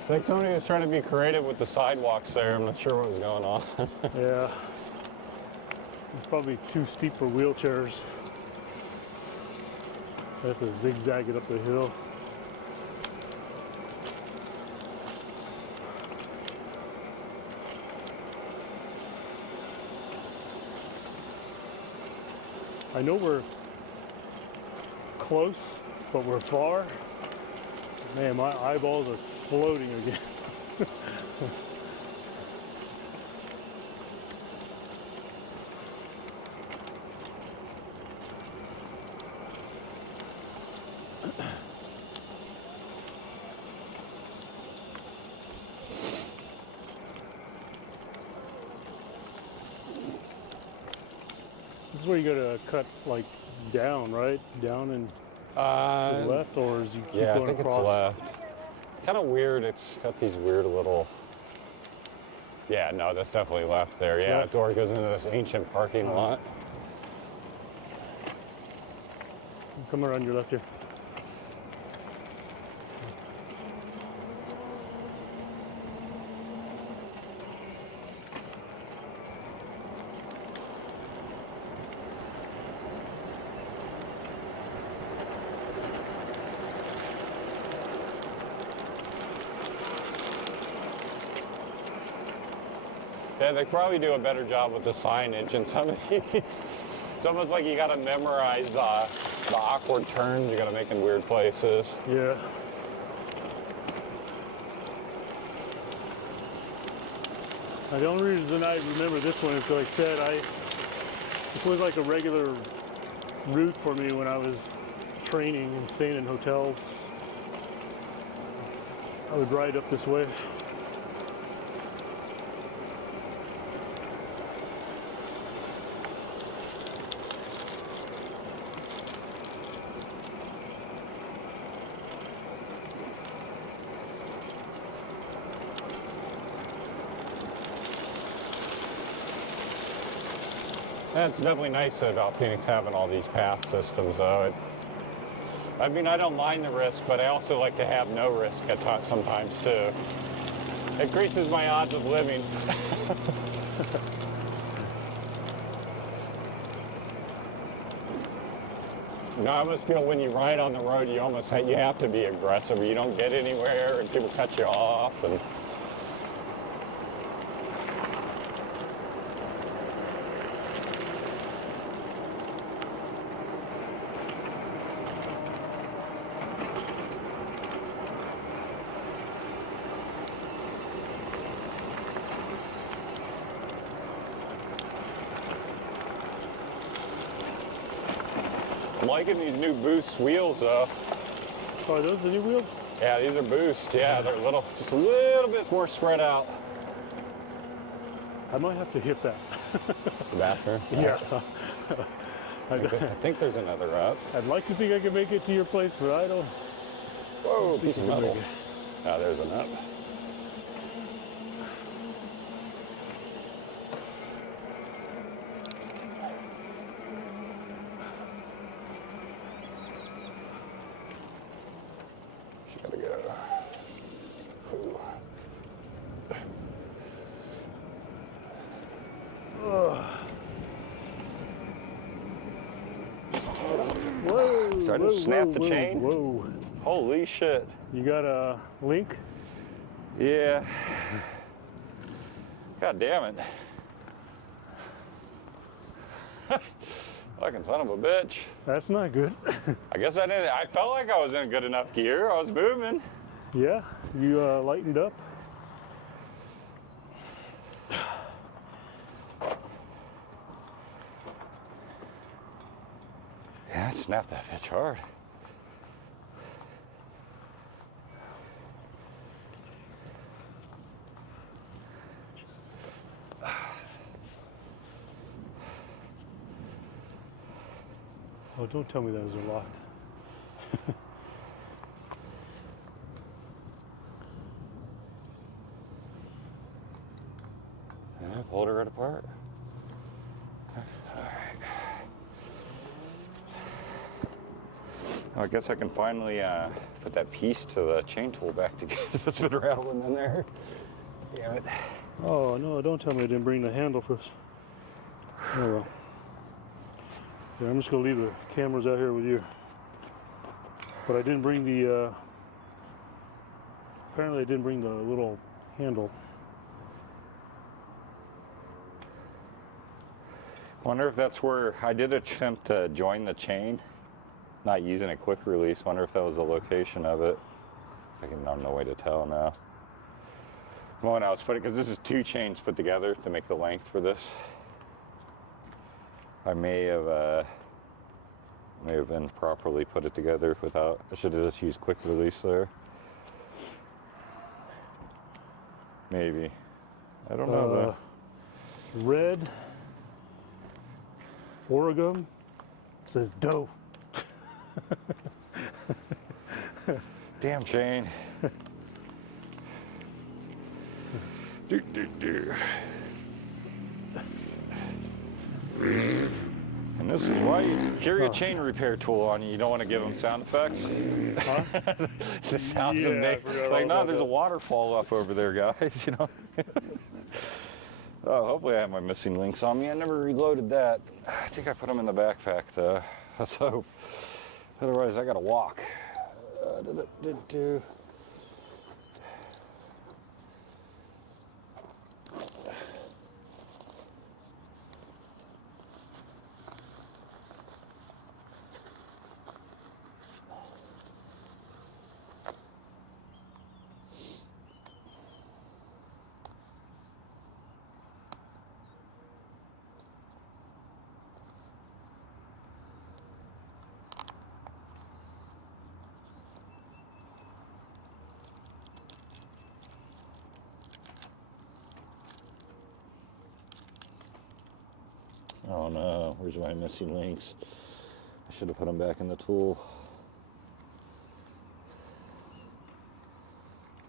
It's like somebody was trying to be creative with the sidewalks there. I'm not sure what was going on. Yeah. It's probably too steep for wheelchairs. So I have to zigzag it up the hill. I know we're close, but we're far. Man, my eyeballs are floating again. This is where you gotta cut like down, right? Down and to the left, or is you keep yeah, going I think across? it's left. It's kind of weird. It's got these weird little. Yeah, no, that's definitely left there. Yeah, Left. the door goes into this ancient parking lot. Come around your left here. Yeah, they probably do a better job with the signage in some of these. It's almost like you got to memorize the awkward turns you got to make in weird places. Yeah. Now, the only reason I remember this one is, like I said, this was like a regular route for me when I was training and staying in hotels. I would ride up this way. Yeah, it's definitely nice about Phoenix having all these path systems, though. I mean, I don't mind the risk, but I also like to have no risk at times sometimes, too. Increases my odds of living. You know, I almost feel when you ride on the road, you have to be aggressive, or you don't get anywhere, and people cut you off. And I'm liking these new Boost wheels, though. Oh, are those the new wheels? Yeah, these are Boost. Yeah, they're just a little bit more spread out. I might have to hit that. The bathroom? Yeah. I think there's another up. I'd like to think I can make it to your place, but I don't. Whoa, piece of you can metal. make it. Ah, there's an up. She gotta go. Ooh. Whoa! Did I just whoa, snap whoa, the whoa, chain? Whoa! Holy shit. You got a link? Yeah. God damn it. Fucking son of a bitch. That's not good. I guess I felt like I was in good enough gear. I was moving. Yeah, you lightened up. Yeah, I snapped that bitch hard. Oh, don't tell me those are locked. Yeah, pulled it right apart. Alright. I guess I can finally put that piece to the chain tool back together that's been rattling in there. Damn it. Oh no, don't tell me I didn't bring the handle for us. Oh well. Yeah, I'm just gonna leave the cameras out here with you. But I didn't bring the, apparently I didn't bring the little handle. Wonder if that's where I did attempt to join the chain, not using a quick release. Wonder if that was the location of it. I'm no way to tell now. Well, now let's put it, because this is two chains put together to make the length for this. I may have been properly put it together without. I should have just used quick release there. Maybe. I don't know though. Red. Oregon. Says dough. Damn chain. do, do, do. And this is why you carry a chain repair tool on you. You don't want to give them sound effects. Huh? The sounds Yeah, of I forgot like, all no, about there's that. a waterfall up over there, guys. You know. Oh, hopefully I have my missing links on me. I never reloaded that. I think I put them in the backpack though. Let's hope. Otherwise, I gotta walk. Oh no, where's my missing links? I should have put them back in the tool.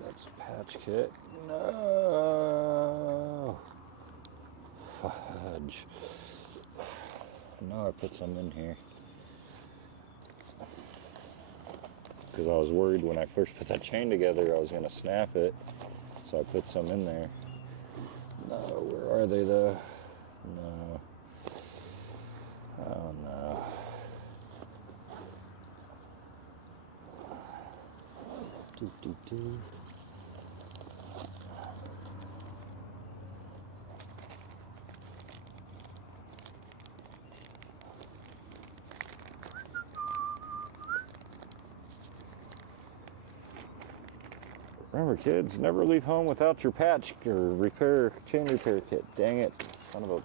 That's patch kit. No. Fudge. No, I put some in here. Because I was worried when I first put that chain together I was going to snap it. So I put some in there. No, where are they though? No. Oh no. Do. Remember, kids, never leave home without your patch or chain repair kit. Dang it, son of a...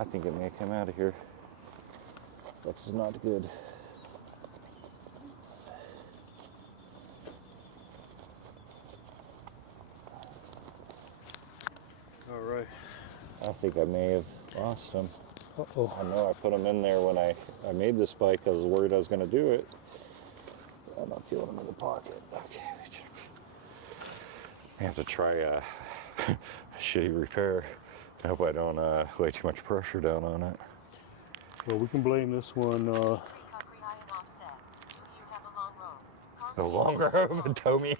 I think it may come out of here. That's not good. All right. I think I may have lost them. Uh-oh. I know I put them in there when I made this bike. I was worried I was going to do it. I'm not feeling them in the pocket. Okay, I have to try a shitty repair. I hope I don't lay too much pressure down on it. Well, we can blame this one. Recovery iron offset. You have a long road. The longer road, Tommy.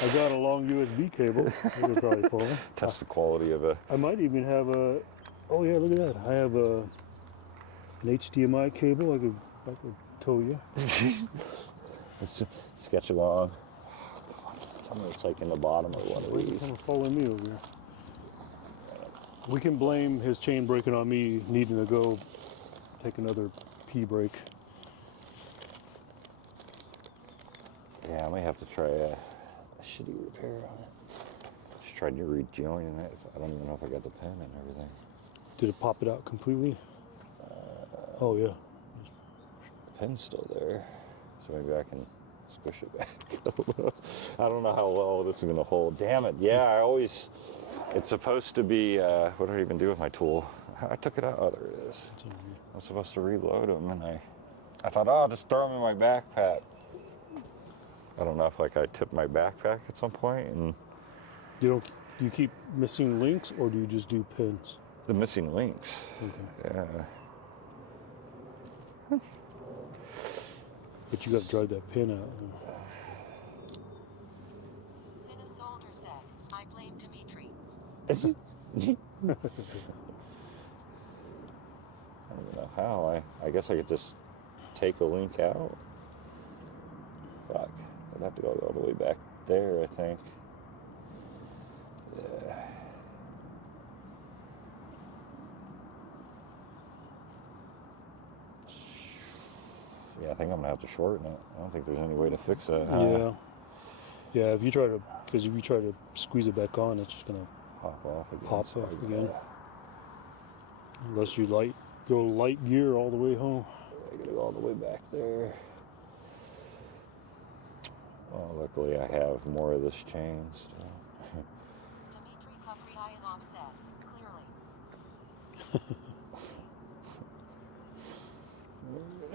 I got a long USB cable. That would probably pull it. Test the quality of it. I might even have a. Oh yeah, look at that. I have an HDMI cable. I could tow you. Let's sketch along. Come on, just tell me it's like in the bottom or one of Why is these. he kind of following me over here? We can blame his chain breaking on me needing to go take another P break. Yeah, I may have to try a shitty repair on it. Just tried to rejoin it. I don't even know if I got the pin and everything. Did it pop it out completely? Oh yeah. The pin's still there, so maybe I can squish it back. I don't know how well this is gonna hold. Damn it! Yeah, it's supposed to be. What did I even do with my tool? I took it out. Oh, there it is. I was supposed to reload them, and I thought, oh, I'll just throw them in my backpack. I don't know if like I tipped my backpack at some point, and Do you keep missing links or do you just do pins? the missing links. Okay. Yeah. But you got to drive that pin out. Sinna Soldier said, I blame Dimitri. I don't even know how. I guess I could just take a link out. Fuck. I'd have to go all the way back there, I think. Yeah. Yeah, I think I'm gonna have to shorten it. I don't think there's any way to fix that. Yeah. Yeah, if you try to squeeze it back on, it's just gonna Pop off again. pop so off I again. gotta- Unless you go light gear all the way home. I gotta go all the way back there. Well, luckily I have more of this chain still. Dimitri recovery iron offset. Clearly.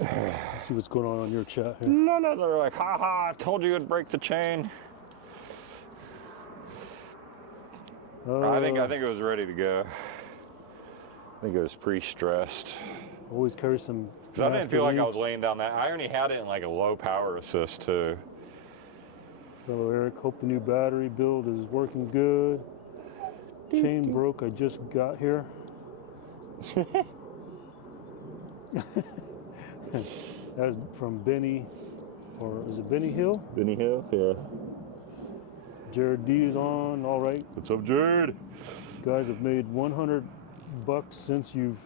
Let's see what's going on your chat here. No, they're like, haha, I told you it'd break the chain. I think it was ready to go. I think it was pre-stressed. Always carry some. Because I didn't feel like I was links. laying down that. I only had it in like a low power assist too. Hello, Eric. Hope the new battery build is working good. Chain broke. I just got here. That's from Benny, or is it Benny Hill? Benny Hill, yeah. Jared D is on. All right, What's up, Jared? guys have made $100 since you've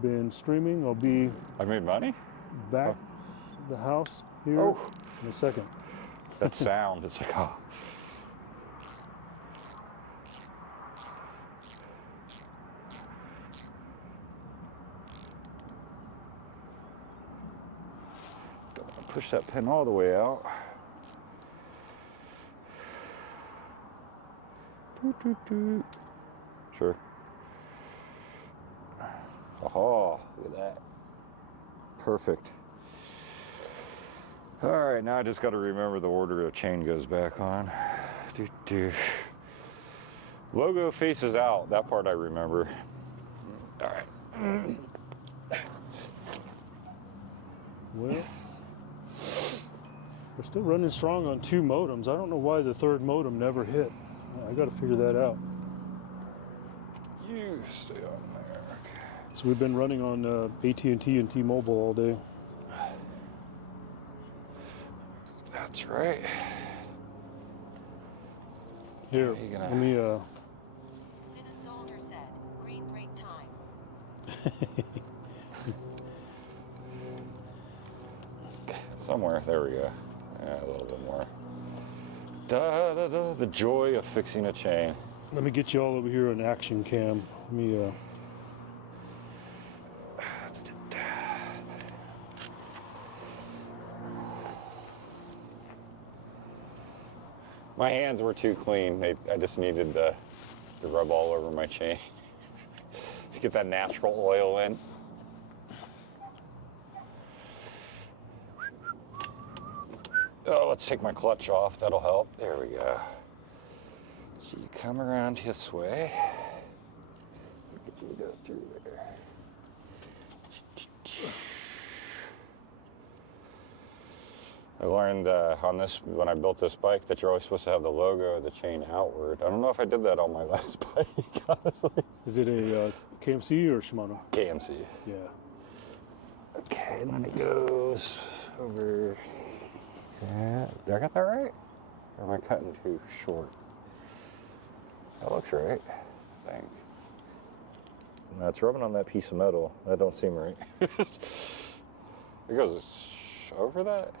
been streaming. I'll be I made money? back at the house here Oh. in a second. That sound, it's like, oh. Don't want to push that pin all the way out. Doot, doot, doot. Sure. Oh, look at that. Perfect. All right, now I just got to remember the order a chain goes back on. Doot, doot. Logo faces out. That part I remember. All right. Well, We're still running strong on 2 modems. I don't know why the 3rd modem never hit. I got to figure that out. You stay on there. Okay. So we've been running on AT&T and T-Mobile all day. That's right. Here, Are you gonna- let me. Cinna Soldier said, green break time. Somewhere. There we go. Yeah, a little bit more. Da da da. The joy of fixing a chain. Let me get you all over here on action cam. Let me. My hands were too clean. I just needed to rub all over my chain to get that natural oil in. Oh, let's take my clutch off. That'll help. There we go. So you come around this way. Get you to go through there. I learned on this, when I built this bike, that you're always supposed to have the logo of the chain outward. I don't know if I did that on my last bike, honestly. Is it a KMC or Shimano? KMC. Yeah. Okay, and then it goes over. Yeah, did I got that right? Or am I cutting too short? That looks right, I think. No, it's rubbing on that piece of metal. That don't seem right. It goes over that?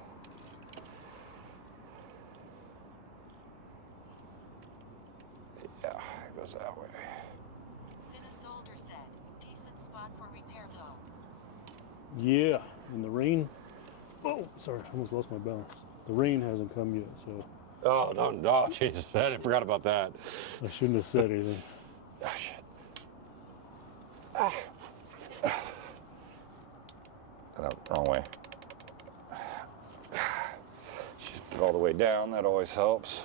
Yeah, it goes that way. Cinna Soldier said, decent spot for repair though. Yeah, and the rain. Oh, sorry, I almost lost my balance. The rain hasn't come yet, so Oh, no, Jesus, I forgot about that. I shouldn't have said anything. Oh, shit. No, wrong way. Shift it all the way down, that always helps.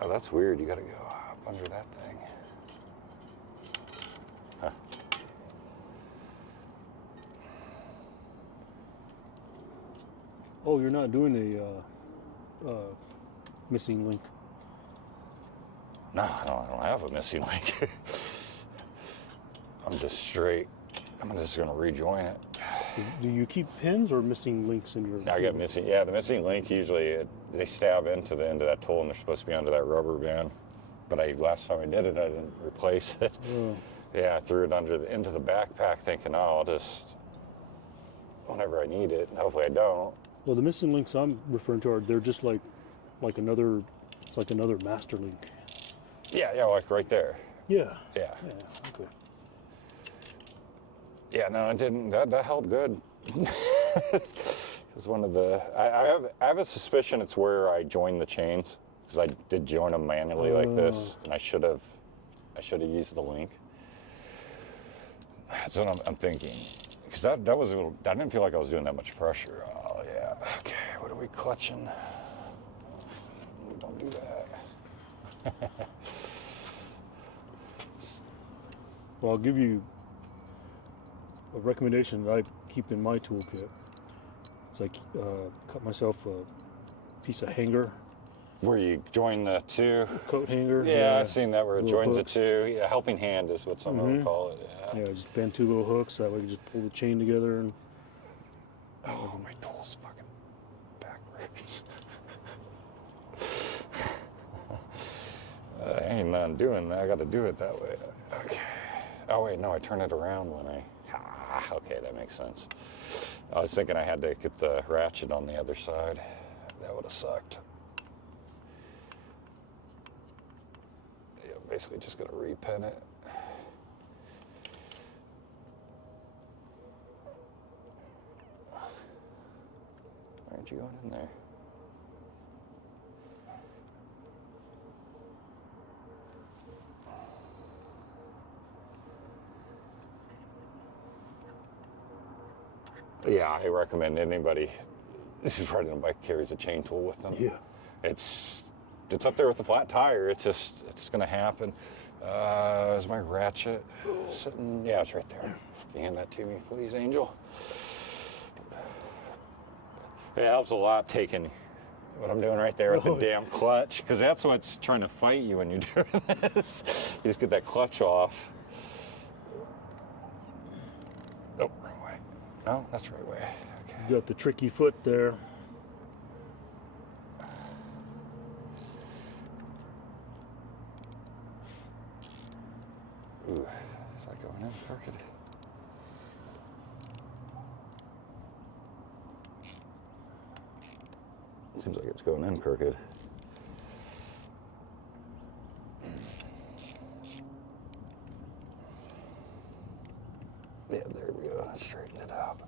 Oh, that's weird, you gotta go up under that thing. Huh. Oh, you're not doing a missing link. No, I don't have a missing link. I'm just straight. I'm just gonna rejoin it. Do you keep pins or missing links in your? I get missing. Yeah, the missing link usually they stab into the end of that tool, and they're supposed to be under that rubber band. But last time I did it, I didn't replace it. Oh. Yeah, I threw it into the backpack, thinking, oh, I'll just whenever I need it. Hopefully, I don't. Well, the missing links I'm referring to they're just like another. It's like another master link. Yeah, like right there. Yeah. Yeah. Yeah. Okay. Yeah, no, it didn't. That helped good. Because one of the, I have a suspicion it's where I joined the chains, because I did join them manually like this, and I should have used the link. That's what I'm thinking. Because that was a little, I didn't feel like I was doing that much pressure. Oh yeah. Okay, what are we clutching? Don't do that. Well, I'll give you a recommendation that I keep in my toolkit. It's like cut myself a piece of hanger, Where you join the two. coat hanger. Yeah, I've seen that where it Little joins hooks. the two. Yeah, helping hand is what some would call it. Yeah. Yeah, just bend 2 little hooks. That way you just pull the chain together and. Oh, my tool's fucking backwards. I ain't none doing that. I got to do it that way. Okay. Oh wait, no, I turn it around when I. Okay, that makes sense. I was thinking I had to get the ratchet on the other side. That would have sucked. Yeah, basically just gonna repin it. Why aren't you going in there? Yeah, I recommend anybody who's riding a bike carries a chain tool with them. Yeah. It's up there with the flat tire. It's gonna happen. Is my ratchet sitting? Yeah, it's right there. Can you hand that to me, please, Angel? It helps a lot taking what I'm doing right there with the Oh. damn clutch, because that's what's trying to fight you when you're doing this. You just get that clutch off. Oh, wrong way. No, that's the right way. Okay. He's got the tricky foot there. Ooh, is that going in crooked? Seems like it's going in crooked. Yeah, there we go. Let's straighten it out.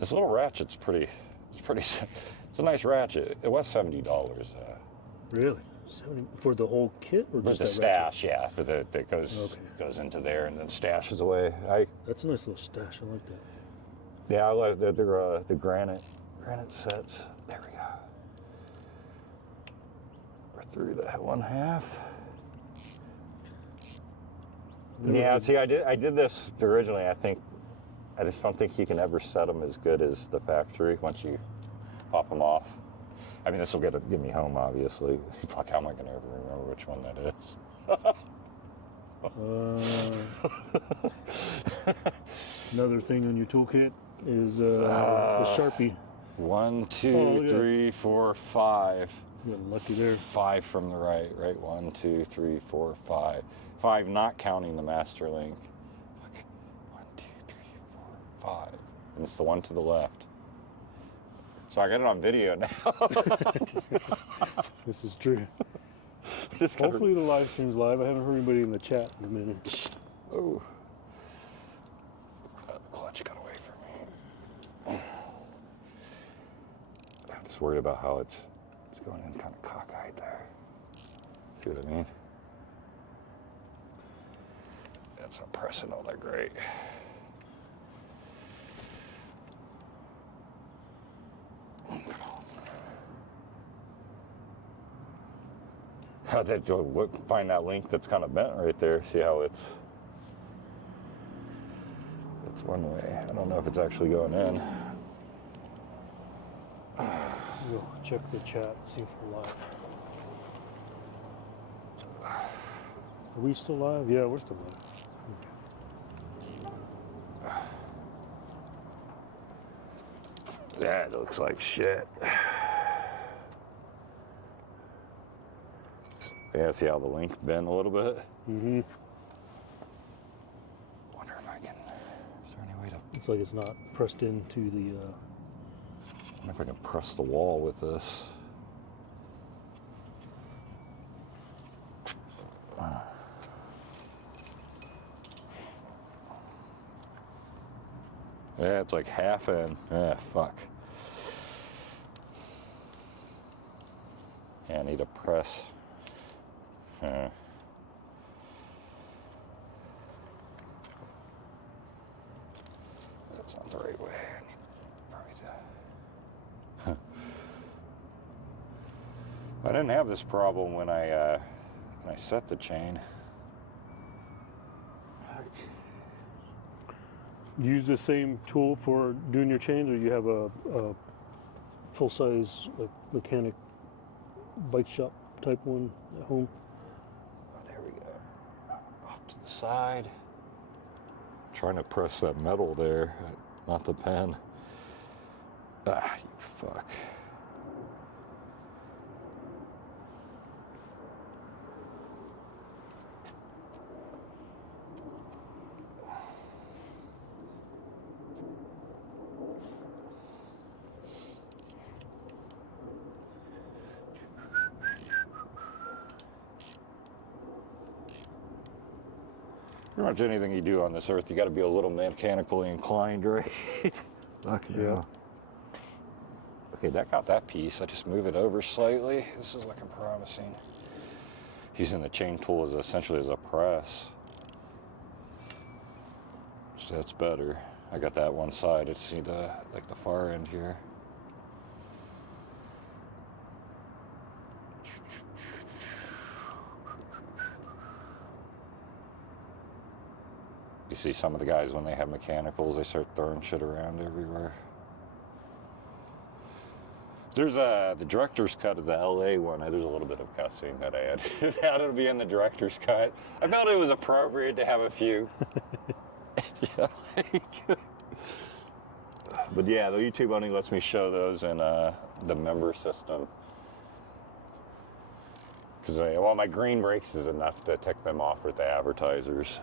This little ratchet's it's a nice ratchet. It was $70. Really? 70 for the whole kit, or But just the that ratchet? stash, yeah, but that goes Okay. goes into there and then stashes away. That's a nice little stash. I like that. Yeah, I like they're the granite sets. There we go. We're through that one half. Yeah, see, I did this originally. I just don't think you can ever set them as good as the factory once you pop them off. I mean, this will get me home, obviously. Fuck, how am I going to ever remember which one that is? Another thing on your toolkit is the Sharpie. 1, 2, Oh, yeah. 3, 4, 5. You got lucky there. 5 from the right. 1, 2, 3, 4, 5. 5 not counting the master link. Fuck. 1, 2, 3, 4, 5. And it's the one to the left. So I got it on video now. This is true. Just gotta- Hopefully the live stream's live. I haven't heard anybody in the chat in a minute. Oh. The clutch got away from me. I'm just worried about how it's going in kind of cockeyed there. See what I mean? That's not pressing all that great. How that find that link that's kind of bent right there. See how it's one way. I don't know if it's actually going in. We'll check the chat, see if we're live. Are we still live? Yeah, we're still live. That looks like shit. Yeah, see how the link bent a little bit? Mm-hmm. Wonder if I can. Is there any way to? It's like it's not pressed into the. I wonder if I can press the wall with this. Yeah, it's like half in. Yeah, fuck. Yeah, I need to press. That's not the right way. I need probably to. I didn't have this problem when I set the chain. Use the same tool for doing your chains, or you have a full-size like mechanic bike shop type one at home? Oh, there we go. Off to the side. Trying to press that metal there, not the pen. Ah, you fuck. Pretty much anything you do on this earth, you got to be a little mechanically inclined, right? Okay. Yeah. Okay, that got that piece. I just move it over slightly. This is looking promising. Using the chain tool as essentially as a press. So that's better. I got that one side. I just need the far end here. You see some of the guys when they have mechanicals, they start throwing shit around everywhere. There's the director's cut of the LA one. There's a little bit of cussing that I added. How to be in the director's cut. I felt it was appropriate to have a few. Yeah, but yeah, the YouTube only lets me show those in the member system. Because well, my green breaks is enough to tick them off with the advertisers.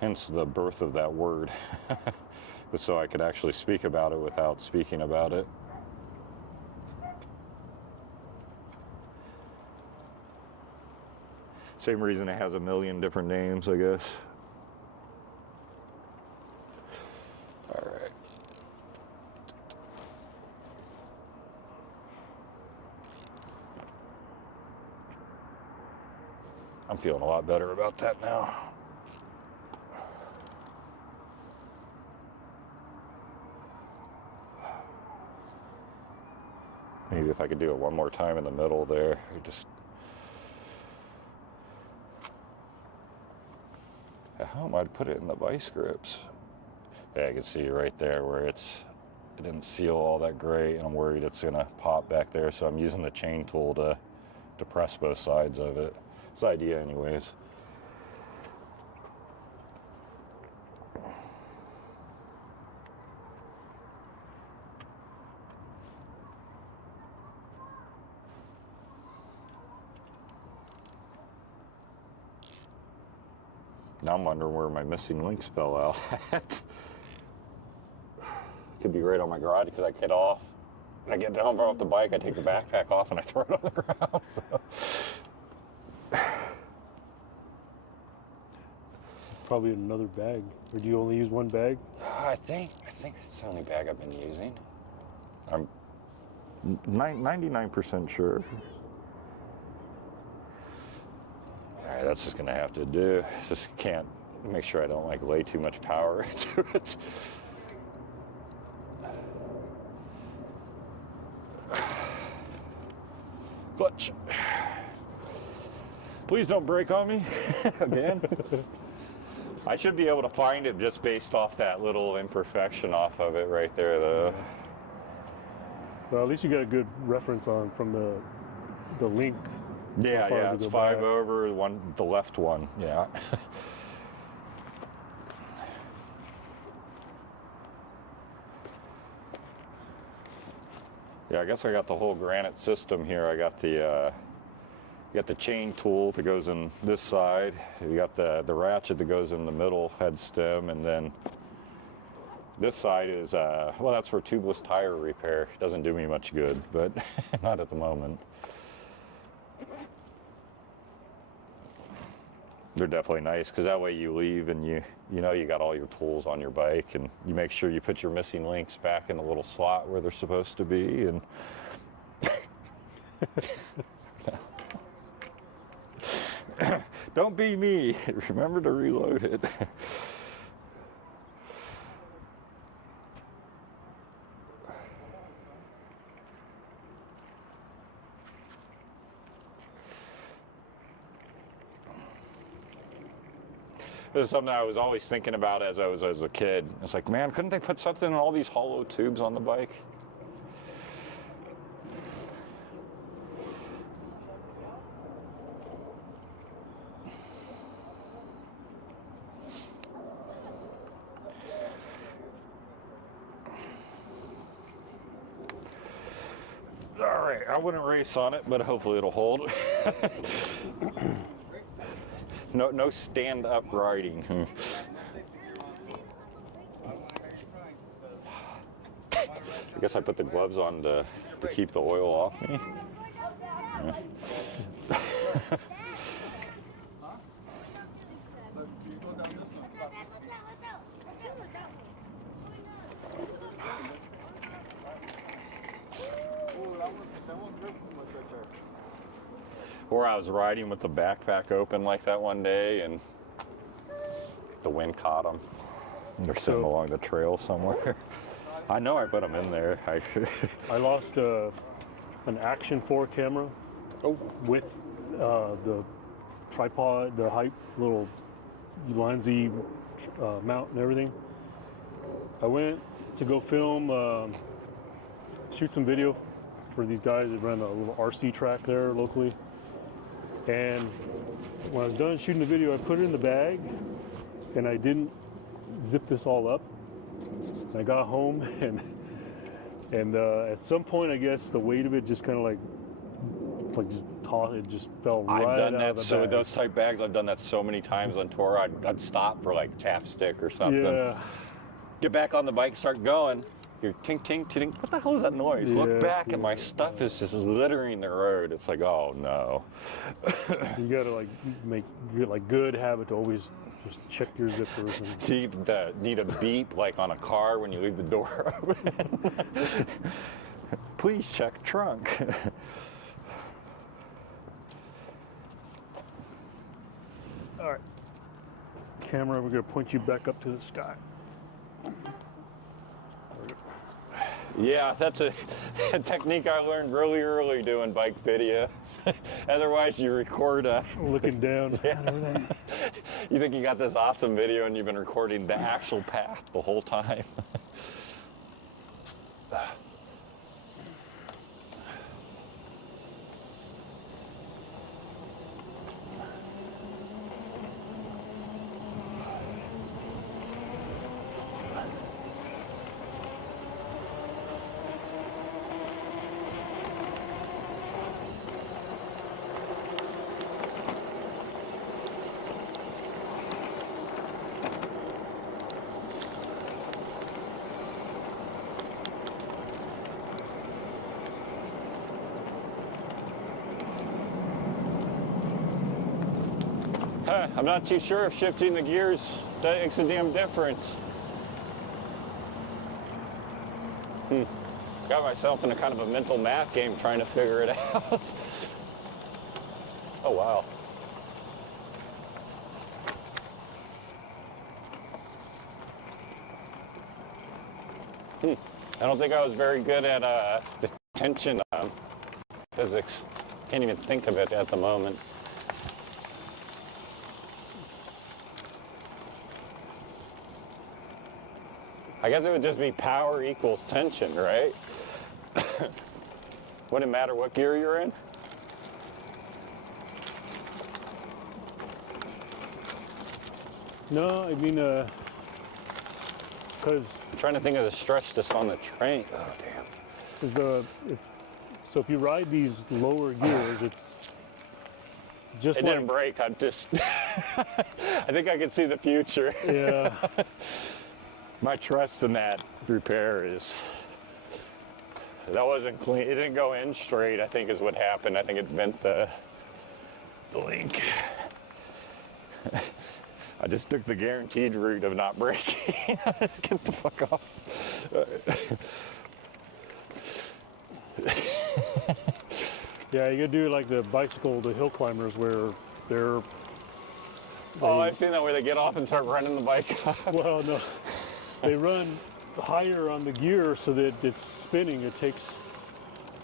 Hence the birth of that word. But so I could actually speak about it without speaking about it. Same reason it has a million different names, I guess. All right. I'm feeling a lot better about that now. Maybe if I could do it one more time in the middle there, just. How am I to put it in the vice grips? Yeah, I can see right there where it didn't seal all that great, and I'm worried it's gonna pop back there, so I'm using the chain tool to press both sides of it. It's the idea anyways. Now I'm wondering where my missing links fell out at. Could be right on my garage because I get off. When I get down off the bike, I take the backpack off and I throw it on the ground. So. Probably another bag. Or do you only use one bag? I think it's the only bag I've been using. I'm 99% sure. All right, that's just gonna have to do. Just can't make sure I don't like lay too much power into it. Clutch. Please don't break on me again. I should be able to find it just based off that little imperfection off of it right there, though. Well, at least you got a good reference from the link. Yeah, it's 5 over the left one. Yeah. Yeah, I guess I got the whole granite system here. I got the chain tool that goes in this side. You got the ratchet that goes in the middle head stem, and then this side is well, that's for tubeless tire repair. Doesn't do me much good, but not at the moment. They're definitely nice because that way you leave and you know you got all your tools on your bike, and you make sure you put your missing links back in the little slot where they're supposed to be. And don't be me. Remember to reload it. This is something I was always thinking about as I was a kid. It's like, man, couldn't they put something in all these hollow tubes on the bike? All right, I wouldn't race on it, but hopefully it'll hold. No stand-up riding. I guess I put the gloves on to keep the oil off me. Yeah. Or I was riding with the backpack open like that one day, and the wind caught them. They're sitting along the trail somewhere. I know I put them in there. I lost an Action 4 camera with the tripod, the height, little Ulanzi mount and everything. I went to go film, shoot some video for these guys that run a little RC track there locally. And when I was done shooting the video, I put it in the bag and I didn't zip this all up. I got home and at some point, I guess the weight of it just kind of like just tossed. It just fell right out of the bag. I've done that. So those type bags, I've done that so many times on tour. I'd stop for like chapstick or something. Yeah. Get back on the bike, start going. You're tink, tink, tink. What the hell is that noise? Yeah. Look back and my stuff is just littering the road. It's like, oh no. You gotta like make good habit to always just check your zippers. And... Need a beep like on a car when you leave the door open. Please check trunk. All right, camera, we're gonna point you back up to the sky. Yeah, that's a technique I learned really early doing bike videos. Otherwise, you record looking down. Yeah. You think you got this awesome video and you've been recording the actual path the whole time. I'm not too sure if shifting the gears makes a damn difference. Got myself in a kind of a mental math game trying to figure it out. Oh, wow. I don't think I was very good at the tension physics. Can't even think of it at the moment. I guess it would just be power equals tension, right? Wouldn't matter what gear you're in? No, I mean, because... I'm trying to think of the stress just on the train. Oh, damn. So if you ride these lower gears, it's just it didn't break, I just... I think I can see the future. Yeah. My trust in that repair is, that wasn't clean. It didn't go in straight, I think is what happened. I think it bent the link. I just took the guaranteed route of not breaking. Let's get the fuck off. Yeah, you gotta do like the bicycle, the hill climbers where they're... Oh, I've seen that where they get off and start running the bike off. Well, no. They run higher on the gear so that it's spinning. It takes,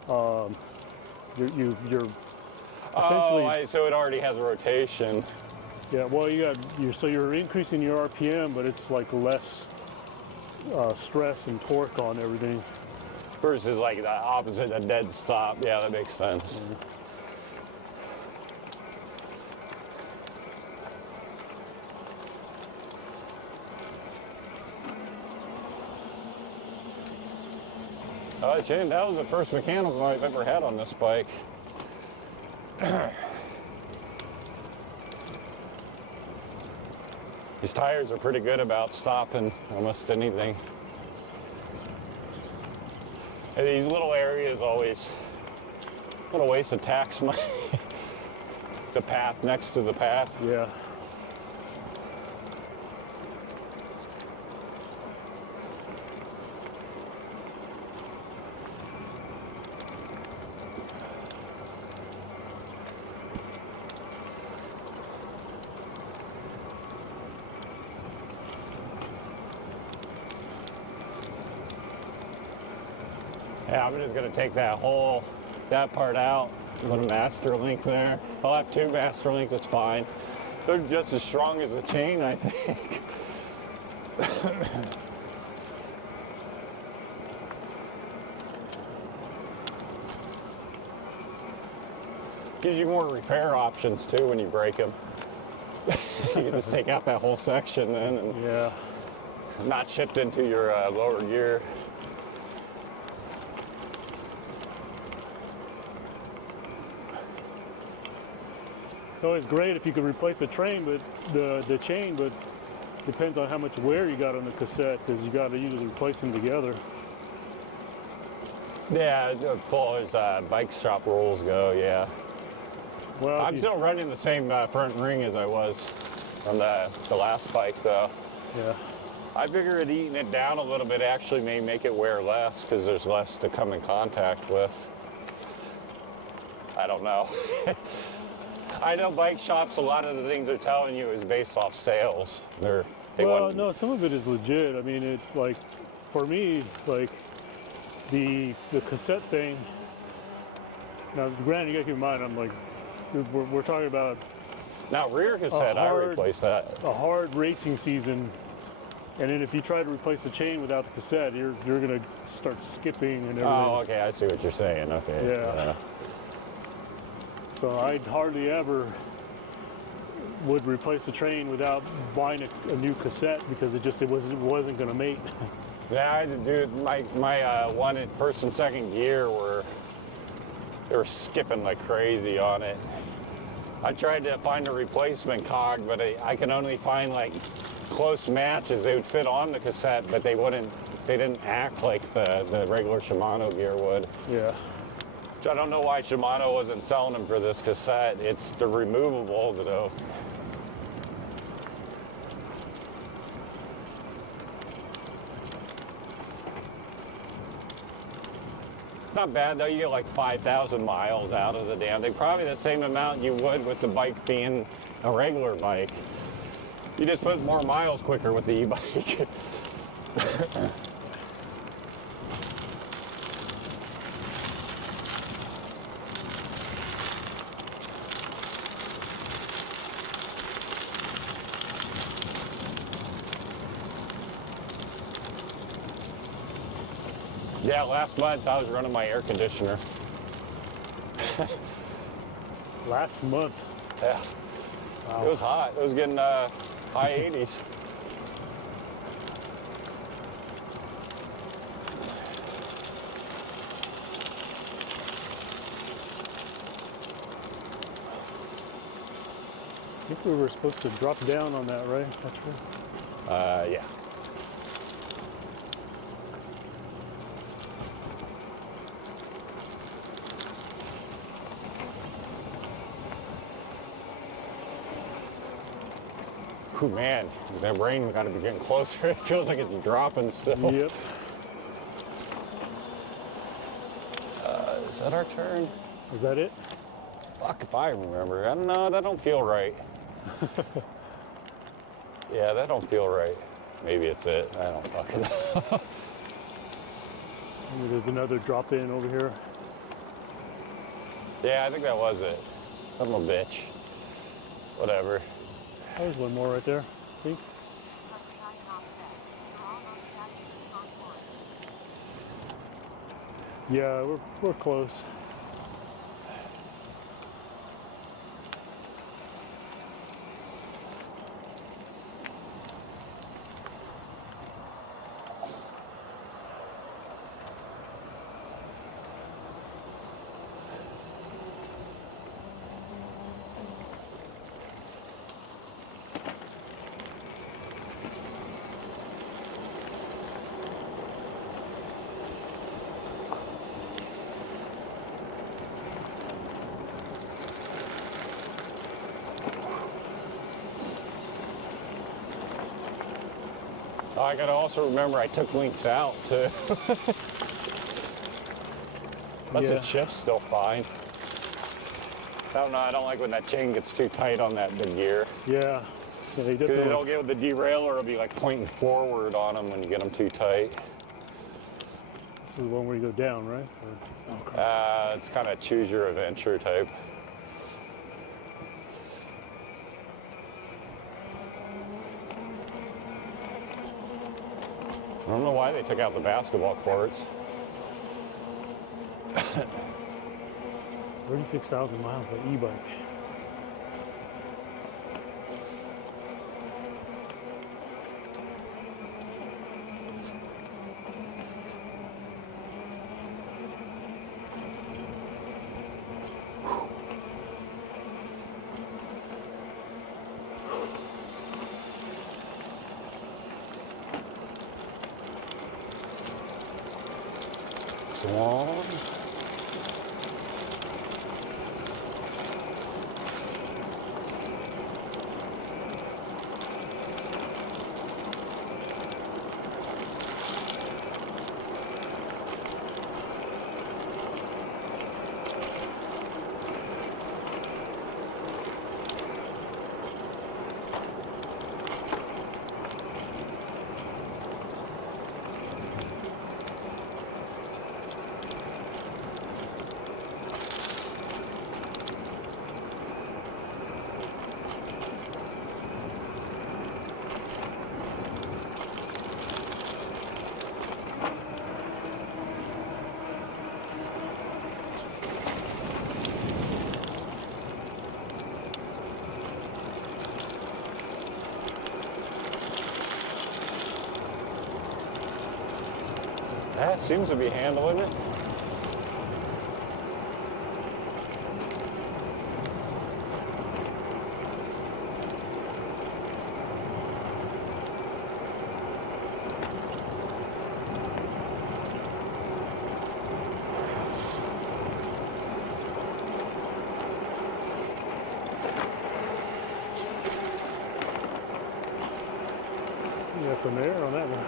you're essentially. Oh, so it already has a rotation. Yeah, well, so you're increasing your RPM, but it's like less stress and torque on everything. Versus like the opposite, a dead stop. Yeah, that makes sense. Mm-hmm. Shane, that was the first mechanical I've ever had on this bike. These tires are pretty good about stopping almost anything. And these little areas always, what a waste of tax money. The path next to the path. Yeah. Yeah, I'm just gonna take that whole that part out. Put a master link there. I'll have 2 master links, it's fine. They're just as strong as the chain, I think. Gives you more repair options too when you break them. You can just take out that whole section then and Yeah. not shift into your lower gear. It's always great if you could replace the chain, but the chain, but depends on how much wear you got on the cassette, because you got to usually replace them together. Yeah, as far as bike shop rules go, yeah. Well, I'm still running the same front ring as I was on the last bike though. Yeah. I figure it eating it down a little bit actually may make it wear less because there's less to come in contact with. I don't know. I know bike shops, a lot of the things they're telling you is based off sales. They Well, want- no, some of it is legit. I mean, it like, for me, like the cassette thing. Now, granted, you gotta keep in mind, I'm like, we're talking about Now rear cassette, I replace that. a hard racing season, and then if you try to replace the chain without the cassette, you're gonna start skipping and everything. Oh, okay, I see what you're saying. Okay. Yeah. So I hardly ever would replace the train without buying a new cassette because it wasn't going to mate. Yeah, I do. My one in first and second gear they were skipping like crazy on it. I tried to find a replacement cog, but I could only find like close matches. They would fit on the cassette, but they didn't act like the regular Shimano gear would. Yeah. Which I don't know why Shimano wasn't selling them for this cassette. They're removable though. It's not bad though, you get like 5,000 miles out of the damn thing. Probably the same amount you would with the bike being a regular bike. You just put more miles quicker with the e-bike. Yeah, last month I was running my air conditioner. Last month. Yeah. Wow. It was hot. It was getting high 80s. I think we were supposed to drop down on that, right? That's right. Yeah. Ooh, man, that rain got to be getting closer. It feels like it's dropping still. Yep. Is that our turn? Is that it? Fuck if I remember. I don't know, that don't feel right. Yeah, that don't feel right. Maybe it's it. I don't fucking know. Maybe there's another drop in over here. Yeah, I think that was it. I'm a bitch. Whatever. There's one more right there, I think. Yeah, we're close. I gotta also remember I took links out too. Plus Yeah. the shift's still fine. I don't know, I don't like when that chain gets too tight on that big gear. Yeah. Yeah, you Because it'll definitely. get with the derailleur, it'll be like pointing forward on them when you get them too tight. This is the one where you go down, right? Or across? It's kind of choose your adventure type. I don't know why they took out the basketball courts. 36,000 miles by e-bike. Swan. That seems to be handling it. You got some air on that one.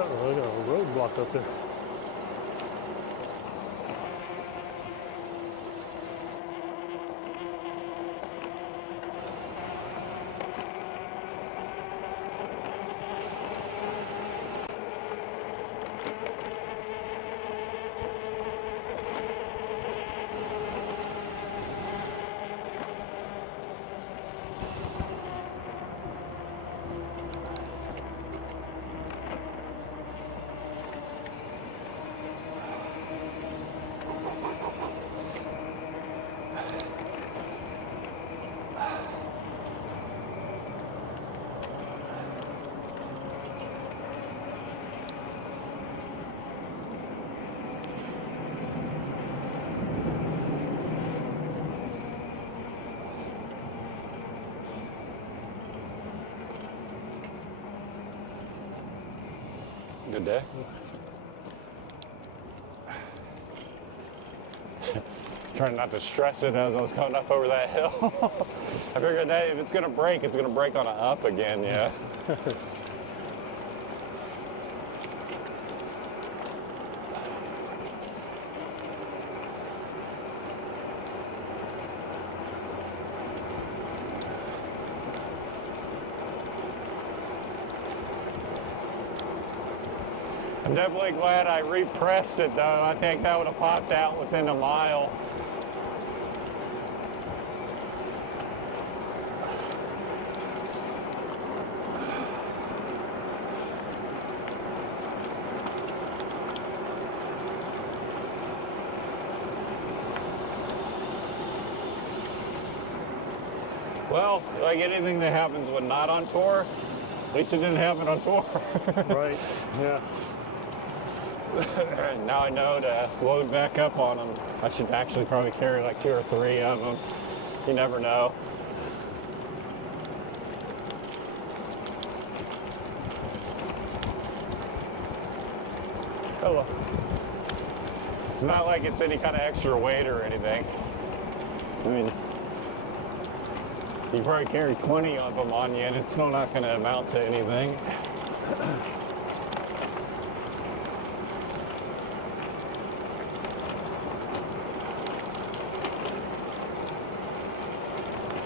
Oh, they got a road blocked up there. Good day. Trying not to stress it as I was coming up over that hill. I figured that if it's gonna break on an up again, yeah. I'm definitely glad I repressed it though. I think that would have popped out within a mile. Well, like anything that happens when not on tour, at least it didn't happen on tour. Right. Yeah. Now I know to load back up on them. I should actually probably carry like 2 or 3 of them. You never know. Hello. It's not like it's any kind of extra weight or anything. I mean, you probably carry 20 of them on you and it's still not going to amount to anything.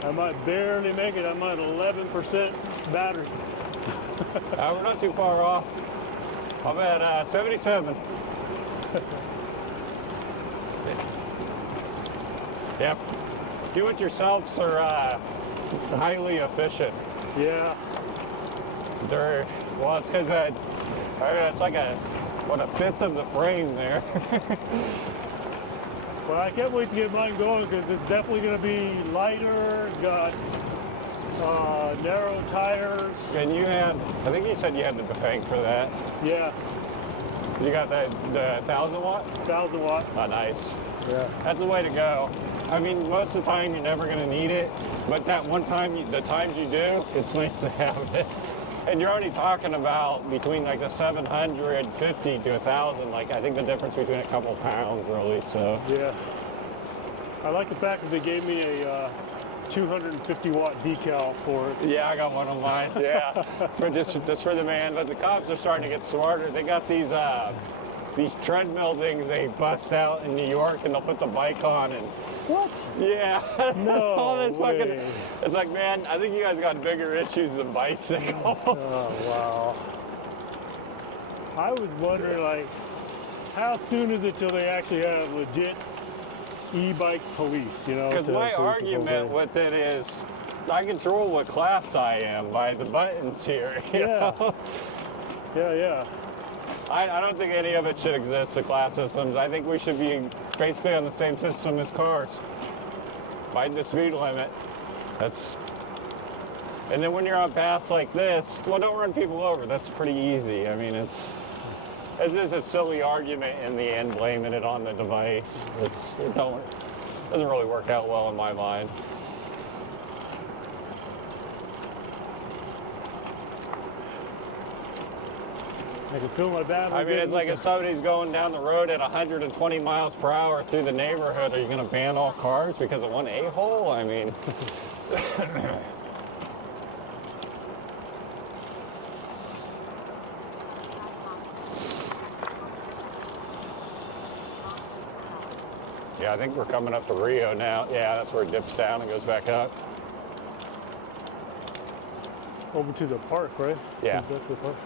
I might barely make it. I'm at 11% battery. We're not too far off. I'm at 77. Yep. Do-it-yourselves are highly efficient. Yeah. Well, it's because it's like a 1/5 of the frame there. Well, I can't wait to get mine going because it's definitely going to be lighter. It's got narrow tires. And you had, I think you said you had the bank for that. Yeah. You got the 1,000 watt? 1,000 watt. Oh, nice. Yeah. That's the way to go. I mean, most of the time you're never going to need it, but that one time, the times you do, it's nice to have it. And you're only talking about between like the 750 to 1,000. Like I think the difference between a couple pounds, really. So Yeah. I like the fact that they gave me a 250 watt decal for it. yeah, I got one on mine. Yeah, for just for the man. But the cops are starting to get smarter. They got these treadmill things they bust out in New York, and they'll put the bike on and. What? Yeah. No All this way. fucking. It's like, man, I think you guys got bigger issues than bicycles. Oh, wow. I was wondering, like, how soon is it till they actually have legit e-bike police, you know? Because to my police the whole argument thing? with it is, I control what class I am by the buttons here. you Yeah. know? Yeah. I don't think any of it should exist, the class systems. I think we should be basically on the same system as cars. By the speed limit. And then when you're on paths like this, well, don't run people over. That's pretty easy. I mean, it's just a silly argument in the end, blaming it on the device. It doesn't really work out well in my mind. I can feel my battery. I mean, it's like if somebody's going down the road at 120 miles per hour through the neighborhood, are you going to ban all cars because of one a-hole? I mean... Yeah, I think we're coming up to Rio now. Yeah, that's where it dips down and goes back up. Over to the park, right? Yeah. Is that the park?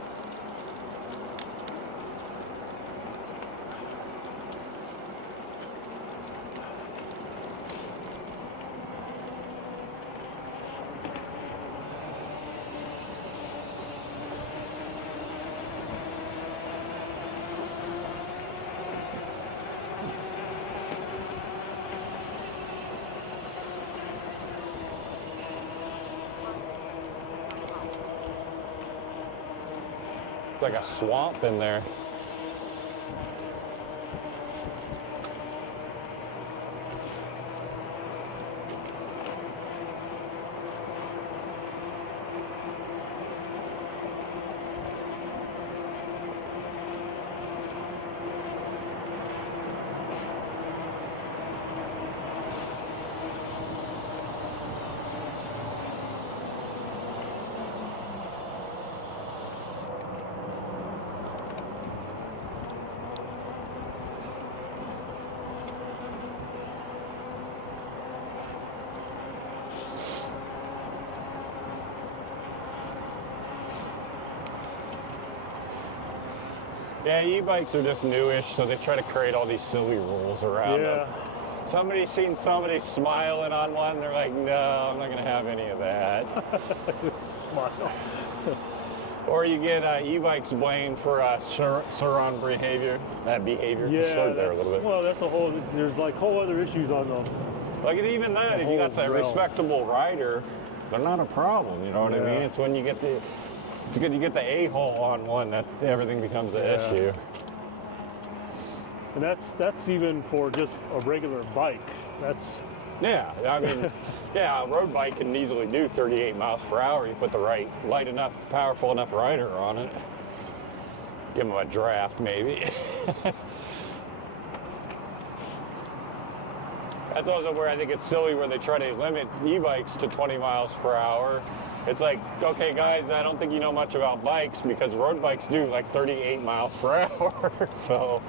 It's like a swamp in there. Yeah, e-bikes are just newish, so they try to create all these silly rules around them. Somebody's seen somebody smiling on one, and they're like, no, I'm not going to have any of that. Smile. Or you get e-bikes blamed for surround behavior. That behavior. Yeah, Slowed there a little bit. well, that's a whole, there's like whole other issues on them. Like, and even that, if you got that realm. respectable rider, they're not a problem. You know what I mean? It's when you get the a-hole on one that everything becomes an issue. And that's even for just a regular bike. That's Yeah, I mean, yeah, a road bike can easily do 38 miles per hour. You put the right light enough, powerful enough rider on it. Give them a draft, maybe. That's also where I think it's silly where they try to limit e-bikes to 20 miles per hour. It's like, okay, guys, I don't think you know much about bikes because road bikes do like 38 miles per hour. So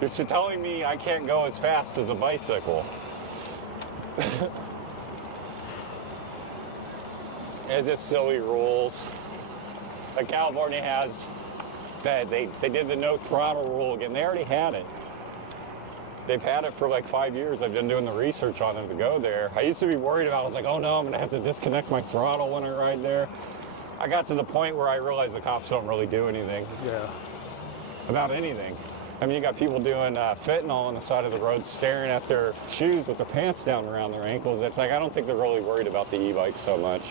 you're telling me I can't go as fast as a bicycle. It's just silly rules. Like California has that they did the no throttle rule again. They already had it. They've had it for like 5 years. I've been doing the research on them to go there. I used to be worried about it. I was like, oh no, I'm gonna have to disconnect my throttle when I ride there. I got to the point where I realized the cops don't really do anything. Yeah. About anything. I mean, you got people doing fentanyl on the side of the road, staring at their shoes with their pants down around their ankles. It's like, I don't think they're really worried about the e-bike so much.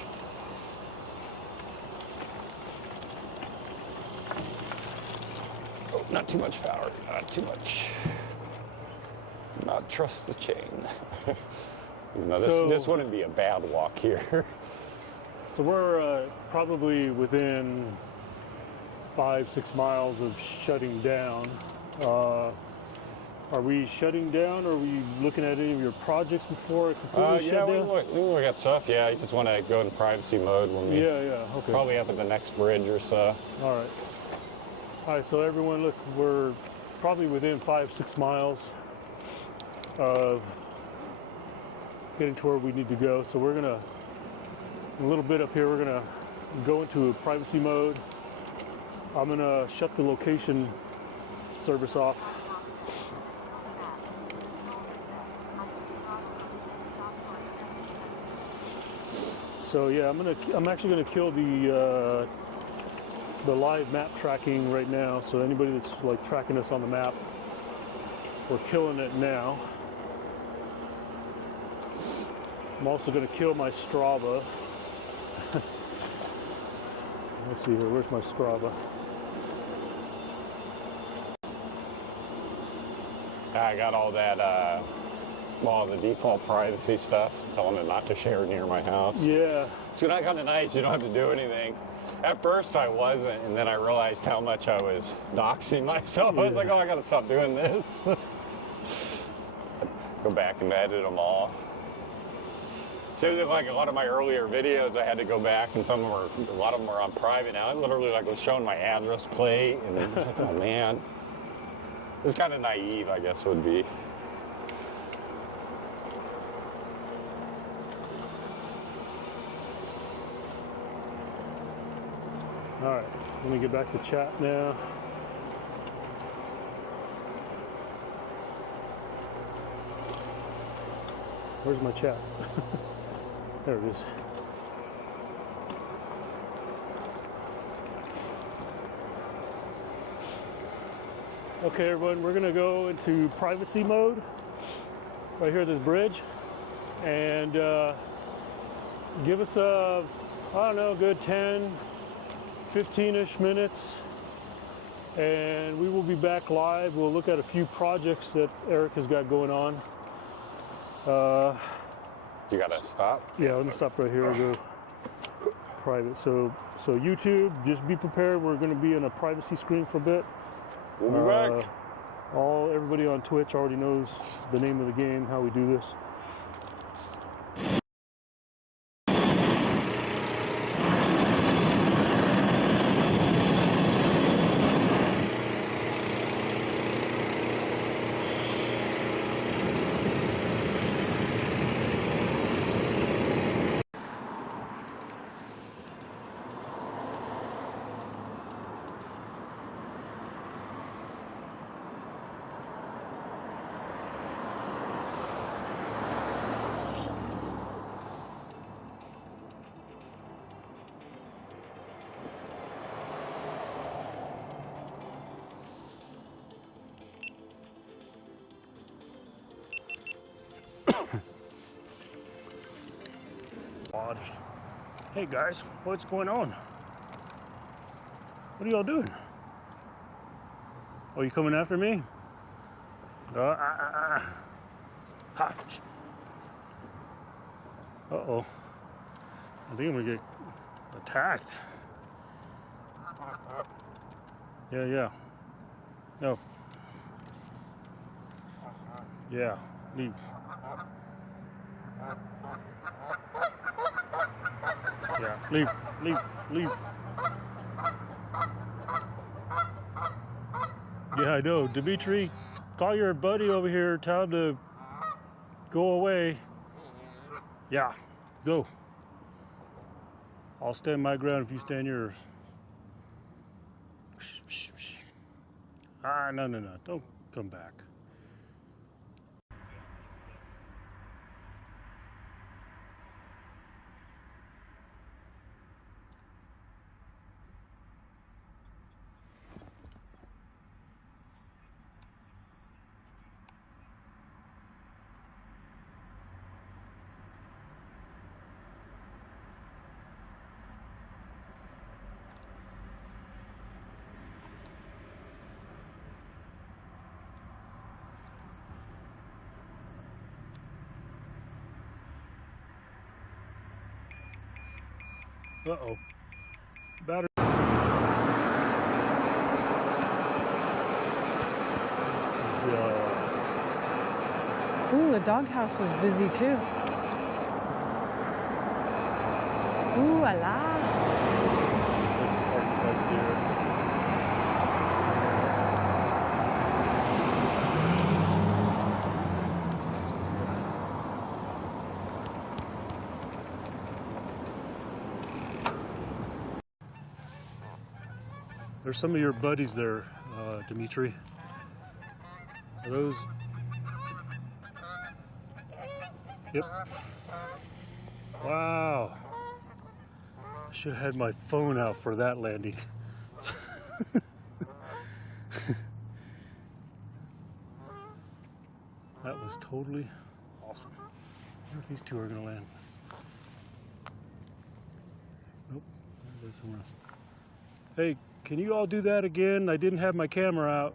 Oh, not too much power, not too much. Not trust the chain. No, this wouldn't be a bad walk here. So we're probably within 5-6 miles of shutting down. Are we shutting down? Or are we looking at any of your projects before it completely shut down? we look at stuff. Yeah, you just want to go in privacy mode when we. Okay. Probably up at the next bridge or so. All right. So everyone, look, we're probably within 5-6 miles of getting to where we need to go. So we're gonna, a little bit up here, we're gonna go into privacy mode. I'm gonna shut the location service off. So yeah, I'm actually gonna kill the live map tracking right now. So anybody that's like tracking us on the map, we're killing it now. I'm also gonna kill my Strava. Let's see here, where's my Strava? I got all that, all the default privacy stuff, telling them not to share near my house. Yeah. It's kind of nice, you don't have to do anything. At first I wasn't, and then I realized how much I was doxing myself. I was like, oh, I gotta stop doing this. Go back and edit them all. So like a lot of my earlier videos, I had to go back, and a lot of them are on private now. I literally like was showing my address plate, and it was like, oh man. It's kind of naive, I guess, would be. All right, let me get back to chat now. Where's my chat? There it is. Okay, everyone, we're gonna go into privacy mode right here at this bridge, and give us a, I don't know, good 10, 15-ish minutes, and we will be back live. We'll look at a few projects that Eric has got going on. You gotta stop? Yeah, let me stop right here and go private. So YouTube, just be prepared. We're gonna be in a privacy screen for a bit. We'll be back. Everybody on Twitch already knows the name of the game, how we do this. Body. Hey guys, what's going on? What are y'all doing? Oh, you coming after me? Ha. Uh-oh. I think I'm gonna get attacked. Yeah. No. Yeah, leave. Yeah, leave. Yeah, I know. Dimitri, call your buddy over here, tell him to go away. Yeah, go. I'll stand my ground if you stand yours. Shh. No. Don't come back. Uh-oh. Battery. Ooh, the doghouse is busy too. Ooh, la. There's some of your buddies there, Dimitri. Are those? Yep. Wow. I should have had my phone out for that landing. That was totally awesome. I wonder if these two are gonna land. Nope, they're somewhere else. Hey, can you all do that again? I didn't have my camera out.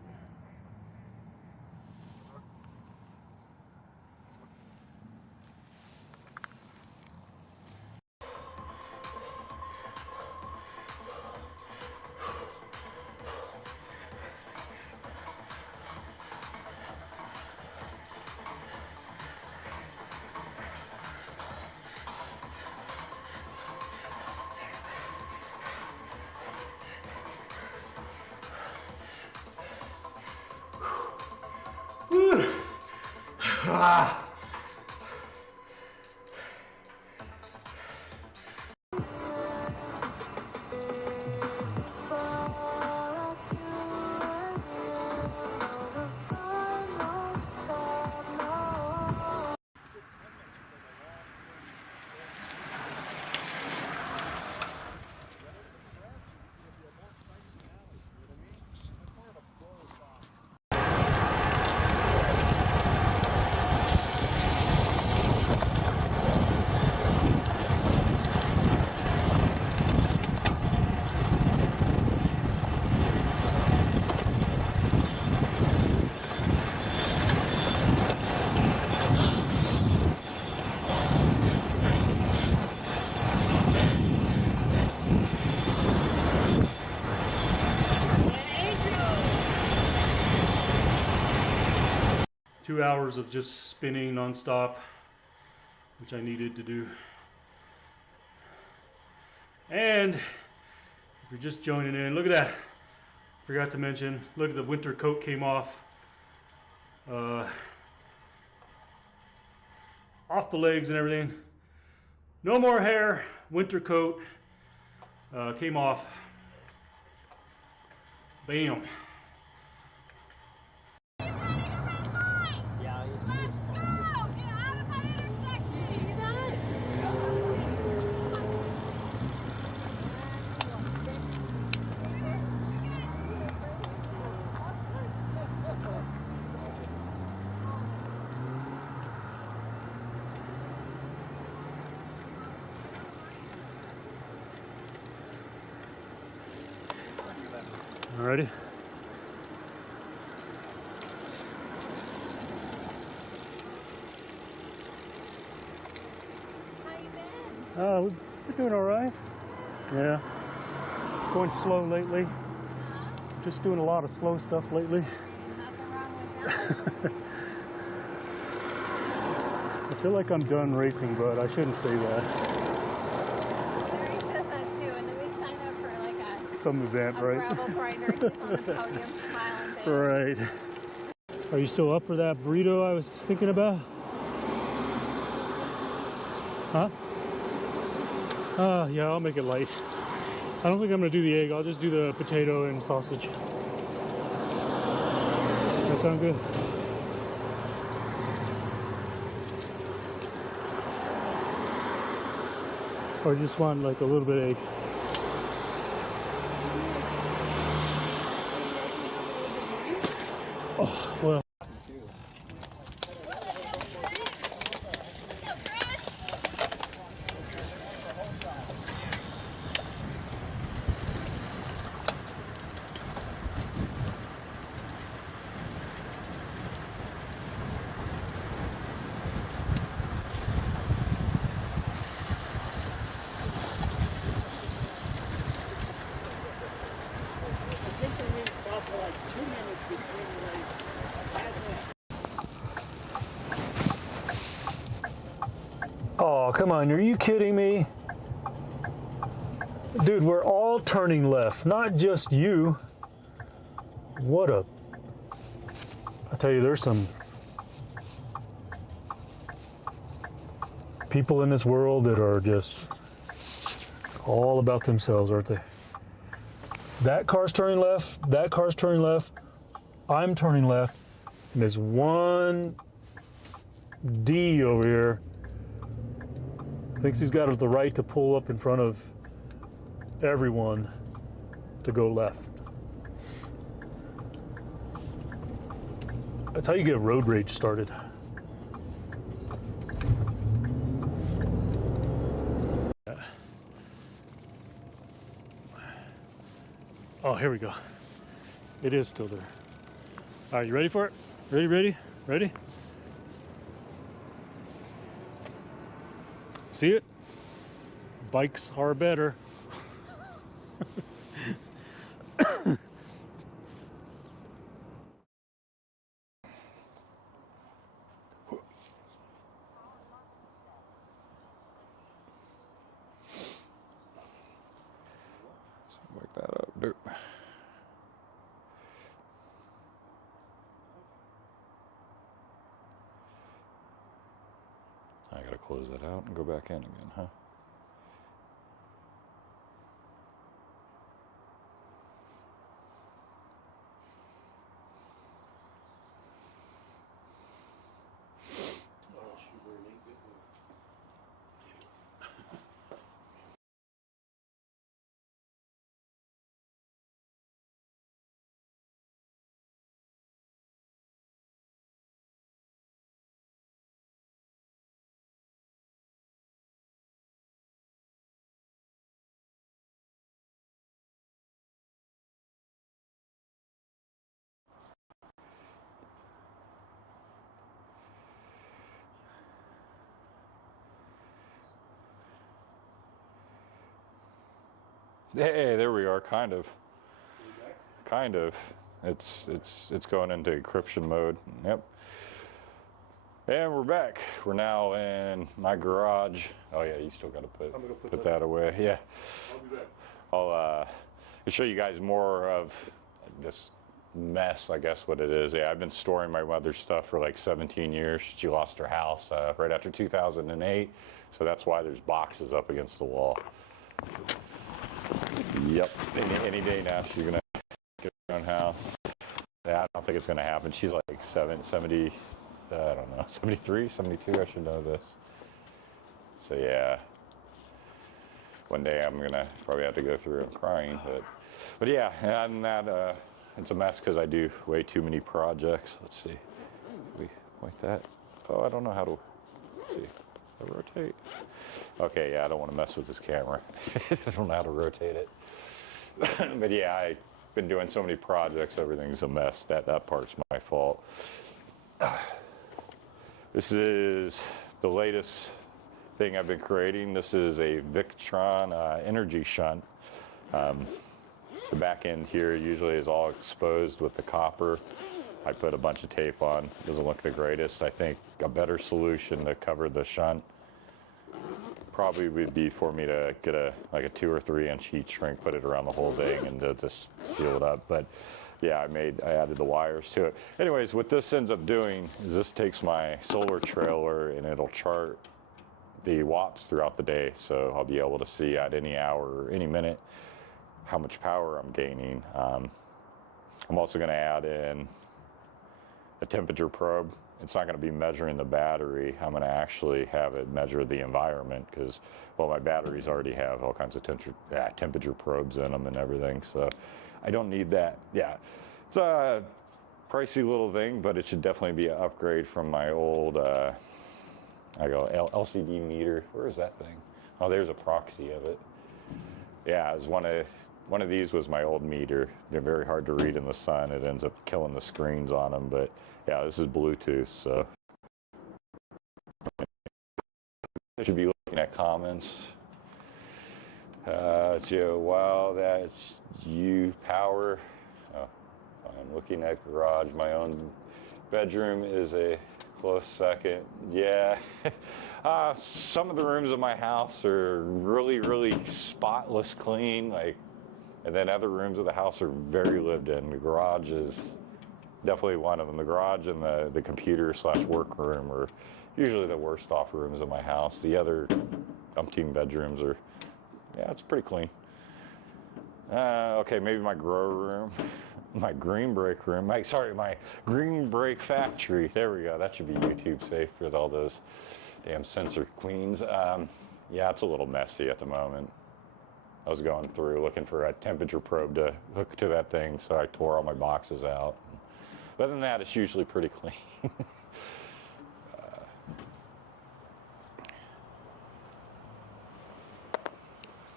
Ah. Two hours of just spinning nonstop, which I needed to do. And if you're just joining in, look at that. Forgot to mention, look at the winter coat came off. Off the legs and everything. No more hair, winter coat came off. Bam. Alrighty. How you been? We're doing all right. Yeah. It's going slow lately. Just doing a lot of slow stuff lately. Nothing wrong with that. I feel like I'm done racing, but I shouldn't say that. Larry says that too, and then we sign up for like Some event, a right? gravel grinder. He's on the podium smiling thing. Right. Are you still up for that burrito I was thinking about? Huh? Yeah, I'll make it light. I don't think I'm gonna do the egg. I'll just do the potato and sausage. That sound good? Or you just want like a little bit of egg? Oh, well. Oh, come on, are you kidding me? Dude, we're all turning left, not just you. What a... I tell you, there's some people in this world that are just all about themselves, aren't they? That car's turning left, that car's turning left, I'm turning left, and there's one D over here thinks he's got the right to pull up in front of everyone to go left. That's how you get road rage started. Oh, here we go. It is still there. All right, you ready for it? Ready? See it? Bikes are better. Wake that up, dude. I gotta close that out and go back in again, huh? Hey, there we are, kind of. Kind of. It's going into encryption mode. Yep. And we're back. We're now in my garage. Oh yeah, you still got to put that away. Yeah. I'll be back. I'll show you guys more of this mess, I guess what it is. Yeah, I've been storing my mother's stuff for like 17 years. She lost her house right after 2008, so that's why there's boxes up against the wall. Yep, any day now she's gonna get her own house. Yeah, I don't think it's gonna happen. She's like 70, I don't know, 73, 72, I should know this. So yeah, one day I'm gonna probably have to go through it crying, but yeah, and that, it's a mess because I do way too many projects. Let's see, we like that. Oh, I don't know how to, let's see, rotate. Okay, yeah, I don't want to mess with this camera. I don't know how to rotate it. But yeah, been doing so many projects, everything's a mess. That part's my fault. This is the latest thing I've been creating. This is a Victron energy shunt. The back end here usually is all exposed with the copper. I put a bunch of tape on. Doesn't look the greatest. I think a better solution to cover the shunt probably would be for me to get like a 2 or 3 inch heat shrink, put it around the whole thing, and to just seal it up. But yeah, I added the wires to it. Anyways, what this ends up doing is this takes my solar trailer and it'll chart the watts throughout the day. So I'll be able to see at any hour or any minute how much power I'm gaining. I'm also going to add in a temperature probe. It's not going to be measuring the battery. I'm going to actually have it measure the environment because, well, my batteries already have all kinds of temperature probes in them and everything. So I don't need that. Yeah, it's a pricey little thing, but it should definitely be an upgrade from my old LCD meter. Where is that thing? Oh, there's a proxy of it. Yeah, it was one of these was my old meter. They're very hard to read in the sun. It ends up killing the screens on them. But yeah, this is Bluetooth, so I should be looking at comments. So wow, that's you power. Oh, I'm looking at garage. My own bedroom is a close second. Yeah. Some of the rooms in my house are really spotless clean, and then other rooms of the house are very lived in. The garage is definitely one of them. The garage and the computer / workroom are usually the worst off rooms in my house. The other umpteen bedrooms are, yeah, it's pretty clean. Okay, maybe my grow room, my green break room, my green break factory. There we go. That should be YouTube safe with all those damn sensor queens. Yeah, it's a little messy at the moment. I was going through looking for a temperature probe to hook to that thing, so I tore all my boxes out. But other than that, it's usually pretty clean.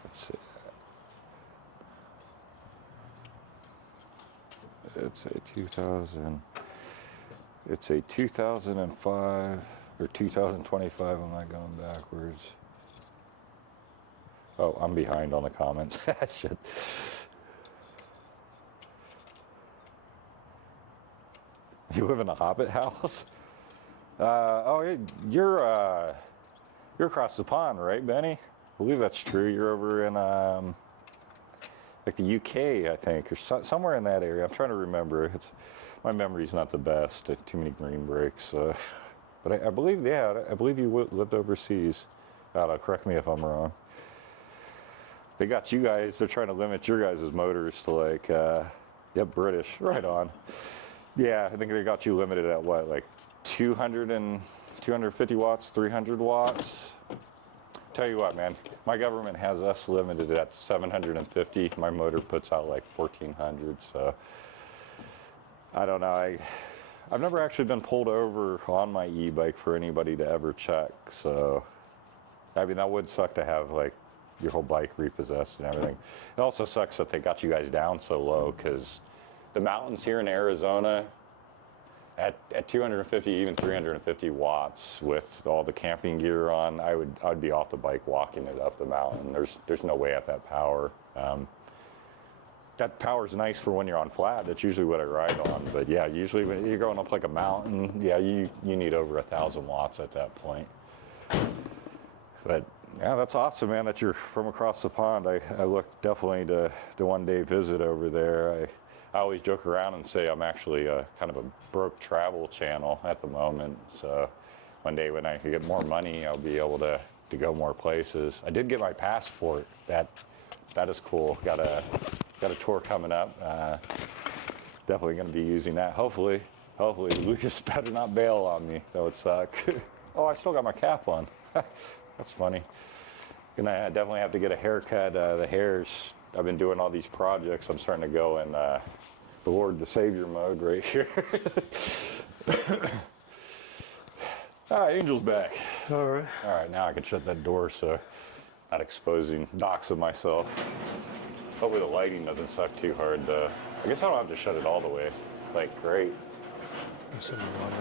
Let's see. It's a 2005 or 2025. Am I going backwards? Oh, I'm behind on the comments. Shit. You live in a Hobbit house? Oh, you're across the pond, right, Benny? I believe that's true. You're over in like the UK, I think, or somewhere in that area. I'm trying to remember. My memory's not the best. Too many green breaks. But I believe, yeah, I believe you lived overseas. Correct me if I'm wrong. They got you guys. They're trying to limit your guys' motors to like, yep, British. Right on. Yeah, I think they got you limited at what, like 250 watts, 300 watts. Tell you what, man, my government has us limited at 750. My motor puts out like 1400, so I don't know. I've never actually been pulled over on my e-bike for anybody to ever check, so I mean, that would suck to have like your whole bike repossessed and everything. It also sucks that they got you guys down so low, because the mountains here in Arizona at 250, even 350 watts with all the camping gear on, I'd be off the bike walking it up the mountain. There's no way at that power. That power's nice for when you're on flat. That's usually what I ride on. But yeah, usually when you're going up like a mountain, yeah, you need over 1,000 watts at that point. But yeah, that's awesome, man, that you're from across the pond. I look definitely to one day visit over there. I always joke around and say I'm actually kind of a broke travel channel at the moment. So one day when I can get more money, I'll be able to go more places. I did get my passport. That is cool. Got a tour coming up. Definitely going to be using that. Hopefully Lucas better not bail on me. That would suck. Oh, I still got my cap on. That's funny. Gonna definitely have to get a haircut. The hairs. I've been doing all these projects. I'm starting to go in the Lord the Savior mode right here. Ah, Angel's back. All right. All right, now I can shut that door so I'm not exposing doxing myself. Hopefully the lighting doesn't suck too hard though. I guess I don't have to shut it all the way. Like, great.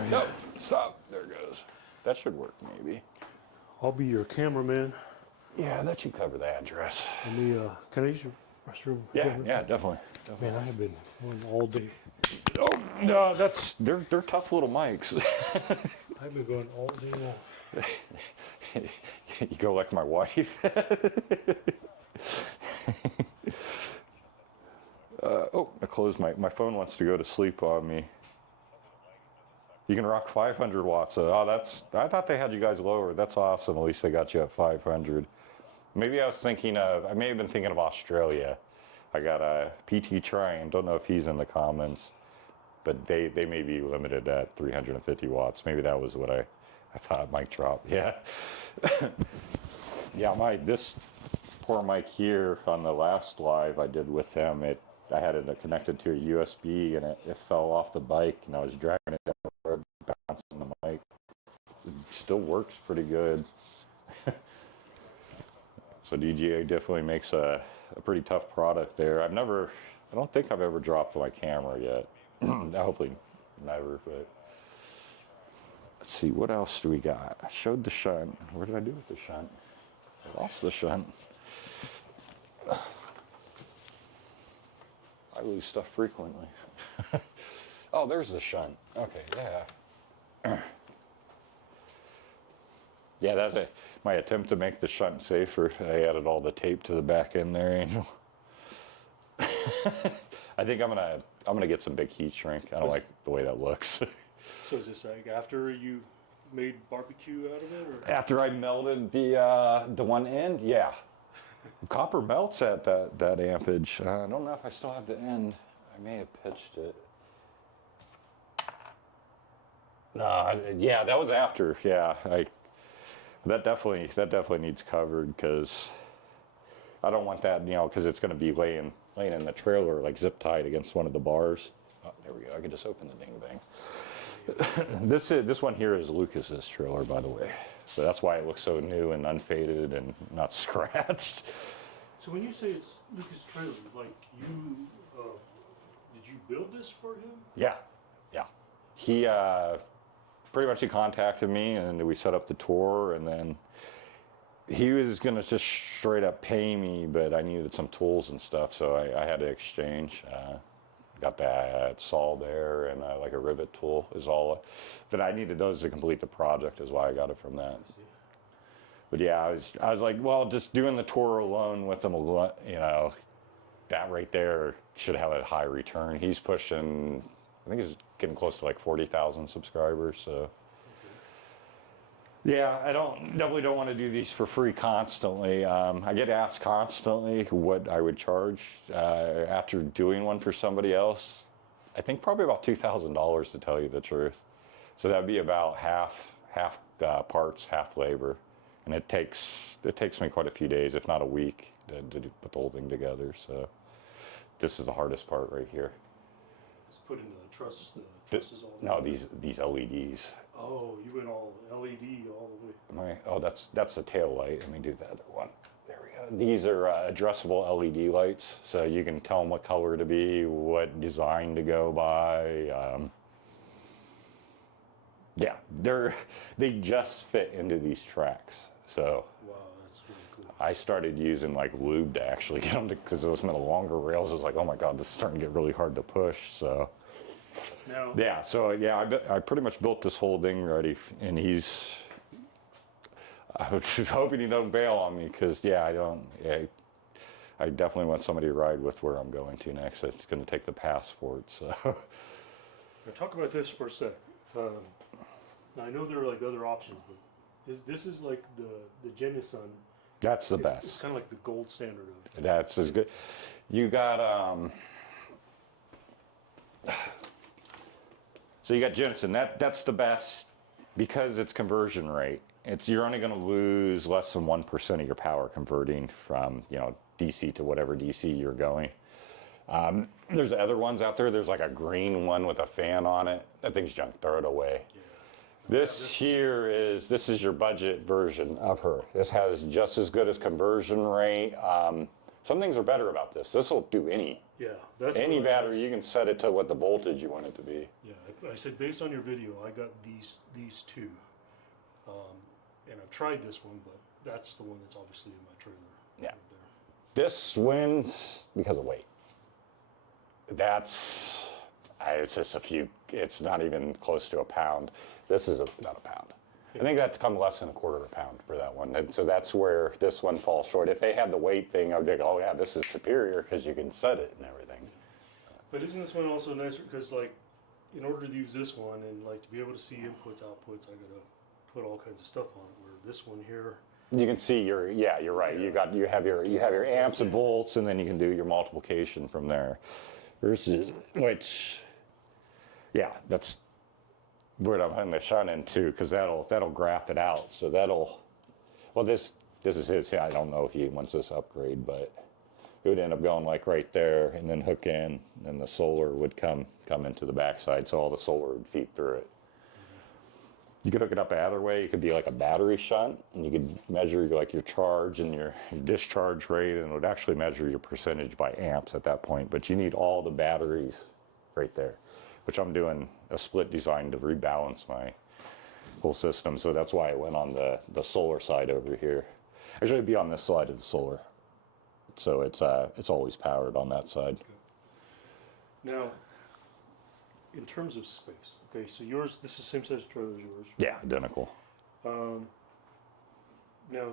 No, stop. There it goes. That should work maybe. I'll be your cameraman. Yeah, that should cover the address. Let me, can I use your restroom? Yeah, yeah, definitely. Man, I have been on all day. Oh no, they're tough little mics. I've been going all day long. You go like my wife. Oh, I closed my phone wants to go to sleep on me. You can rock 500 watts. I thought they had you guys lower. That's awesome. At least they got you at 500. Maybe I may have been thinking of Australia. I got a PT Trine. Don't know if he's in the comments, but they may be limited at 350 watts. Maybe that was what I thought mic drop. Yeah. Yeah, this poor mic here on the last live I did with them, I had it connected to a USB and it fell off the bike and I was dragging it down the road, bouncing the mic. It still works pretty good. So DJI definitely makes a pretty tough product there. I don't think I've ever dropped my camera yet. Hopefully never, but let's see, what else do we got? I showed the shunt. What did I do with the shunt? I lost the shunt. I lose stuff frequently. Oh, there's the shunt. Okay, yeah. Yeah, that's my attempt to make the shunt safer. I added all the tape to the back end there, Angel. I think I'm gonna get some big heat shrink. I don't like the way that looks. So is this like after you made barbecue out of it, or After I melted the one end, yeah. Copper melts at that ampage. I don't know if I still have the end. I may have pitched it. No, yeah, that was after. Yeah, that definitely needs covered because I don't want that, because it's going to be laying in the trailer like zip tied against one of the bars. Oh, there we go. I could just open the ding thing. This one here is Lucas's trailer, by the way. So that's why it looks so new and unfaded and not scratched. So when you say it's Lucas' trailer, like did you build this for him? Yeah. He pretty much he contacted me and we set up the tour, and then he was gonna just straight up pay me, but I needed some tools and stuff, so I had to exchange. Got that saw there and like a rivet tool is all, but I needed those to complete the project is why I got it from that. But yeah, I was like, well, just doing the tour alone with them, that right there should have a high return. He's pushing, I think he's getting close to like 40,000 subscribers, so. Yeah, I definitely don't want to do these for free constantly. I get asked constantly what I would charge after doing one for somebody else. I think probably about $2,000 to tell you the truth. So that'd be about half parts, half labor, and it takes me quite a few days, if not a week, to put the whole thing together. So this is the hardest part right here. It's put into the trusses all the No, way. these LEDs. Oh, you went all LED all the way. Oh, that's the tail light. Let me do the other one. There we go. These are addressable LED lights, so you can tell them what color to be, what design to go by. Yeah, they just fit into these tracks. So Wow, that's really cool. I started using like lube to actually get them because those meant longer rails. I was like, oh my god, this is starting to get really hard to push. So. Now, Yeah, so yeah, I pretty much built this whole thing ready, and I was hoping he don't bail on me, because yeah, I definitely want somebody to ride with where I'm going to next. It's going to take the passport, so. now talk about this for a sec. Now I know there are like other options, but this is like the Jenison. That's the It's best. kind of like the gold standard of. That's as good. You got so you got Jensen. That's the best because it's conversion rate. You're only going to lose less than 1% of your power converting from DC to whatever DC you're going. There's other ones out there. There's like a green one with a fan on it. That thing's junk. Throw it away. Yeah. This is your budget version of her. This has just as good as conversion rate. Some things are better about this. This will do any that's any what I battery. was- You can set it to what the voltage you want it to be. Yeah, I said based on your video, I got these two, and I've tried this one, but that's the one that's obviously in my trailer. Yeah. right there. This wins because of weight. It's just a few. It's not even close to a pound. This is about a pound. I think that's come less than a quarter of a pound for that one. And so that's where this one falls short. If they had the weight thing, I'd be like, oh yeah, this is superior because you can set it and everything. But isn't this one also nicer? Because like, in order to use this one and like to be able to see inputs, outputs, I gotta put all kinds of stuff on it. Where this one here, You can see you're right. You have your amps and volts, and then you can do your multiplication from there. Versus which, yeah, that's what I'm putting the shunt into because that'll graph it out. So well, this is his. Yeah, I don't know if he wants this upgrade, but it would end up going like right there, and then hook in, and the solar would come into the backside, so all the solar would feed through it. You could hook it up either way. It could be like a battery shunt, and you could measure like your charge and your discharge rate, and it would actually measure your percentage by amps at that point. But you need all the batteries right there, which I'm doing a split design to rebalance my whole system. So that's why I went on the solar side over here. Actually, it'd be on this side of the solar. So it's always powered on that side. now, in terms of space, okay, so yours, this is the same size trailer as yours. Yeah, identical. Now,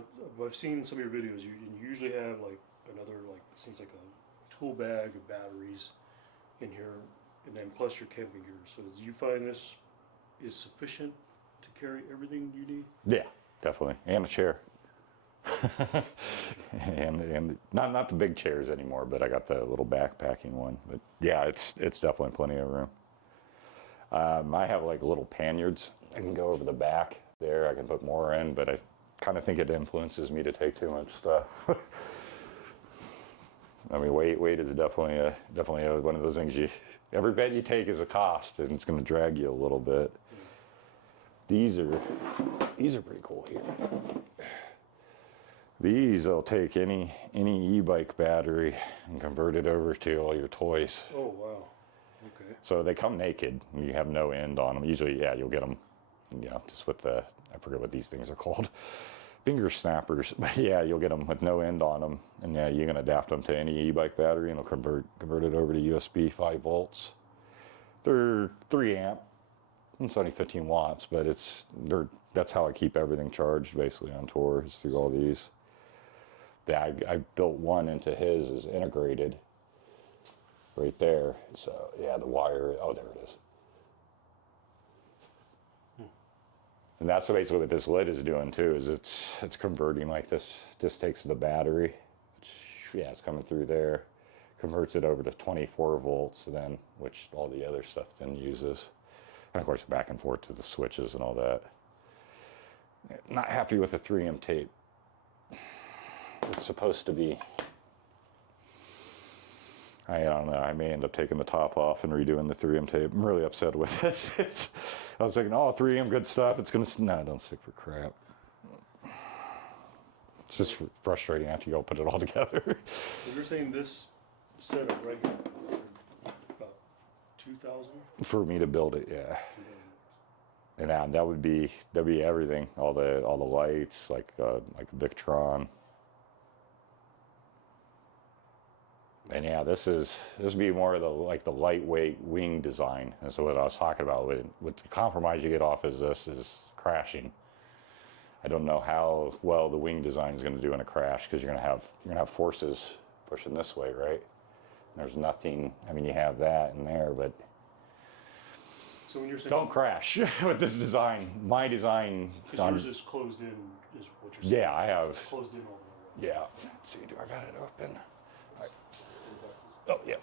I've seen some of your videos. You usually have like another, like it seems like a tool bag of batteries in here, and then plus your camping gear. So, do you find this is sufficient to carry everything you need? Yeah, definitely, and a chair. and not the big chairs anymore, but I got the little backpacking one. But yeah, it's definitely plenty of room. I have like little panniers. I can go over the back there. I can put more in, but I kind of think it influences me to take too much stuff. I mean, weight is definitely one of those things. Every bed you take is a cost, and it's going to drag you a little bit. These are pretty cool here. These will take any e-bike battery and convert it over to all your toys. Oh wow. Okay. So they come naked. You have no end on them. Usually, yeah, you'll get them, just with I forget what these things are called, finger snappers. But yeah, you'll get them with no end on them, and yeah, you can adapt them to any e-bike battery, and it'll convert it over to USB 5 volts. They're 3 amp. It's only 15 watts, but that's how I keep everything charged basically on tour is through all these. Yeah, I built one into his as integrated right there. So yeah, the wire, oh, there it is. And that's basically what this lid is doing too, is it's converting like this. This takes the battery, it's coming through there, converts it over to 24 volts then, which all the other stuff then uses. And of course, back and forth to the switches and all that. Not happy with the 3M tape. It's supposed to be, I don't know, I may end up taking the top off and redoing the 3M tape. I'm really upset with it. I was thinking, oh, 3M, good stuff. It's going to, no, don't stick for crap. It's just frustrating after you go put it all together. So you're saying this setup right here, about 2,000? For me to build it, yeah. And that would be everything, all the lights, like Victron. And yeah, this would be more of the lightweight wing design. And so what I was talking about with the compromise you get off is crashing. I don't know how well the wing design is going to do in a crash because you're gonna have forces pushing this way, right? There's nothing. I mean, you have that in there, but So when you're saying don't crash with this design. My design. because yours is closed in, is what you're saying? Yeah, I have. Closed in all the way. Yeah. Let's see, do I got it open? Oh, yeah.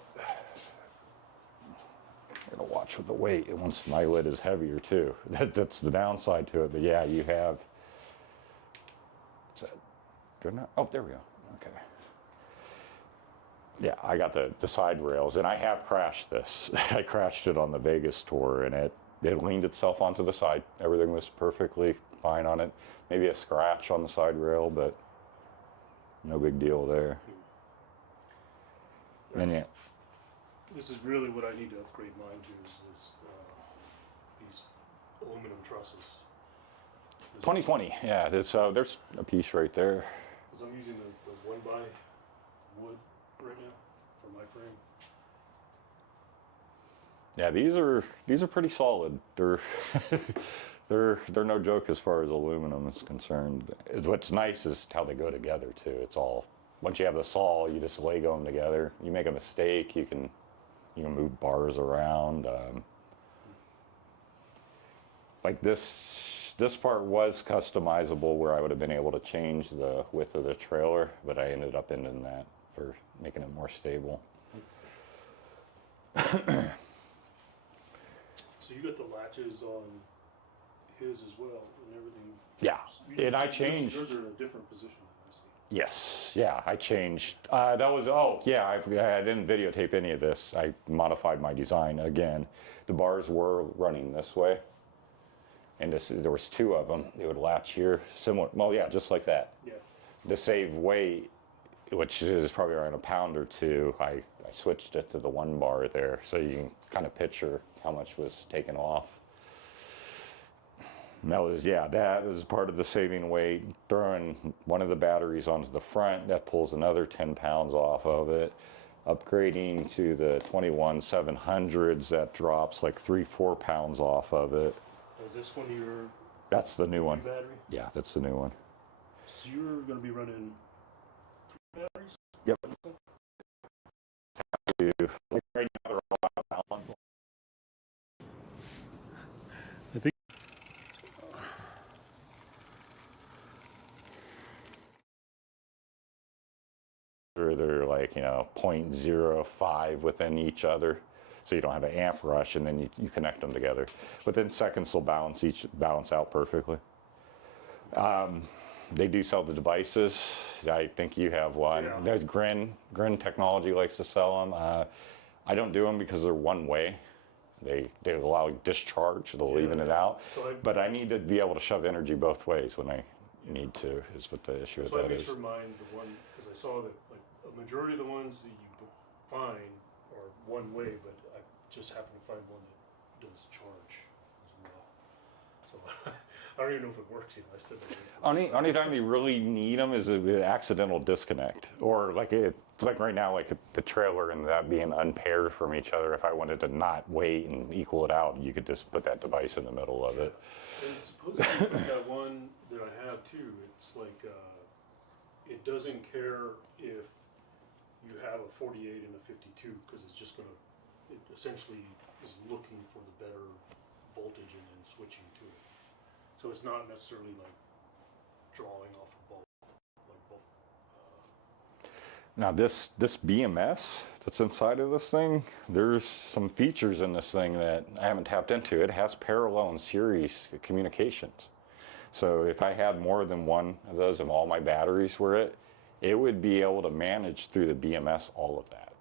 Gotta watch with the weight. And once my lid is heavier too. That's the downside to it. But yeah, you have. Oh, there we go. Okay. Yeah, I got the side rails, and I have crashed this. I crashed it on the Vegas tour, and it leaned itself onto the side. Everything was perfectly fine on it. Maybe a scratch on the side rail, but no big deal there. And yeah, This is really what I need to upgrade mine to, is these aluminum trusses. 2020. Yeah, there's a piece right there. Because I'm using the 1x wood right now for my frame. Yeah, these are pretty solid. They're they're no joke as far as aluminum is concerned. What's nice is how they go together too. It's all, once you have the saw, you just Lego them together. You make a mistake, you can move bars around. Like this part was customizable, where I would have been able to change the width of the trailer, but I ended up ending that for making it more stable. So you got the latches on his as well and everything. Yeah, and I changed. Those are in a different position than I see. Yes, yeah, I changed. That was, oh, yeah, I didn't videotape any of this. I modified my design again. The bars were running this way, and there was two of them. They would latch here, similar, well, yeah, just like that. Yeah. To save weight, which is probably around a pound or two, I switched it to the one bar there, so you can kind of picture how much was taken off. And that was part of the saving weight. Throwing one of the batteries onto the front, that pulls another 10 pounds off of it. Upgrading to the 21-700s, that drops like 3-4 pounds off of it. Is this one your That's the new one. battery? Yeah, that's the new one. So you're going to be running 3 batteries? Yep. Like right now, they're all out of balance. I think. They're like, 0.05 within each other, so you don't have an amp rush, and then you connect them together. Within seconds, they'll balance out perfectly. They do sell the devices. I think you have one. Yeah. There's Grin Technology likes to sell them. I don't do them because they're one way. They allow discharge, they'll even it out. But I need to be able to shove energy both ways when I need to, is what the issue with So I that make is. sure mine, the one, because I saw that like a majority of the ones that you find are one way, but I just happen to find one that does charge as well. So I don't even know if it works. I still don't. Only time you really need them is an accidental disconnect, or like right now, like the trailer and that being unpaired from each other. If I wanted to not wait and equal it out, you could just put that device in the middle of it. And supposedly that one that I have too, it's like it doesn't care if you have a 48 and a 52, because it's just gonna, it essentially is looking for the better voltage and then switching to it. So it's not necessarily like drawing off of both, like both. Now this BMS that's inside of this thing, there's some features in this thing that I haven't tapped into. It has parallel and series communications. So if I had more than one of those and all my batteries were it would be able to manage through the BMS all of that.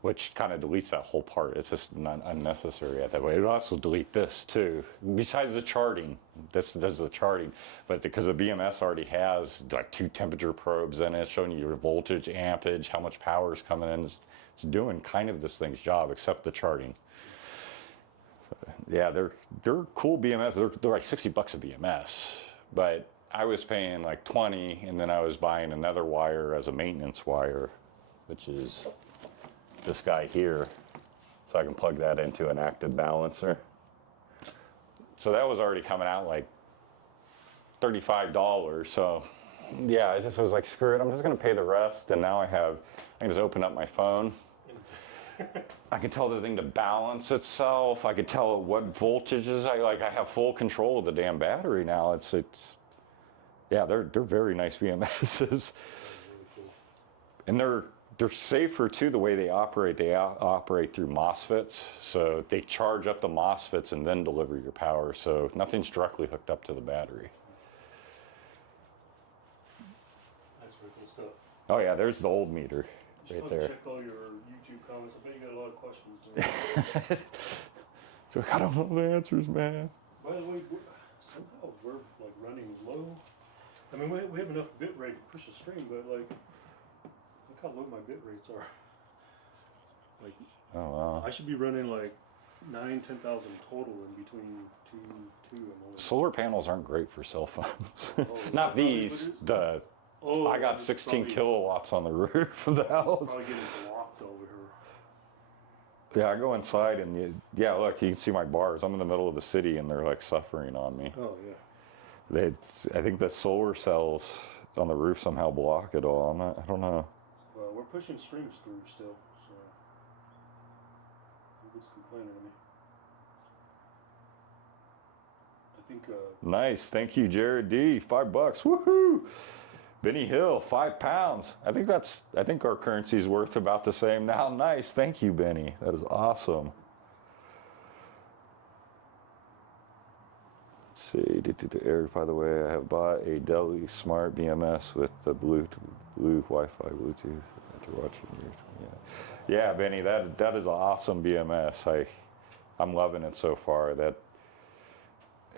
Which kind of deletes that whole part. It's just not unnecessary at that way. It would also delete this too. Besides the charting, this does the charting, but because the BMS already has like 2 temperature probes in it, showing you your voltage, ampage, how much power is coming in. It's doing kind of this thing's job, except the charting. So, yeah, they're cool BMS. They're like $60 a BMS, but I was paying like 20, and then I was buying another wire as a maintenance wire, which is this guy here, so I can plug that into an active balancer. So that was already coming out like $35. So yeah, I just was like, screw it, I'm just gonna pay the rest. And now I can just open up my phone. I can tell the thing to balance itself. I could tell it what voltages I have full control of the damn battery now. Yeah, they're very nice BMSs. And they're safer too, the way they operate. They operate through MOSFETs, so they charge up the MOSFETs and then deliver your power, so nothing's directly hooked up to the battery. That's really cool stuff. Oh yeah, there's the old meter right there. Check all your YouTube comments. I bet you got a lot of questions. So I don't know the answers, man. By the way, somehow we're like running low. I mean, we have enough bit rate to push the stream, but like, look how low my bit rates are. Like, Oh wow. I should be running like 10,000 total in between two. I'm only. Solar panels aren't great for cell phones. Oh, is that Not probably these. what it is? The Oh, I got it's 16 probably- kilowatts on the roof of the house. Probably getting blocked over here. Yeah, I go inside and yeah, look, you can see my bars. I'm in the middle of the city and they're like suffering on me. Oh yeah. I think the solar cells on the roof somehow block it all. I don't know. Well, we're pushing streams through still, so nobody's complaining to me. I think. Nice, thank you, Jared D. $5, woohoo! Benny Hill, 5 pounds. I think our currency is worth about the same now. Nice, thank you, Benny. That is awesome. Let's see, Eric, by the way, I have bought a Deli Smart BMS with the blue Wi-Fi Bluetooth after watching yours. Yeah, Benny, that is an awesome BMS. I'm loving it so far.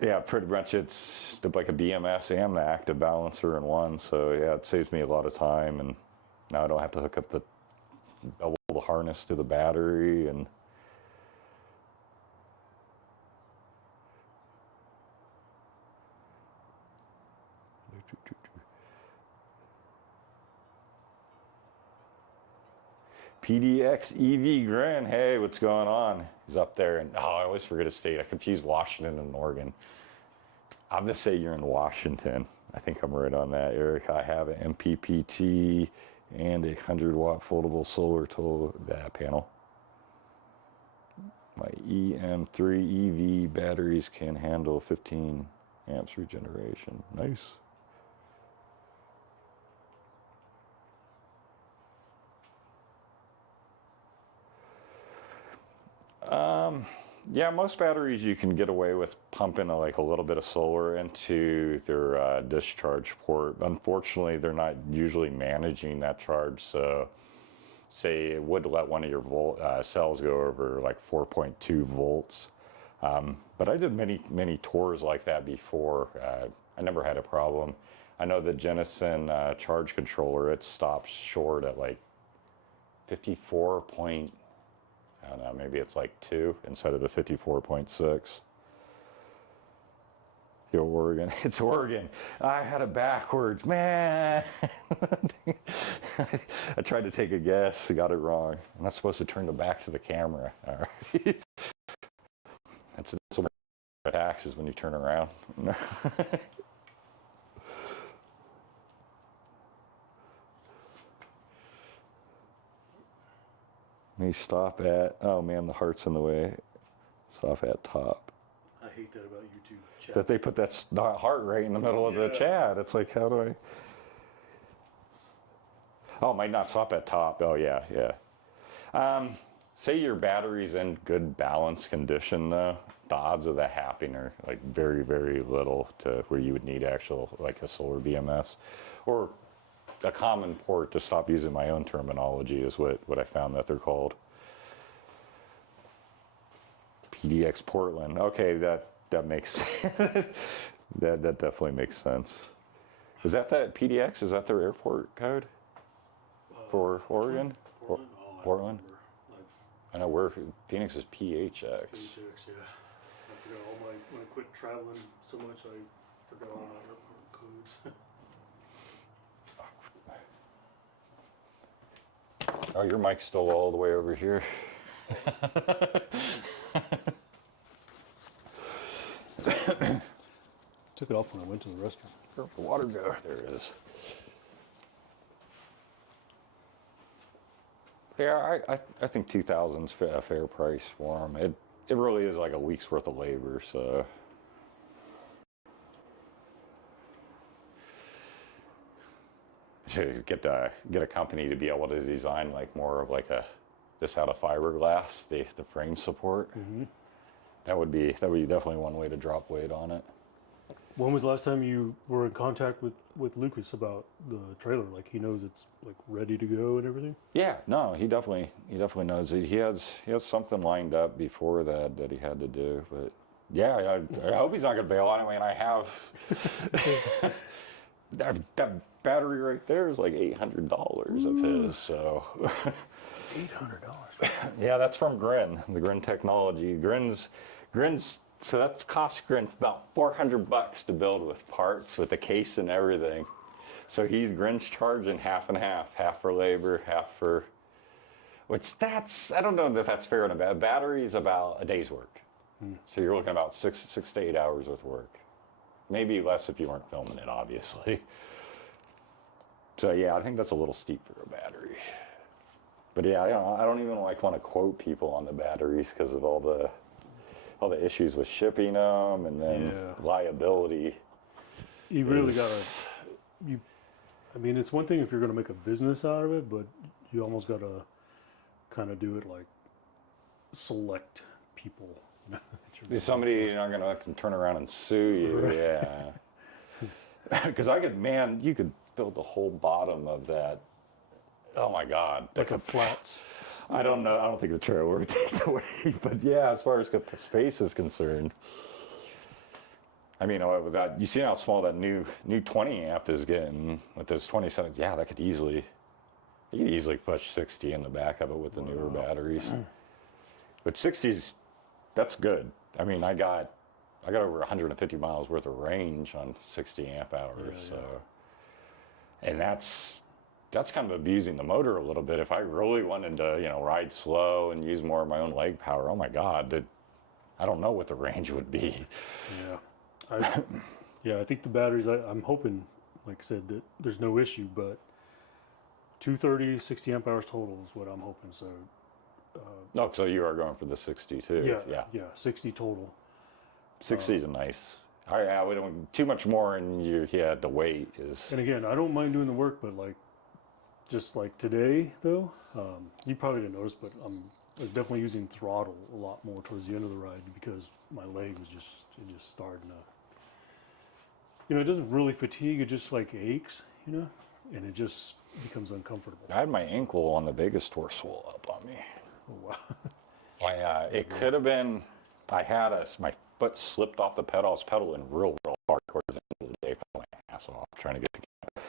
Yeah, pretty much it's like a BMS and the active balancer in one. So yeah, it saves me a lot of time, and now I don't have to hook up the harness to the battery. And PDX EV Grin, hey, what's going on? He's up there, and I always forget his state. I confuse Washington and Oregon. I'm gonna say you're in Washington. I think I'm right on that, Eric. I have an MPPT and a 100-watt foldable solar panel. My EM3 EV batteries can handle 15 amps regeneration. Nice. Yeah, most batteries you can get away with pumping like a little bit of solar into their discharge port. Unfortunately, they're not usually managing that charge. So say it would let one of your cells go over like 4.2 volts. But I did many tours like that before. I never had a problem. I know the Jennison charge controller, it stops short at like 54 point, I don't know, maybe it's like 2 instead of the 54.6. Yo, Oregon. It's Oregon. I had it backwards, man. I tried to take a guess, I got it wrong. I'm not supposed to turn the back to the camera. All right. That's what taxes when you turn around. Me stop at, oh man, the heart's in the way. Stop at top. I hate that about YouTube chat. That they put that heart right in the middle of the chat. It's like, how do I? Oh, might not stop at top. Oh yeah, yeah. Say your battery's in good balance condition though. The odds of that happening are like very, very little to where you would need actual like a solar BMS, or a common port, to stop using my own terminology, is what I found that they're called. PDX Portland. Okay, that makes that definitely makes sense. Is that PDX? Is that their airport code for Oregon? Portland? Portland? I know where Phoenix is PHX. PHX, yeah. I forgot all my, when I quit traveling so much, I forgot all my airport codes. Oh, your mic's still all the way over here. Took it off when I went to the restroom. Where'd the water go? There it is. Yeah, I think 2,000's a fair price for them. It really is like a week's worth of labor, so. Should get a company to be able to design like more of like this out of fiberglass, the frame support. Mm-hmm. That would be definitely one way to drop weight on it. When was the last time you were in contact with Lucas about the trailer? Like, he knows it's like ready to go and everything? Yeah, no, he definitely knows it. He has something lined up before that he had to do, but yeah, I hope he's not gonna bail on it. I mean, I have that battery right there is like $800 of his. So $800. yeah, that's from Grin, the Grin technology. Grin's. So that cost Grin about $400 to build with parts, with the case and everything. So Grin's charging half and half for labor, half for. Which I don't know if that's fair on a battery's about a day's work. So you're looking about six to 8 hours with work. Maybe less if you weren't filming it, obviously. So yeah, I think that's a little steep for a battery. But yeah, I don't even want to quote people on the batteries because of all the issues with shipping them and then liability. You really I mean, it's one thing if you're going to make a business out of it, but you almost got to kind of do it like select people. Is somebody not going to turn around and sue you? Right. Yeah. Because you could build the whole bottom of that. Oh my God. Like a flats. I don't know. I don't think the trailer would take the weight, but yeah, as far as the space is concerned. I mean, you see how small that new 20 amp is getting with those 27. Yeah, you could easily push 60 in the back of it with the newer batteries. But 60s, that's good. I mean, I got over 150 miles worth of range on 60 amp hours. And that's kind of abusing the motor a little bit. If I really wanted to, ride slow and use more of my own leg power, oh my God, I don't know what the range would be. Yeah. I think the batteries, I'm hoping, like I said, that there's no issue, but 230, 60 amp hours total is what I'm hoping. So. So you are going for the 60 too? Yeah, 60 total. 60 is nice. We don't too much more, and the weight is. And again, I don't mind doing the work, but just like today though, you probably didn't notice, but I was definitely using throttle a lot more towards the end of the ride because my leg was just starting to. It doesn't really fatigue; it just like aches, and it just becomes uncomfortable. I had my ankle on the Vegas tour swell up on me. Oh, wow. It could have been. My foot slipped off the pedal. I was pedaling real hard towards the end of the day, pedaling my ass off, trying to get the camp.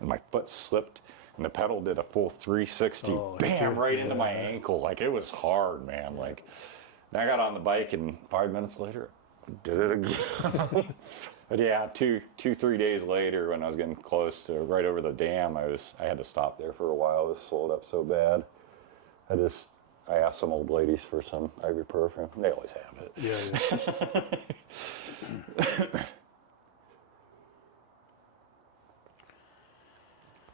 And my foot slipped, and the pedal did a full 360, bam, right into my ankle. Like, it was hard, man. Like, then I got on the bike, and 5 minutes later, did it again. But yeah, 3 days later, when I was getting close to right over the dam, I had to stop there for a while. It was swelled up so bad. I asked some old ladies for some ibuprofen. They always have it. Yeah.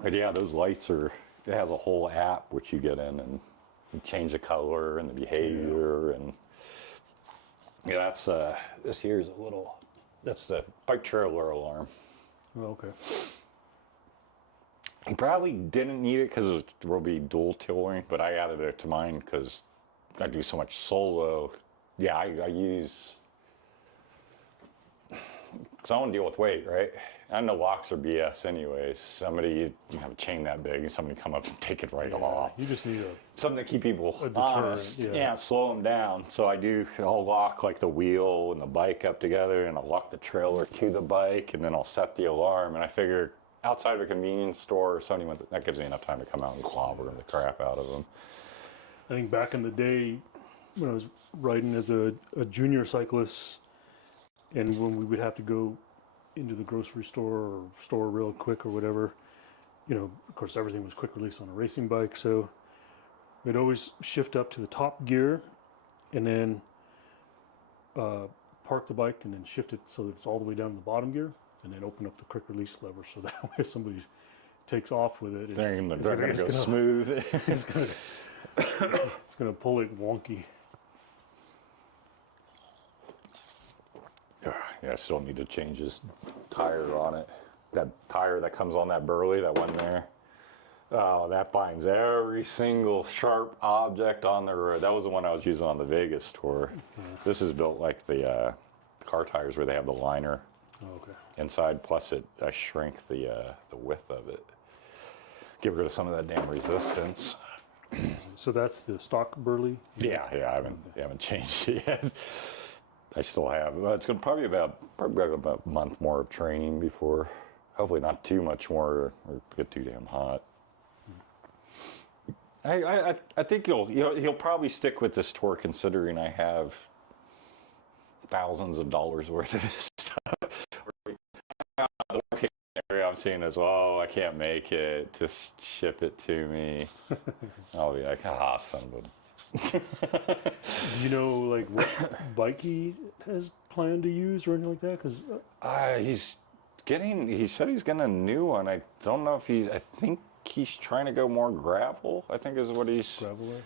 But yeah, those lights it has a whole app which you get in and you change the color and the behavior and that's this here's that's the bike trailer alarm. Oh, okay. He probably didn't need it because it will be dual tilting, but I added it to mine because I do so much solo. Yeah, I use, because I want to deal with weight, right? And the locks are BS anyways. You have a chain that big and somebody come up and take it right off. You just need something to keep people honest. Yeah, slow them down. So I'll lock like the wheel and the bike up together and I'll lock the trailer to the bike and then I'll set the alarm and I figure outside of a convenience store or something, that gives me enough time to come out and clobber the crap out of them. I think back in the day when I was riding as a junior cyclist and when we would have to go into the grocery store or store real quick or whatever, of course everything was quick release on a racing bike, so we'd always shift up to the top gear and then park the bike and then shift it so that it's all the way down to the bottom gear and then open up the quick release lever so that way if somebody takes off with it, they're going to go smooth. It's going to pull it wonky. Yeah, I still need to change this tire on it. That tire that comes on that Burley, that one there. Oh, that finds every single sharp object on the road. That was the one I was using on the Vegas tour. This is built like the car tires where they have the liner inside, plus I shrink the width of it. Get rid of some of that damn resistance. So that's the stock Burley? Yeah, I haven't changed it yet. I still have. Well, it's going to probably about a month more of training before hopefully not too much more or get too damn hot. I think he'll probably stick with this tour, considering I have thousands of dollars worth of his stuff. The worst area I'm seeing is, oh, I can't make it. Just ship it to me. I'll be like, ah, son of a. Do you know like what bike he has planned to use or anything like that? Because he said he's getting a new one. I don't know if I think he's trying to go more gravel, I think is what he's. Gravel way?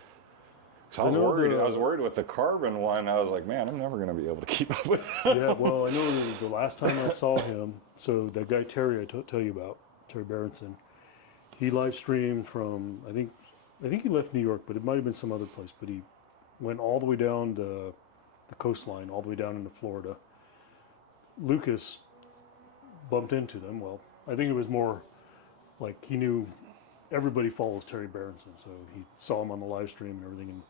So I was worried with the carbon one. I was like, man, I'm never going to be able to keep up with that. Yeah, well, I know the last time I saw him, so that guy Terry tell you about, Terry Berenson, he live streamed from, I think he left New York, but it might have been some other place, but he went all the way down the coastline, all the way down into Florida. Lucas bumped into them. Well, I think it was more like he knew everybody follows Terry Berenson, so he saw him on the live stream and everything.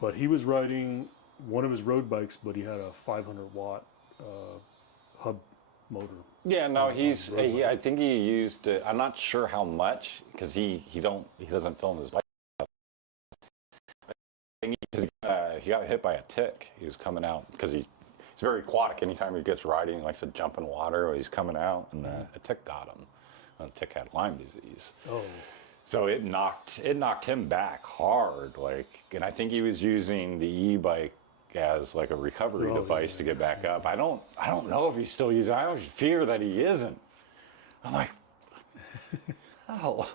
But he was riding one of his road bikes, but he had a 500-watt hub motor. Yeah, no, I think he used. I'm not sure how much because he doesn't film his bike. He got hit by a tick. He was coming out because he's very aquatic. Anytime he gets riding, he likes to jump in water. Or he's coming out, and a tick got him. The tick had Lyme disease. Oh. So it knocked him back hard, and I think he was using the e-bike as like a recovery device to get back up. I don't know if he's still using it. I always fear that he isn't. I'm like, oh.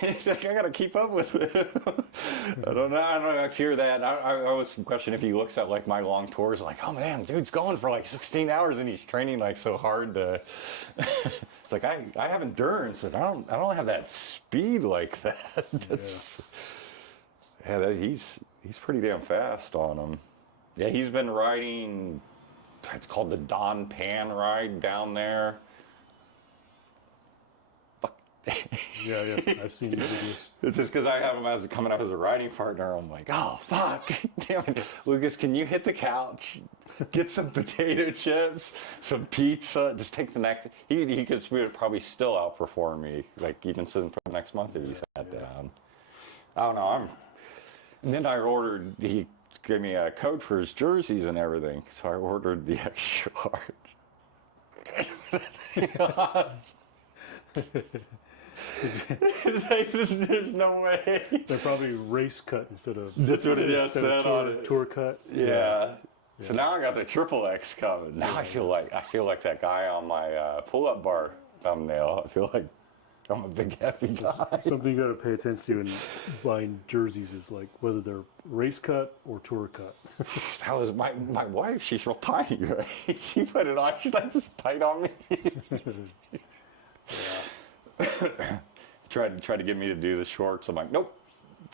He's like, I gotta keep up with it. I don't know. I fear that. I always question if he looks at like my long tours, like, oh man, dude's going for like 16 hours and he's training like so hard to. It's like I have endurance, and I don't have that speed like that. He's pretty damn fast on them. Yeah, he's been riding. It's called the Don Pan ride down there. Yeah, I've seen the videos. It's just because I have him coming up as a riding partner. I'm like, oh fuck, damn it, Lucas, can you hit the couch, get some potato chips, some pizza, just take the next. He could probably still outperform me, like even sitting for next month if he sat down. I don't know. And then I ordered. He gave me a code for his jerseys and everything, so I ordered the extra large. There's no way. They're probably race cut instead of. That's what it said on it. Tour cut. Yeah. So now I got the XXX coming. Now I feel like that guy on my pull-up bar thumbnail. I feel like I'm a big happy guy. Something you got to pay attention to in buying jerseys is like whether they're race cut or tour cut. That was my wife. She's real tiny, right? She put it on. She's like this tight on me. Tried to get me to do the shorts. I'm like, nope,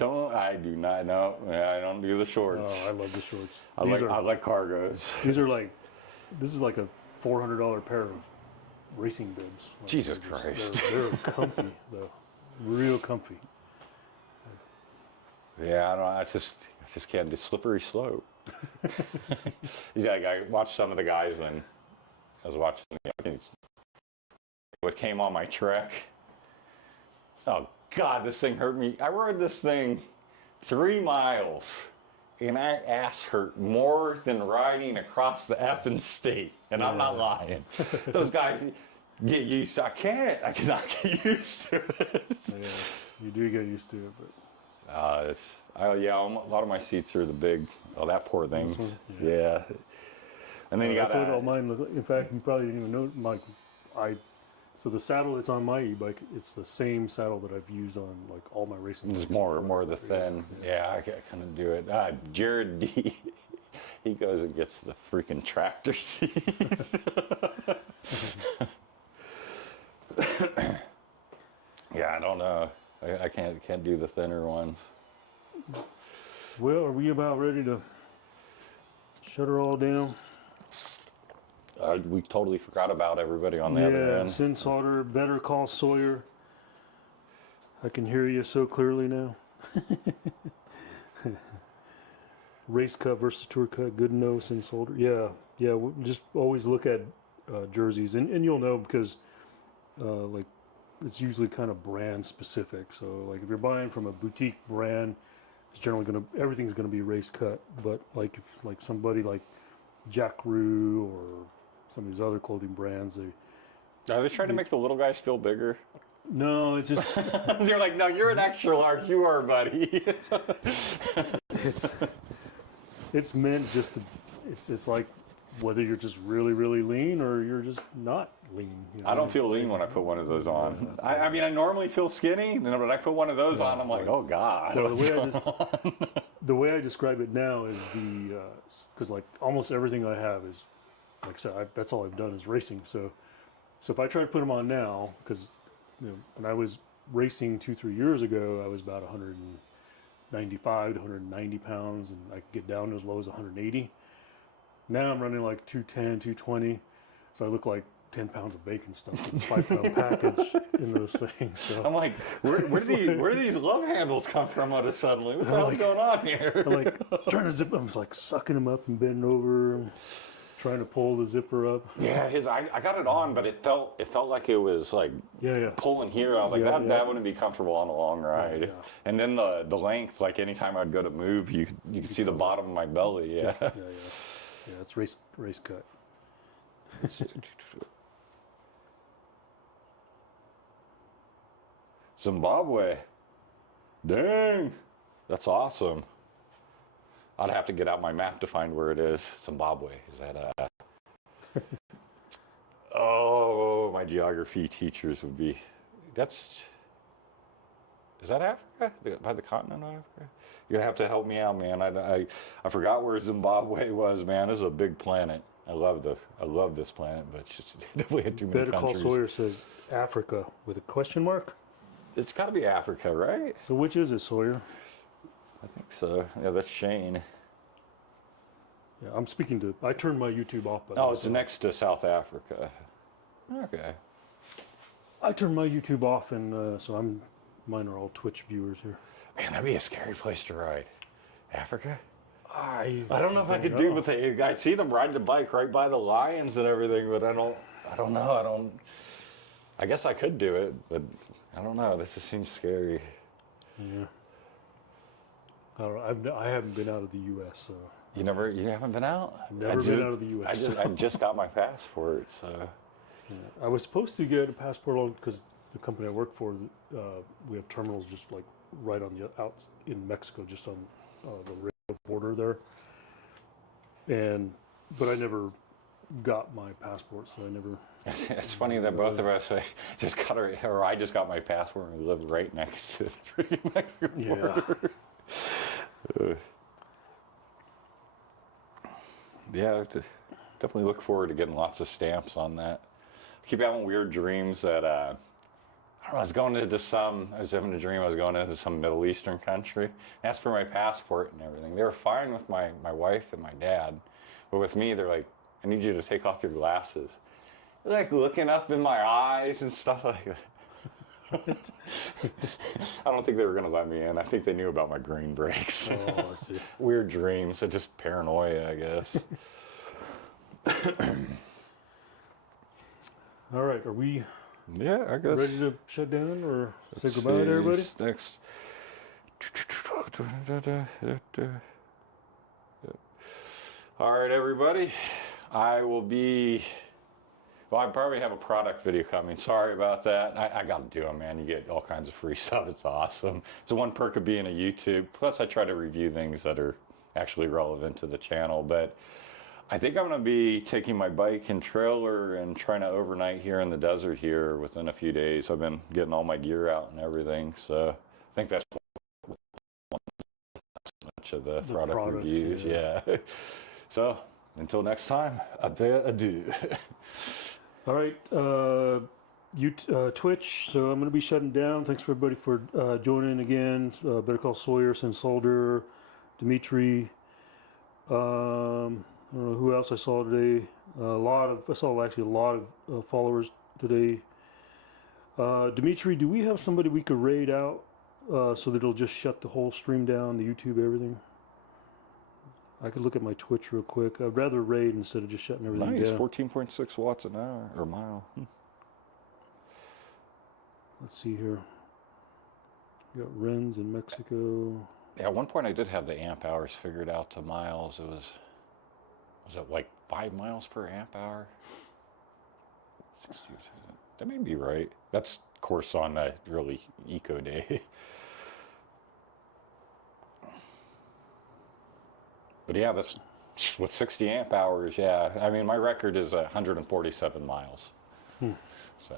I do not. No, I don't do the shorts. Oh, I love the shorts. I like cargos. This is like a $400 pair of racing bibs. Like Jesus Christ. They're comfy, though. Real comfy. Yeah, I just can't do slippery slope. Yeah, I watched some of the guys when I was watching what came on my Trek. Oh God, this thing hurt me. I rode this thing 3 miles, and my ass hurt more than riding across the effing state. And I'm not lying. Those guys get used to. I cannot get used to it. Yeah, you do get used to it, but. A lot of my seats are the big. Oh, that poor thing. Yeah. And then you got. That's what all mine look like. In fact, you probably didn't even know, So the saddle that's on my e-bike, it's the same saddle that I've used on like all my racing bikes. It's more of the thin. Yeah, I couldn't do it. Jared D, he goes and gets the freaking tractor seat. Yeah, I don't know. I can't do the thinner ones. Well, are we about ready to shut her all down? We totally forgot about everybody on the other end. Sin Sauter, Better Call Sawyer. I can hear you so clearly now. Race cut versus tour cut, good to know, Sin Sauter. Yeah, we just always look at jerseys, and you'll know because like it's usually kind of brand specific. So like if you're buying from a boutique brand, it's generally everything's gonna be race cut. But like if like somebody like Jack Rue or some of these other clothing brands, Are they trying to make the little guys feel bigger? no, it's just They're like, no, you're an extra large. You are, buddy. it's meant just to. It's like whether you're just really lean or you're just not lean. You know? I don't feel lean when I put one of those on. I mean, I normally feel skinny, and then when I put one of those on, I'm like, oh God. Well, the way I describe it now is because like almost everything I have is, like I said, that's all I've done is racing. So if I try to put them on now, because when I was racing 2-3 years ago, I was about 195 to 190 pounds, and I could get down to as low as 180. Now I'm running like 210, 220, so I look like 10 pounds of bacon stuffed in a 5-pound package in those things. So I'm like, where do these love handles come from out of suddenly? What the hell's going on here? I'm like trying to zip them, like sucking them up and bending over, and trying to pull the zipper up. Yeah, I got it on, but it felt like it was like pulling here. I was like, that wouldn't be comfortable on a long ride. Yeah. And then the length, like anytime I'd go to move, you could see the bottom of my belly. Yeah, it's race cut. Zimbabwe. Dang, that's awesome. I'd have to get out my map to find where it is. Zimbabwe, is that oh, my geography teachers would be, is that Africa? By the continent of Africa? You're gonna have to help me out, man. I forgot where Zimbabwe was, man. This is a big planet. I love this planet, but it's just definitely had too many Better countries. Call Sawyer says Africa with a question mark. It's got to be Africa, right? So which is it, Sawyer? I think so. Yeah, that's Shane. Yeah, I'm speaking to. I turned my YouTube off. Oh, it's next to South Africa. Okay. I turned my YouTube off, and so mine are all Twitch viewers here. Man, that'd be a scary place to ride. Africa? I don't know if I could do what I see them ride the bike right by the lions and everything, but I don't know. I guess I could do it, but I don't know. This just seems scary. Yeah. I haven't been out of the U.S., so. You haven't been out? Never been out of the U.S. I just got my passport, so. Yeah. I was supposed to get a passport because the company I work for, we have terminals just like right on out in Mexico, just on the rail border there. But I never got my passport, so I never. It's funny that both of us just got I just got my passport and we live right next to the freaking Mexican border. Yeah, definitely look forward to getting lots of stamps on that. I keep having weird dreams that I don't know. I was having a dream I was going into some Middle Eastern country. Asked for my passport and everything. They were fine with my wife and my dad, but with me, they're like, "I need you to take off your glasses." They're like looking up in my eyes and stuff like that. I don't think they were going to let me in. I think they knew about my green brakes. Oh, I see. Weird dreams. Just paranoia, I guess. All right, are we Yeah, I guess. ready to shut down or say Let's goodbye to everybody? Next. All right, everybody. I probably have a product video coming. Sorry about that. I got to do them, man. You get all kinds of free stuff. It's awesome. It's one perk of being a YouTube. Plus, I try to review things that are actually relevant to the channel. But I think I'm going to be taking my bike and trailer and trying to overnight here in the desert here within a few days. I've been getting all my gear out and everything. So I think that's much of the product reviews. Yeah. So until next time, adieu. All right, Twitch. So I'm going to be shutting down. Thanks for everybody for joining again. Better Call Sawyer, Sin Soldier, Dimitri. I don't know who else I saw today. I saw actually a lot of followers today. Dimitri, do we have somebody we could raid out so that it'll just shut the whole stream down, the YouTube, everything? I could look at my Twitch real quick. I'd rather raid instead of just shutting everything Nice, down. 14.6 watts an hour or mile. Let's see here. We got Rennes in Mexico. Yeah, at one point I did have the amp hours figured out to miles. It was it like 5 miles per amp hour? 60, that may be right. That's, of course, on a really eco day. But yeah, that's with 60 amp hours. Yeah, I mean, my record is 147 miles. So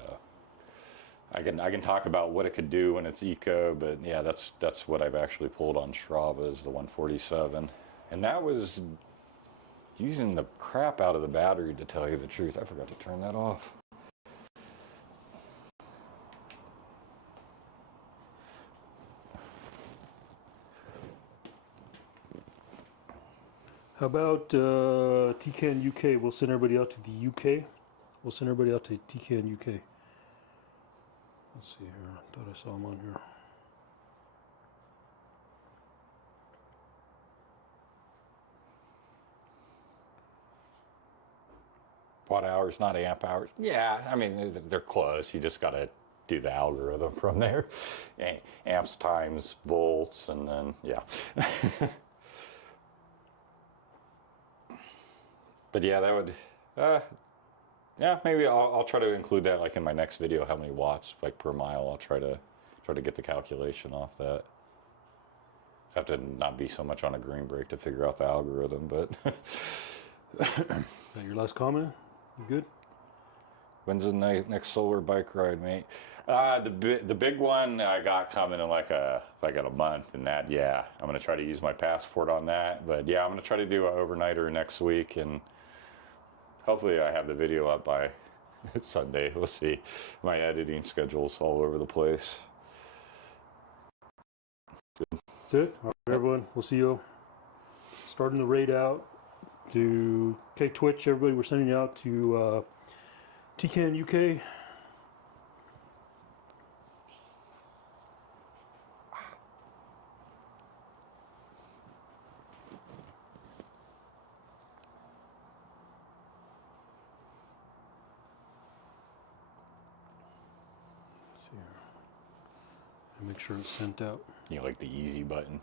I can talk about what it could do when it's eco, but yeah, that's what I've actually pulled on Strava is the 147, and that was using the crap out of the battery, to tell you the truth. I forgot to turn that off. How about TCAN UK? We'll send everybody out to the UK. We'll send everybody out to TCAN UK. Let's see here. I thought I saw them on here. Watt hours, not amp hours. Yeah, I mean, they're close. You just got to do the algorithm from there. Amps times volts, and then, yeah. But yeah, that would, yeah, maybe I'll try to include that like in my next video, how many watts like per mile. I'll try to get the calculation off that. Have to not be so much on a green break to figure out the algorithm, but. Your last comment? You good? When's the next solar bike ride, mate? The big one I got coming in like in a month, and that, yeah, I'm gonna try to use my passport on that. But yeah, I'm gonna try to do an overnighter next week, and hopefully I have the video up by Sunday. We'll see. My editing schedule's all over the place. That's it. All right, everyone. We'll see you. Starting the raid out to Twitch. Everybody, we're sending you out to TCAN UK. See here. And make sure it's sent out. You know, like the easy button.